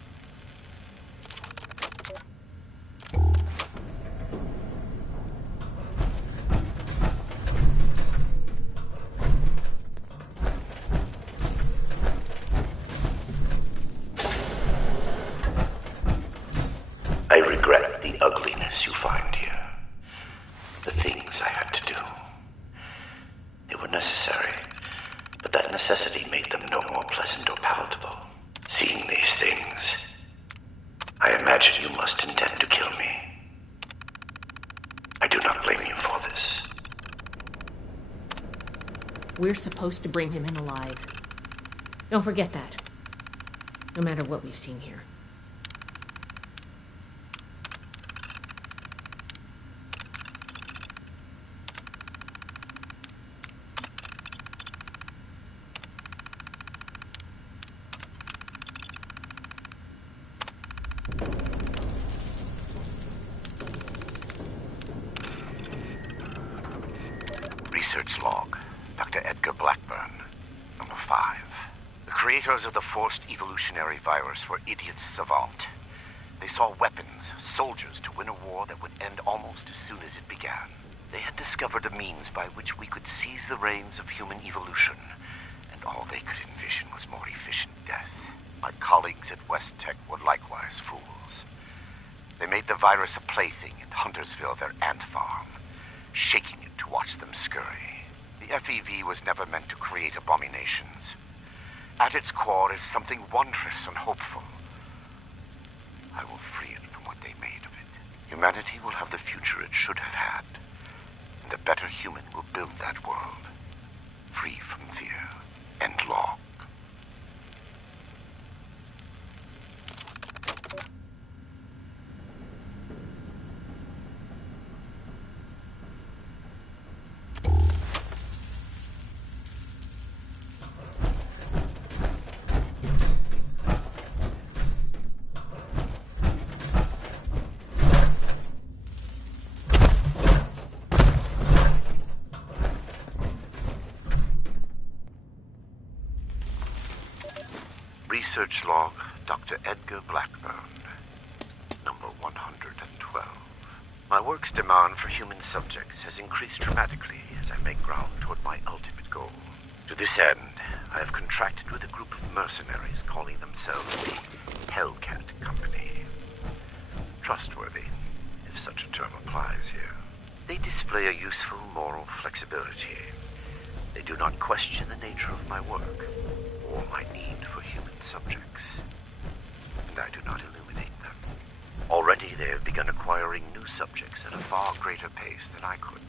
I regret the ugliness you find here. The things I had to do. They were necessary, but that necessity made them no more pleasant or palatable. Seeing these things, I imagine you must intend to kill me. I do not blame you for this. We're supposed to bring him in alive. Don't forget that. No matter what we've seen here. Research log, Dr. Edgar Blackburn, number 5. The creators of the forced evolutionary virus were idiots savant. They saw weapons, soldiers to win a war that would end almost as soon as it began. They had discovered a means by which we could seize the reins of human evolution, and all they could envision was more efficient death. My colleagues at West Tech were likewise fools. They made the virus a plaything in Huntersville, their ant farm, shaking it to watch them scurry. The FEV was never meant to create abominations. At its core is something wondrous and hopeful. I will free it from what they made of it. Humanity will have the future it should have had, and a better human will build that world, free from fear and law. Research log, Dr. Edgar Blackburn, number 112. My work's demand for human subjects has increased dramatically as I make ground toward my ultimate goal. To this end, I have contracted with a group of mercenaries calling themselves the Hellcat Company. Trustworthy, if such a term applies here. They display a useful moral flexibility. They do not question the nature of my work or my need for human subjects, and I do not illuminate them. Already they have begun acquiring new subjects at a far greater pace than I could,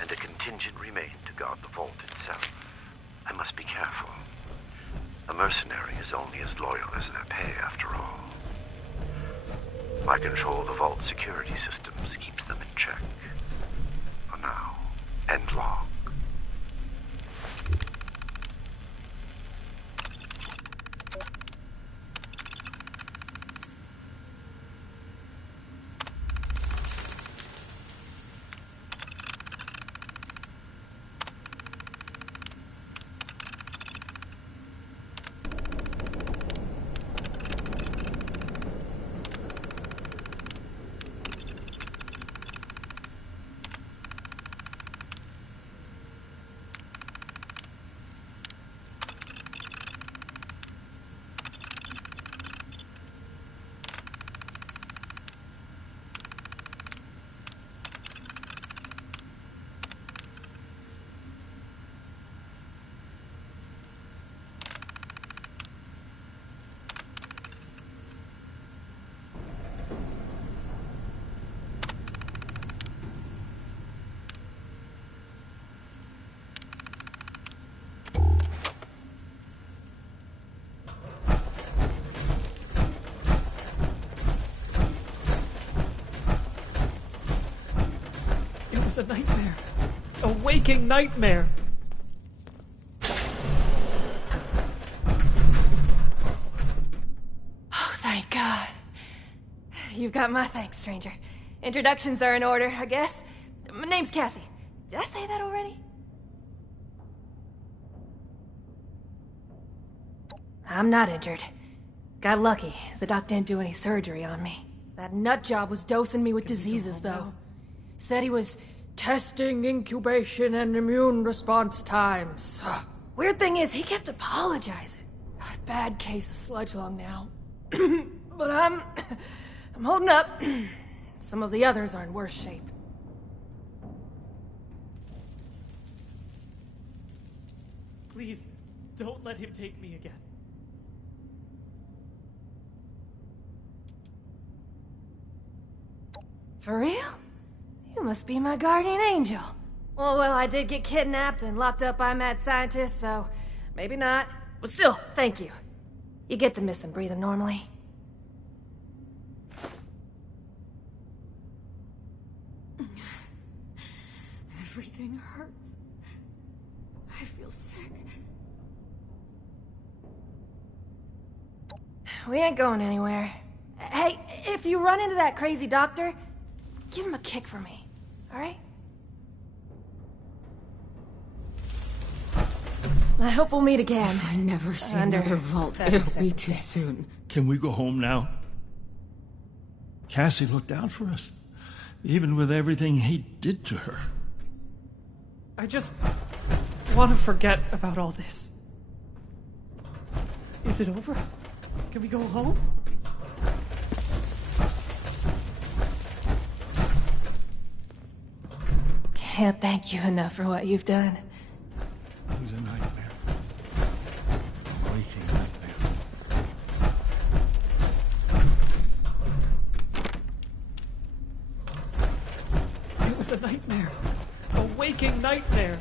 and a contingent remained to guard the vault itself. I must be careful. A mercenary is only as loyal as their pay, after all. My control of the vault security systems keeps them in check. For now, and long. It was a nightmare. A waking nightmare. Oh, thank God. You've got my thanks, stranger. Introductions are in order, I guess. My name's Cassie. Did I say that already? I'm not injured. Got lucky. The doc didn't do any surgery on me. That nut job was dosing me with diseases, though. Said he was testing incubation and immune response times. Weird thing is, he kept apologizing. Got a bad case of sludge lung now. But I'm holding up. Some of the others are in worse shape. Please, don't let him take me again. For real? You must be my guardian angel. Well, I did get kidnapped and locked up by mad scientists, so maybe not. But still, thank you. You get to miss him breathing normally. Everything hurts. I feel sick. We ain't going anywhere. Hey, if you run into that crazy doctor, give him a kick for me, all right? I hope we'll meet again. If I never see another vault, it'll be too soon. Can we go home now? Cassie looked out for us, even with everything he did to her. I just want to forget about all this. Is it over? Can we go home? Can't thank you enough for what you've done. a nightmare. A waking nightmare.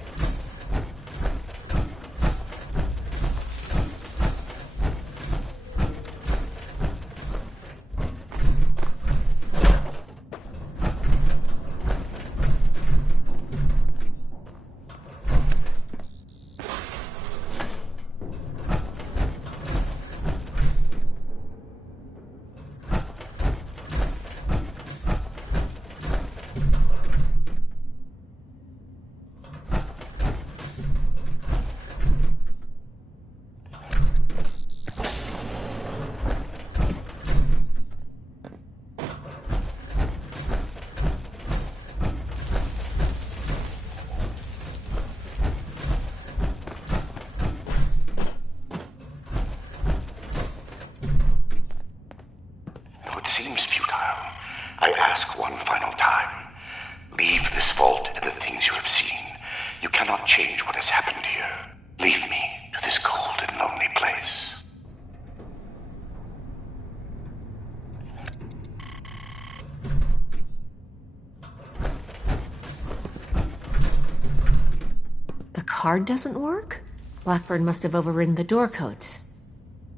Card doesn't work? Blackburn must have overridden the door codes.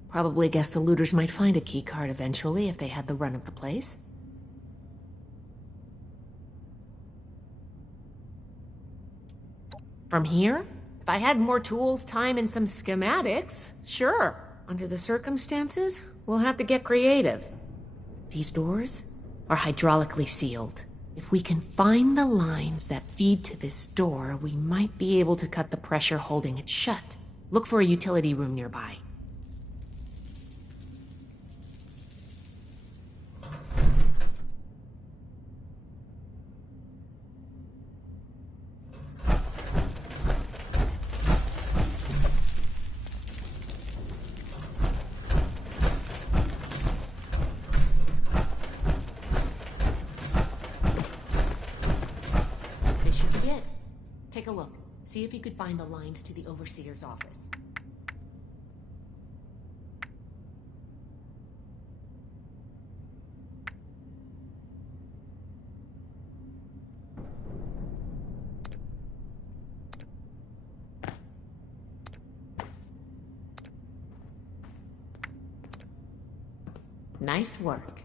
Probably guessed the looters might find a key card eventually if they had the run of the place. From here? If I had more tools, time, and some schematics, sure. Under the circumstances, we'll have to get creative. These doors are hydraulically sealed. If we can find the lines that feed to this door, we might be able to cut the pressure holding it shut. Look for a utility room nearby. Take a look. See if you could find the lines to the Overseer's office. Nice work.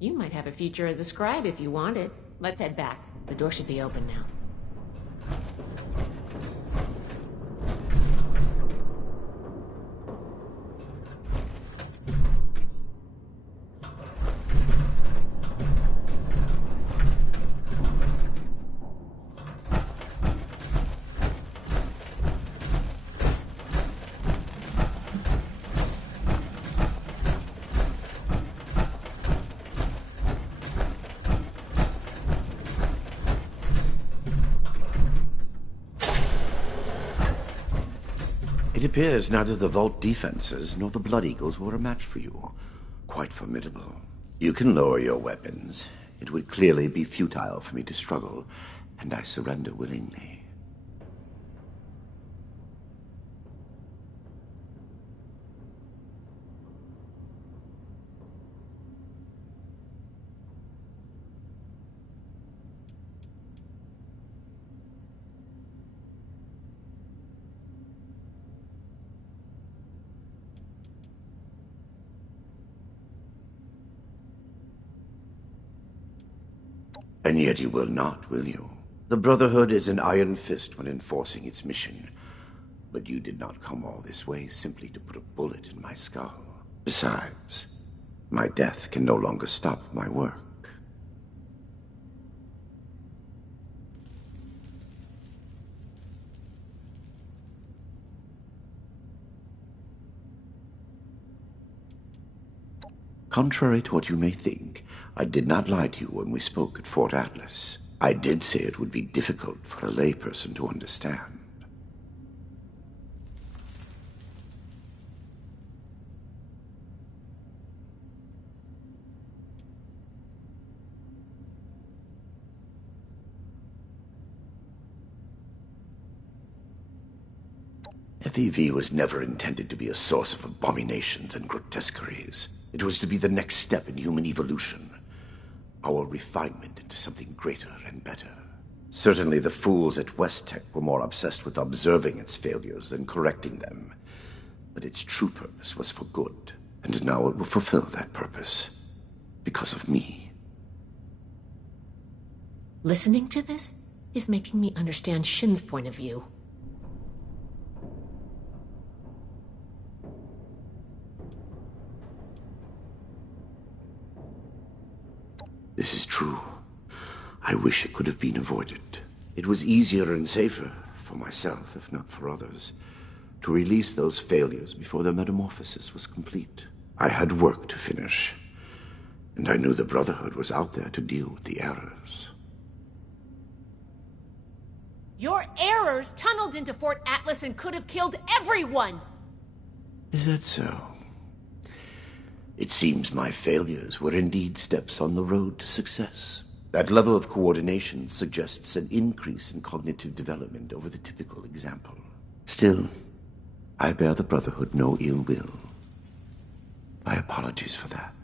You might have a future as a scribe if you want it. Let's head back. The door should be open now. It appears neither the Vault defenses nor the Blood Eagles were a match for you. Quite formidable. You can lower your weapons. It would clearly be futile for me to struggle, and I surrender willingly. And yet you will not, will you? The Brotherhood is an iron fist when enforcing its mission. But you did not come all this way simply to put a bullet in my skull. Besides, my death can no longer stop my work. Contrary to what you may think, I did not lie to you when we spoke at Fort Atlas. I did say it would be difficult for a layperson to understand. FEV was never intended to be a source of abominations and grotesqueries. It was to be the next step in human evolution. Our refinement into something greater and better. Certainly the fools at West Tech were more obsessed with observing its failures than correcting them. But its true purpose was for good, and now it will fulfill that purpose. Because of me. Listening to this is making me understand Shin's point of view. This is true. I wish it could have been avoided. It was easier and safer, for myself, if not for others, to release those failures before their metamorphosis was complete. I had work to finish, and I knew the Brotherhood was out there to deal with the errors. Your errors tunneled into Fort Atlas and could have killed everyone! Is that so? It seems my failures were indeed steps on the road to success. That level of coordination suggests an increase in cognitive development over the typical example. Still, I bear the Brotherhood no ill will. My apologies for that.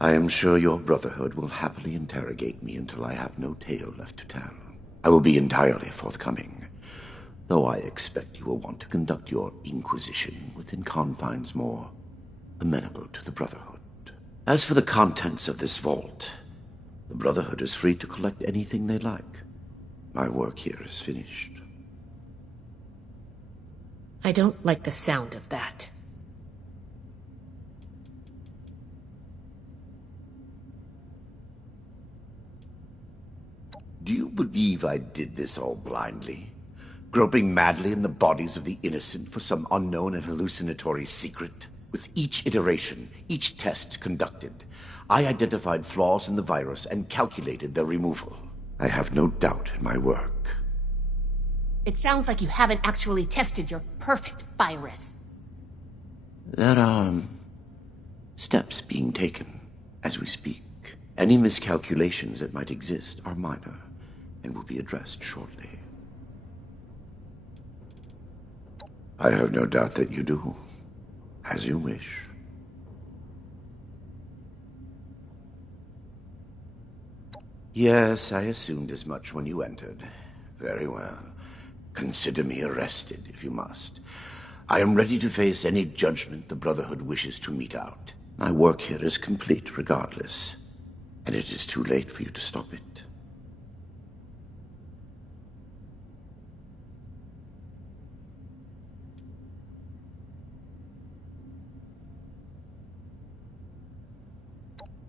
I am sure your Brotherhood will happily interrogate me until I have no tale left to tell. I will be entirely forthcoming, though I expect you will want to conduct your inquisition within confines more amenable to the Brotherhood. As for the contents of this vault, the Brotherhood is free to collect anything they like. My work here is finished. I don't like the sound of that. Do you believe I did this all blindly? Groping madly in the bodies of the innocent for some unknown and hallucinatory secret? With each iteration, each test conducted, I identified flaws in the virus and calculated their removal. I have no doubt in my work. It sounds like you haven't actually tested your perfect virus. There are steps being taken as we speak. Any miscalculations that might exist are minor and will be addressed shortly. I have no doubt that you do. As you wish. Yes, I assumed as much when you entered. Very well. Consider me arrested, if you must. I am ready to face any judgment the Brotherhood wishes to mete out. My work here is complete regardless, and it is too late for you to stop it.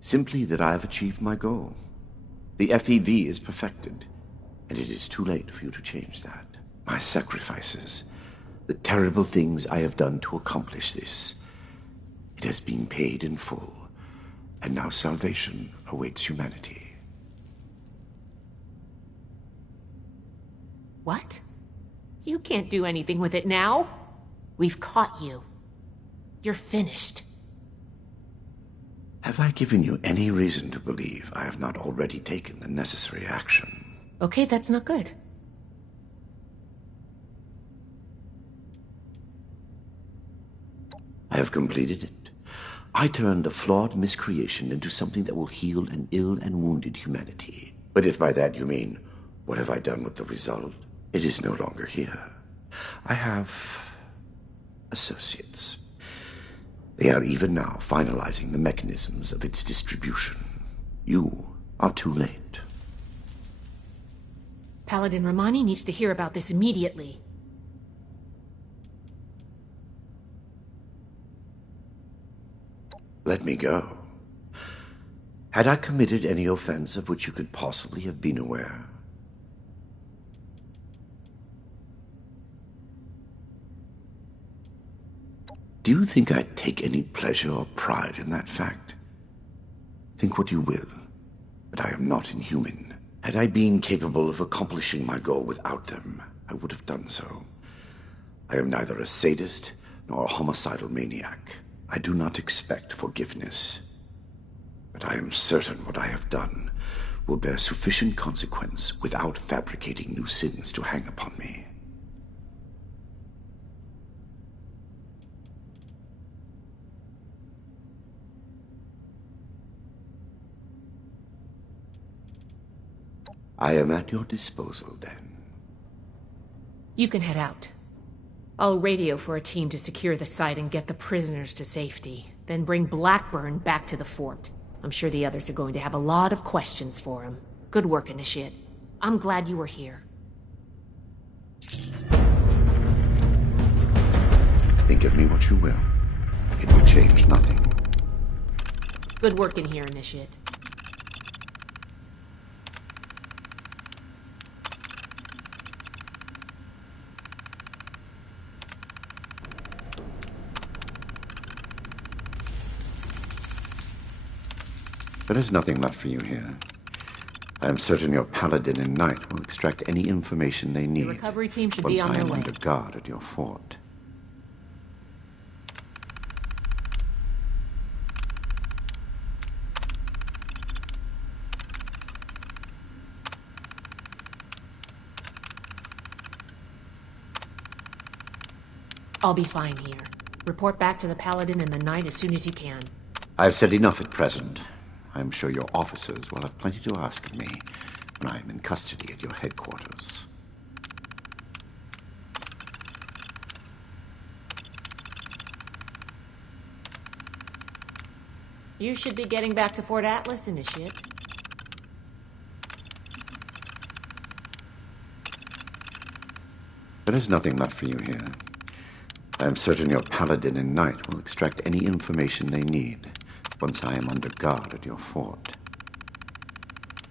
Simply that I have achieved my goal. The FEV is perfected, and it is too late for you to change that. My sacrifices, the terrible things I have done to accomplish this, it has been paid in full, and now salvation awaits humanity. What? You can't do anything with it now. We've caught you. You're finished. Have I given you any reason to believe I have not already taken the necessary action? Okay, that's not good. I have completed it. I turned a flawed miscreation into something that will heal an ill and wounded humanity. But if by that you mean, what have I done with the result? It is no longer here. I have associates. They are even now finalizing the mechanisms of its distribution. You are too late. Paladin Romani needs to hear about this immediately. Let me go. Had I committed any offense of which you could possibly have been aware? Do you think I take any pleasure or pride in that fact? Think what you will, but I am not inhuman. Had I been capable of accomplishing my goal without them, I would have done so. I am neither a sadist nor a homicidal maniac. I do not expect forgiveness. But I am certain what I have done will bear sufficient consequence without fabricating new sins to hang upon me. I am at your disposal, then. You can head out. I'll radio for a team to secure the site and get the prisoners to safety. Then bring Blackburn back to the fort. I'm sure the others are going to have a lot of questions for him. Good work, Initiate. I'm glad you were here. Think of me what you will. It will change nothing. Good work in here, Initiate. There is nothing left for you here. I am certain your Paladin and Knight will extract any information they need. The recovery team should once be on I their am way. under guard at your fort. I'll be fine here. Report back to the Paladin and the Knight as soon as you can. I've said enough at present. I am sure your officers will have plenty to ask of me when I am in custody at your headquarters. You should be getting back to Fort Atlas, Initiate. There is nothing left for you here. I am certain your Paladin and Knight will extract any information they need once I am under guard at your fort.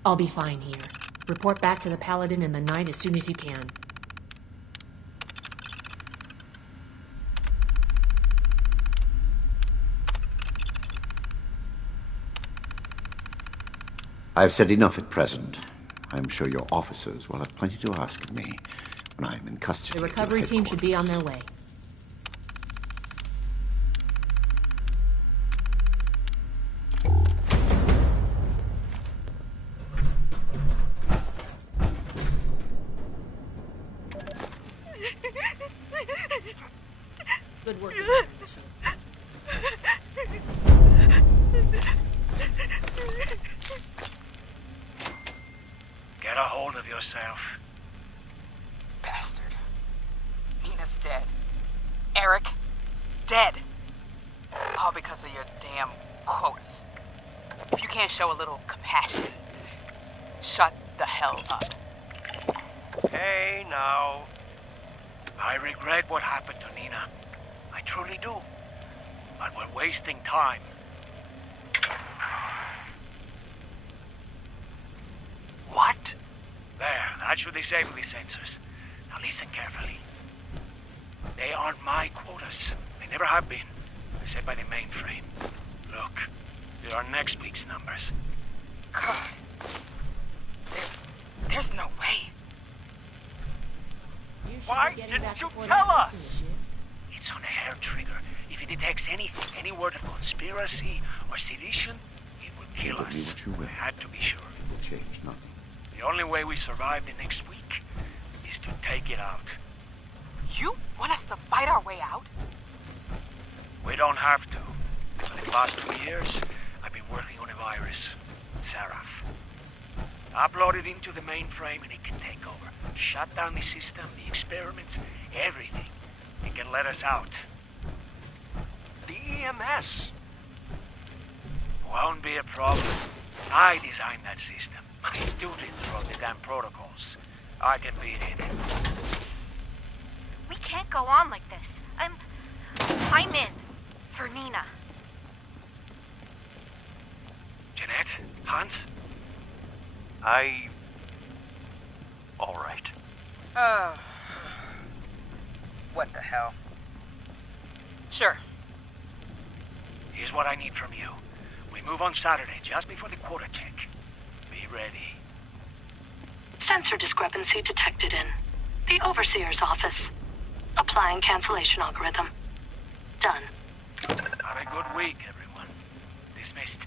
I'll be fine here. Report back to the Paladin and the Knight as soon as you can. I've said enough at present. I am sure your officers will have plenty to ask of me when I am in custody. The recovery team should be on their way. Good work. Get a hold of yourself. Bastard. Nina's dead. Eric, dead. All because of your damn quotas. If you can't show a little compassion, shut the hell up. Hey, now. I regret what happened to Nina. I truly do. But we're wasting time. What? There, that should disable these sensors. Now listen carefully. They aren't my quotas. They never have been. They're set by the mainframe. Look, there are next week's numbers. God. There's no way. Why didn't you tell us? It's on a hair trigger. If it detects anything, any word of conspiracy or sedition, it will kill us. What you will. I had to be sure. It will change nothing. The only way we survive the next week is to take it out. You want us to fight our way out? We don't have to. For the past 2 years, I've been working on a virus, Seraph. Upload it into the mainframe and it can take over. Shut down the system, the experiments, everything. It can let us out. The EMS. Won't be a problem. I designed that system. My students wrote the damn protocols. I can beat it. We can't go on like this. I'm in. For Nina. Jeanette? Hans? All right. What the hell? Sure. Here's what I need from you. We move on Saturday, just before the quota check. Be ready. Sensor discrepancy detected in the Overseer's office. Applying cancellation algorithm. Done. Have a good week, everyone. Dismissed.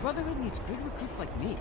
Brotherhood needs good recruits like me.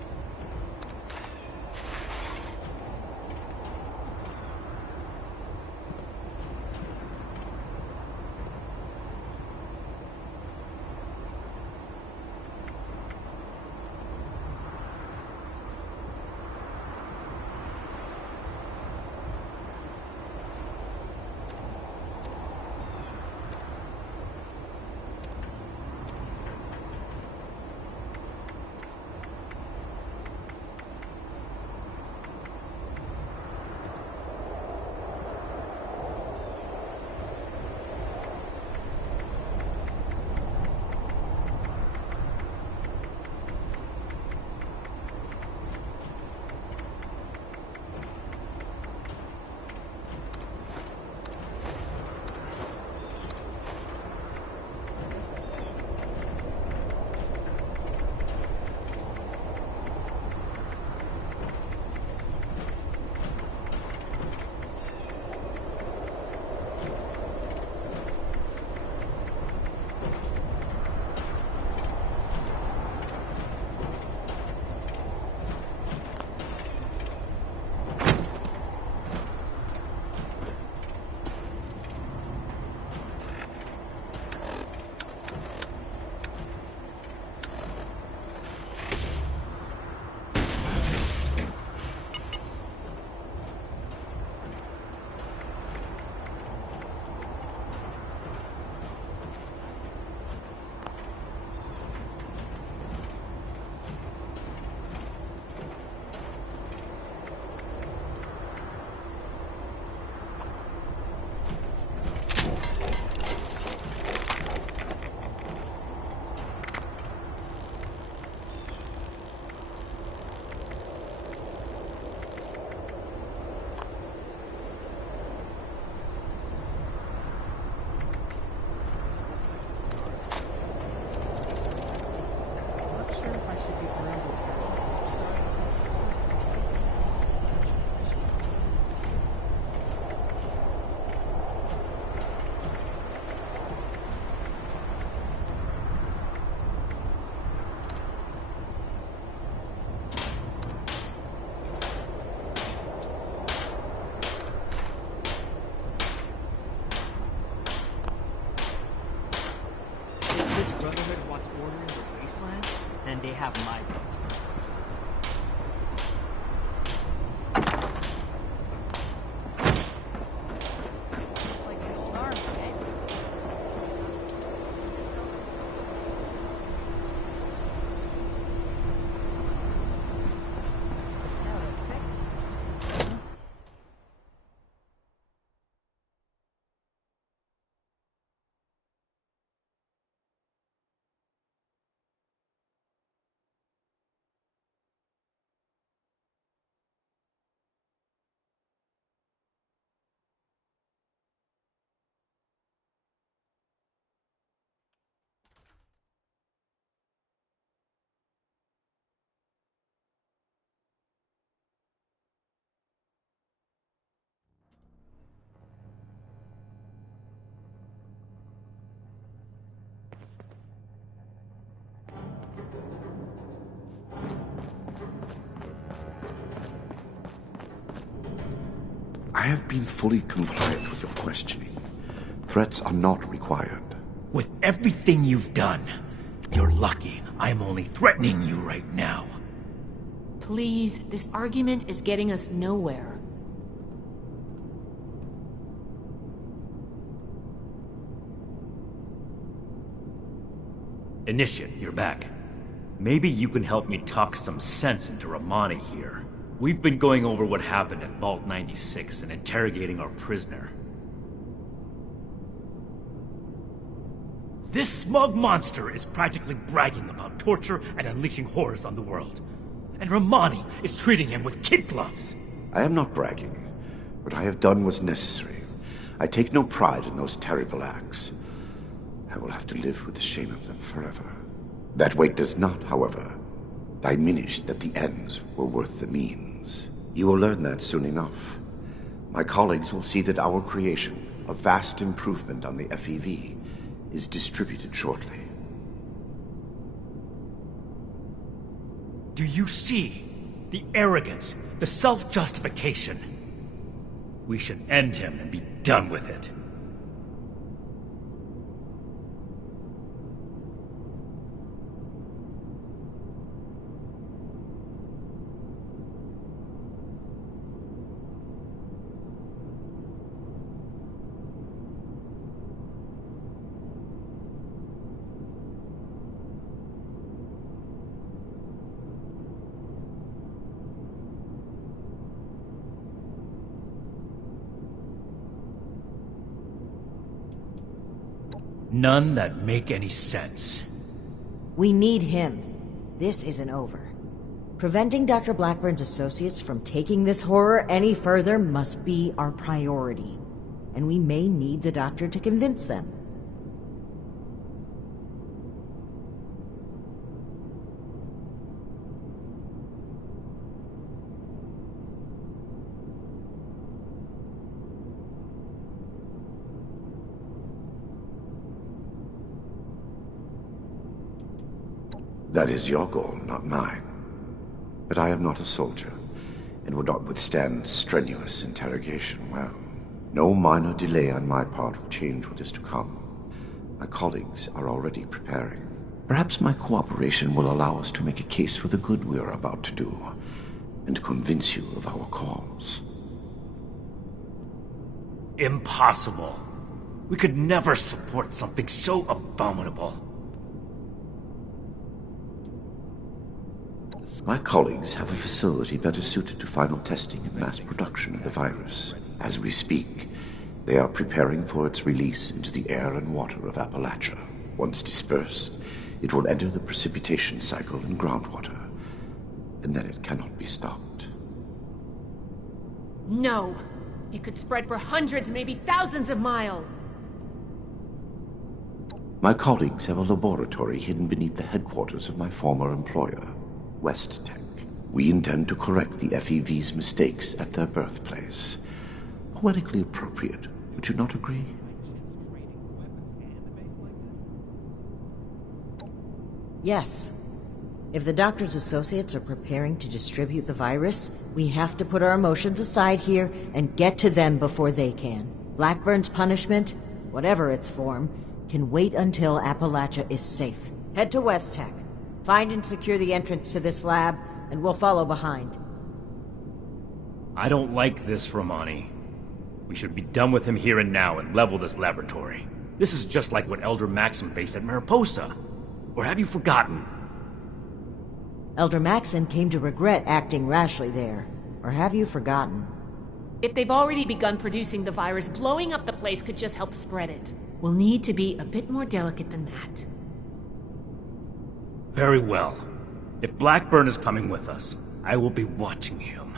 This Brotherhood wants order in the wasteland, then they have my vote. I have been fully compliant with your questioning. Threats are not required. With everything you've done, you're lucky I'm only threatening you right now. Please, this argument is getting us nowhere. Initiate, you're back. Maybe you can help me talk some sense into Romani here. We've been going over what happened at Vault 96 and interrogating our prisoner. This smug monster is practically bragging about torture and unleashing horrors on the world. And Romani is treating him with kid gloves. I am not bragging. What I have done was necessary. I take no pride in those terrible acts. I will have to live with the shame of them forever. That weight does not, however, diminish that the ends were worth the means. You will learn that soon enough. My colleagues will see that our creation, a vast improvement on the FEV, is distributed shortly. Do you see? The arrogance, the self-justification. We should end him and be done with it. None that make any sense. We need him. This isn't over. Preventing Dr. Blackburn's associates from taking this horror any further must be our priority. And we may need the doctor to convince them. That is your goal, not mine. But I am not a soldier, and would not withstand strenuous interrogation well. No minor delay on my part will change what is to come. My colleagues are already preparing. Perhaps my cooperation will allow us to make a case for the good we are about to do, and convince you of our cause. Impossible. We could never support something so abominable. My colleagues have a facility better suited to final testing and mass production of the virus. As we speak, they are preparing for its release into the air and water of Appalachia. Once dispersed, it will enter the precipitation cycle in groundwater, and then it cannot be stopped. No! It could spread for hundreds, maybe thousands of miles! My colleagues have a laboratory hidden beneath the headquarters of my former employer, West Tech. We intend to correct the FEV's mistakes at their birthplace. Poetically appropriate, would you not agree? Yes. If the doctor's associates are preparing to distribute the virus, we have to put our emotions aside here and get to them before they can. Blackburn's punishment, whatever its form, can wait until Appalachia is safe. Head to West Tech. Find and secure the entrance to this lab, and we'll follow behind. I don't like this, Romani. We should be done with him here and now and level this laboratory. This is just like what Elder Maxim faced at Mariposa. Or have you forgotten? Elder Maxim came to regret acting rashly there. Or have you forgotten? If they've already begun producing the virus, blowing up the place could just help spread it. We'll need to be a bit more delicate than that. Very well. If Blackburn is coming with us, I will be watching him.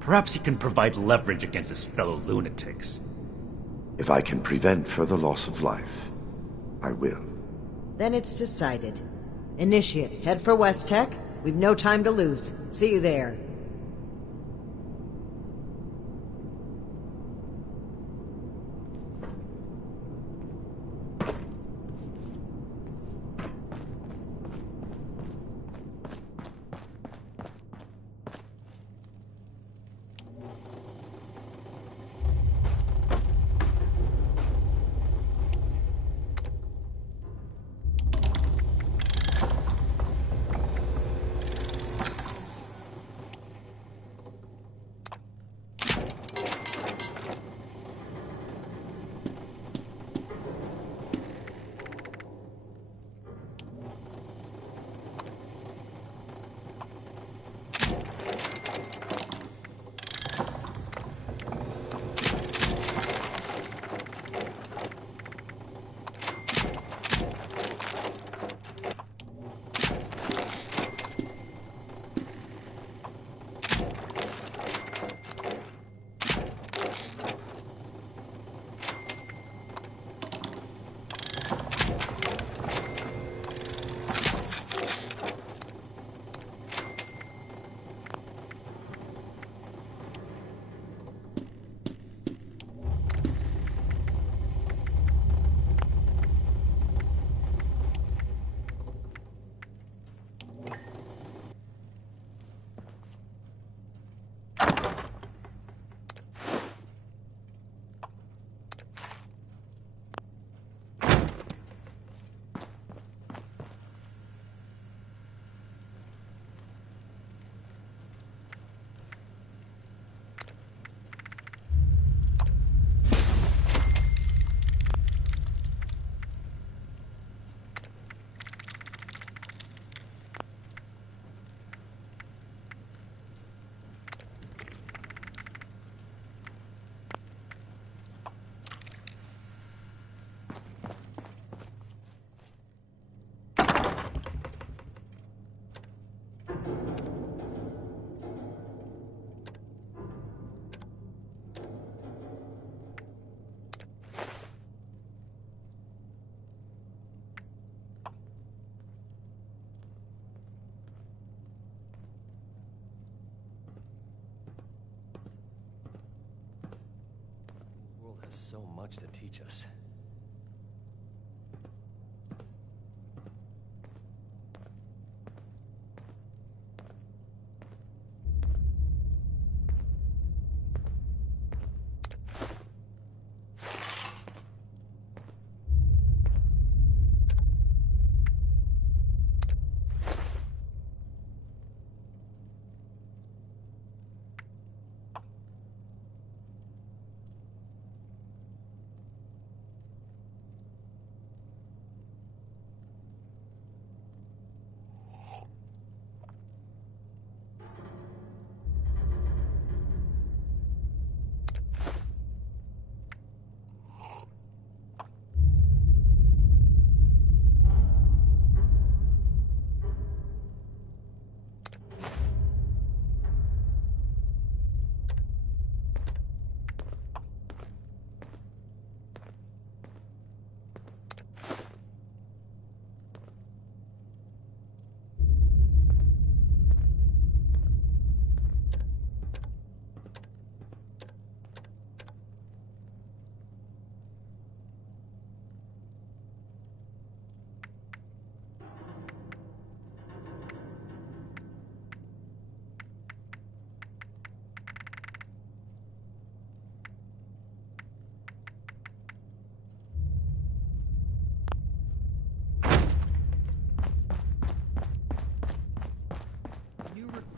Perhaps he can provide leverage against his fellow lunatics. If I can prevent further loss of life, I will. Then it's decided. Initiate, head for West Tech. We've no time to lose. See you there. so much to teach us.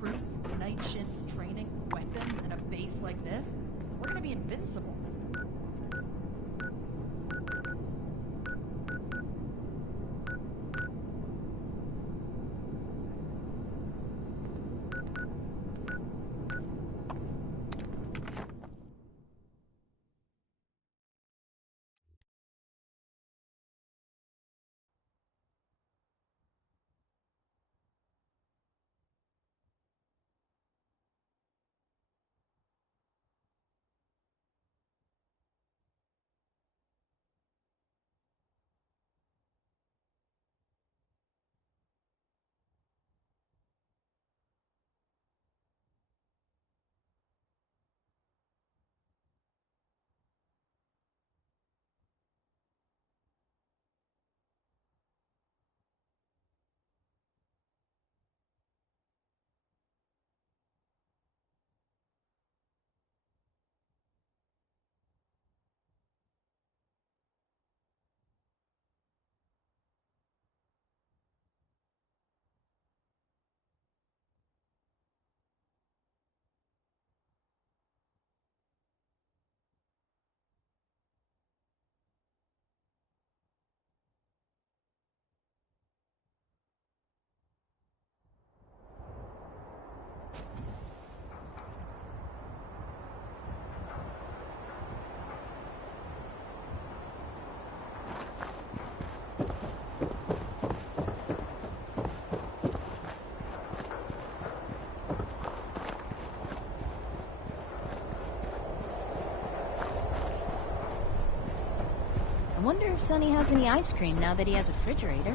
Recruits, night shifts, training, weapons, and a base like this, we're gonna be invincible. I wonder if Sonny has any ice cream now that he has a refrigerator.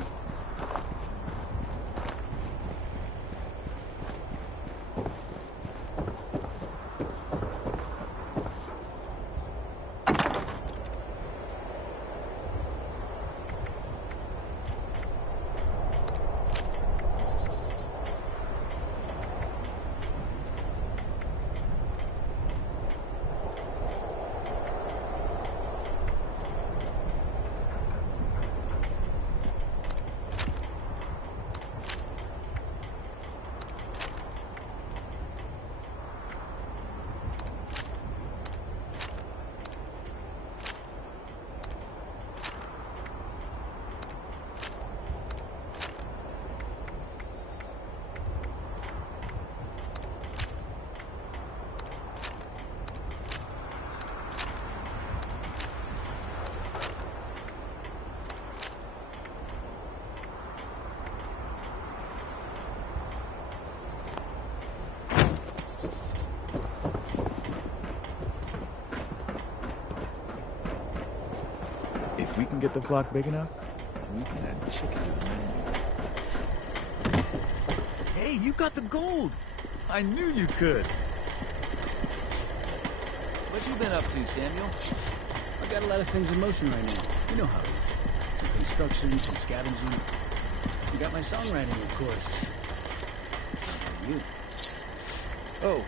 If we can get the flock big enough, we can add chicken. Hey, you got the gold! I knew you could! What you been up to, Samuel? I got a lot of things in motion right now. You know how it is. Some construction, some scavenging. You got my songwriting, of course. You. Oh,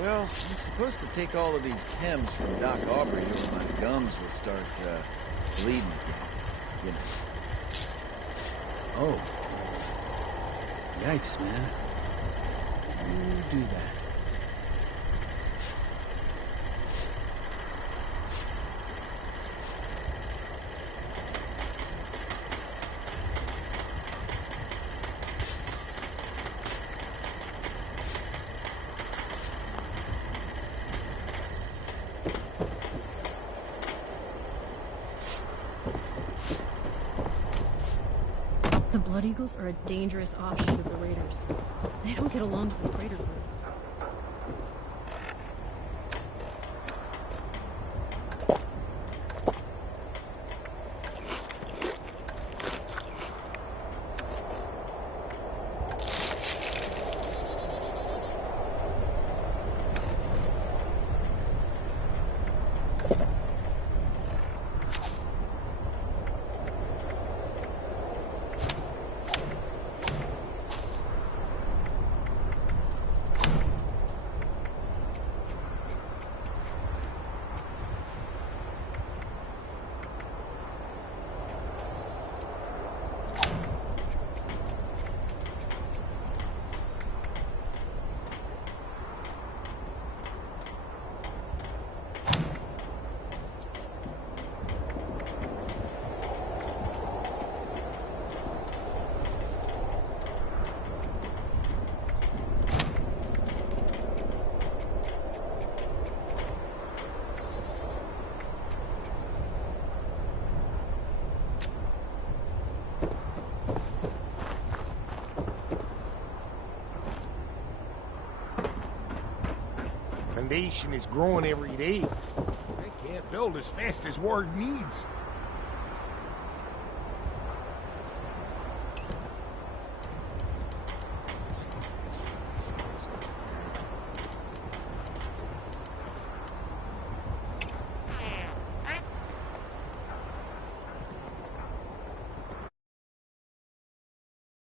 well, I'm supposed to take all of these chems from Doc Aubrey, or my gums will start, bleeding again. You know. Oh. Yikes, man. You do that. The Blood Eagles are a dangerous offshoot of the Raiders. They don't get along with the Praetor group. Foundation is growing every day. They can't build as fast as Ward needs.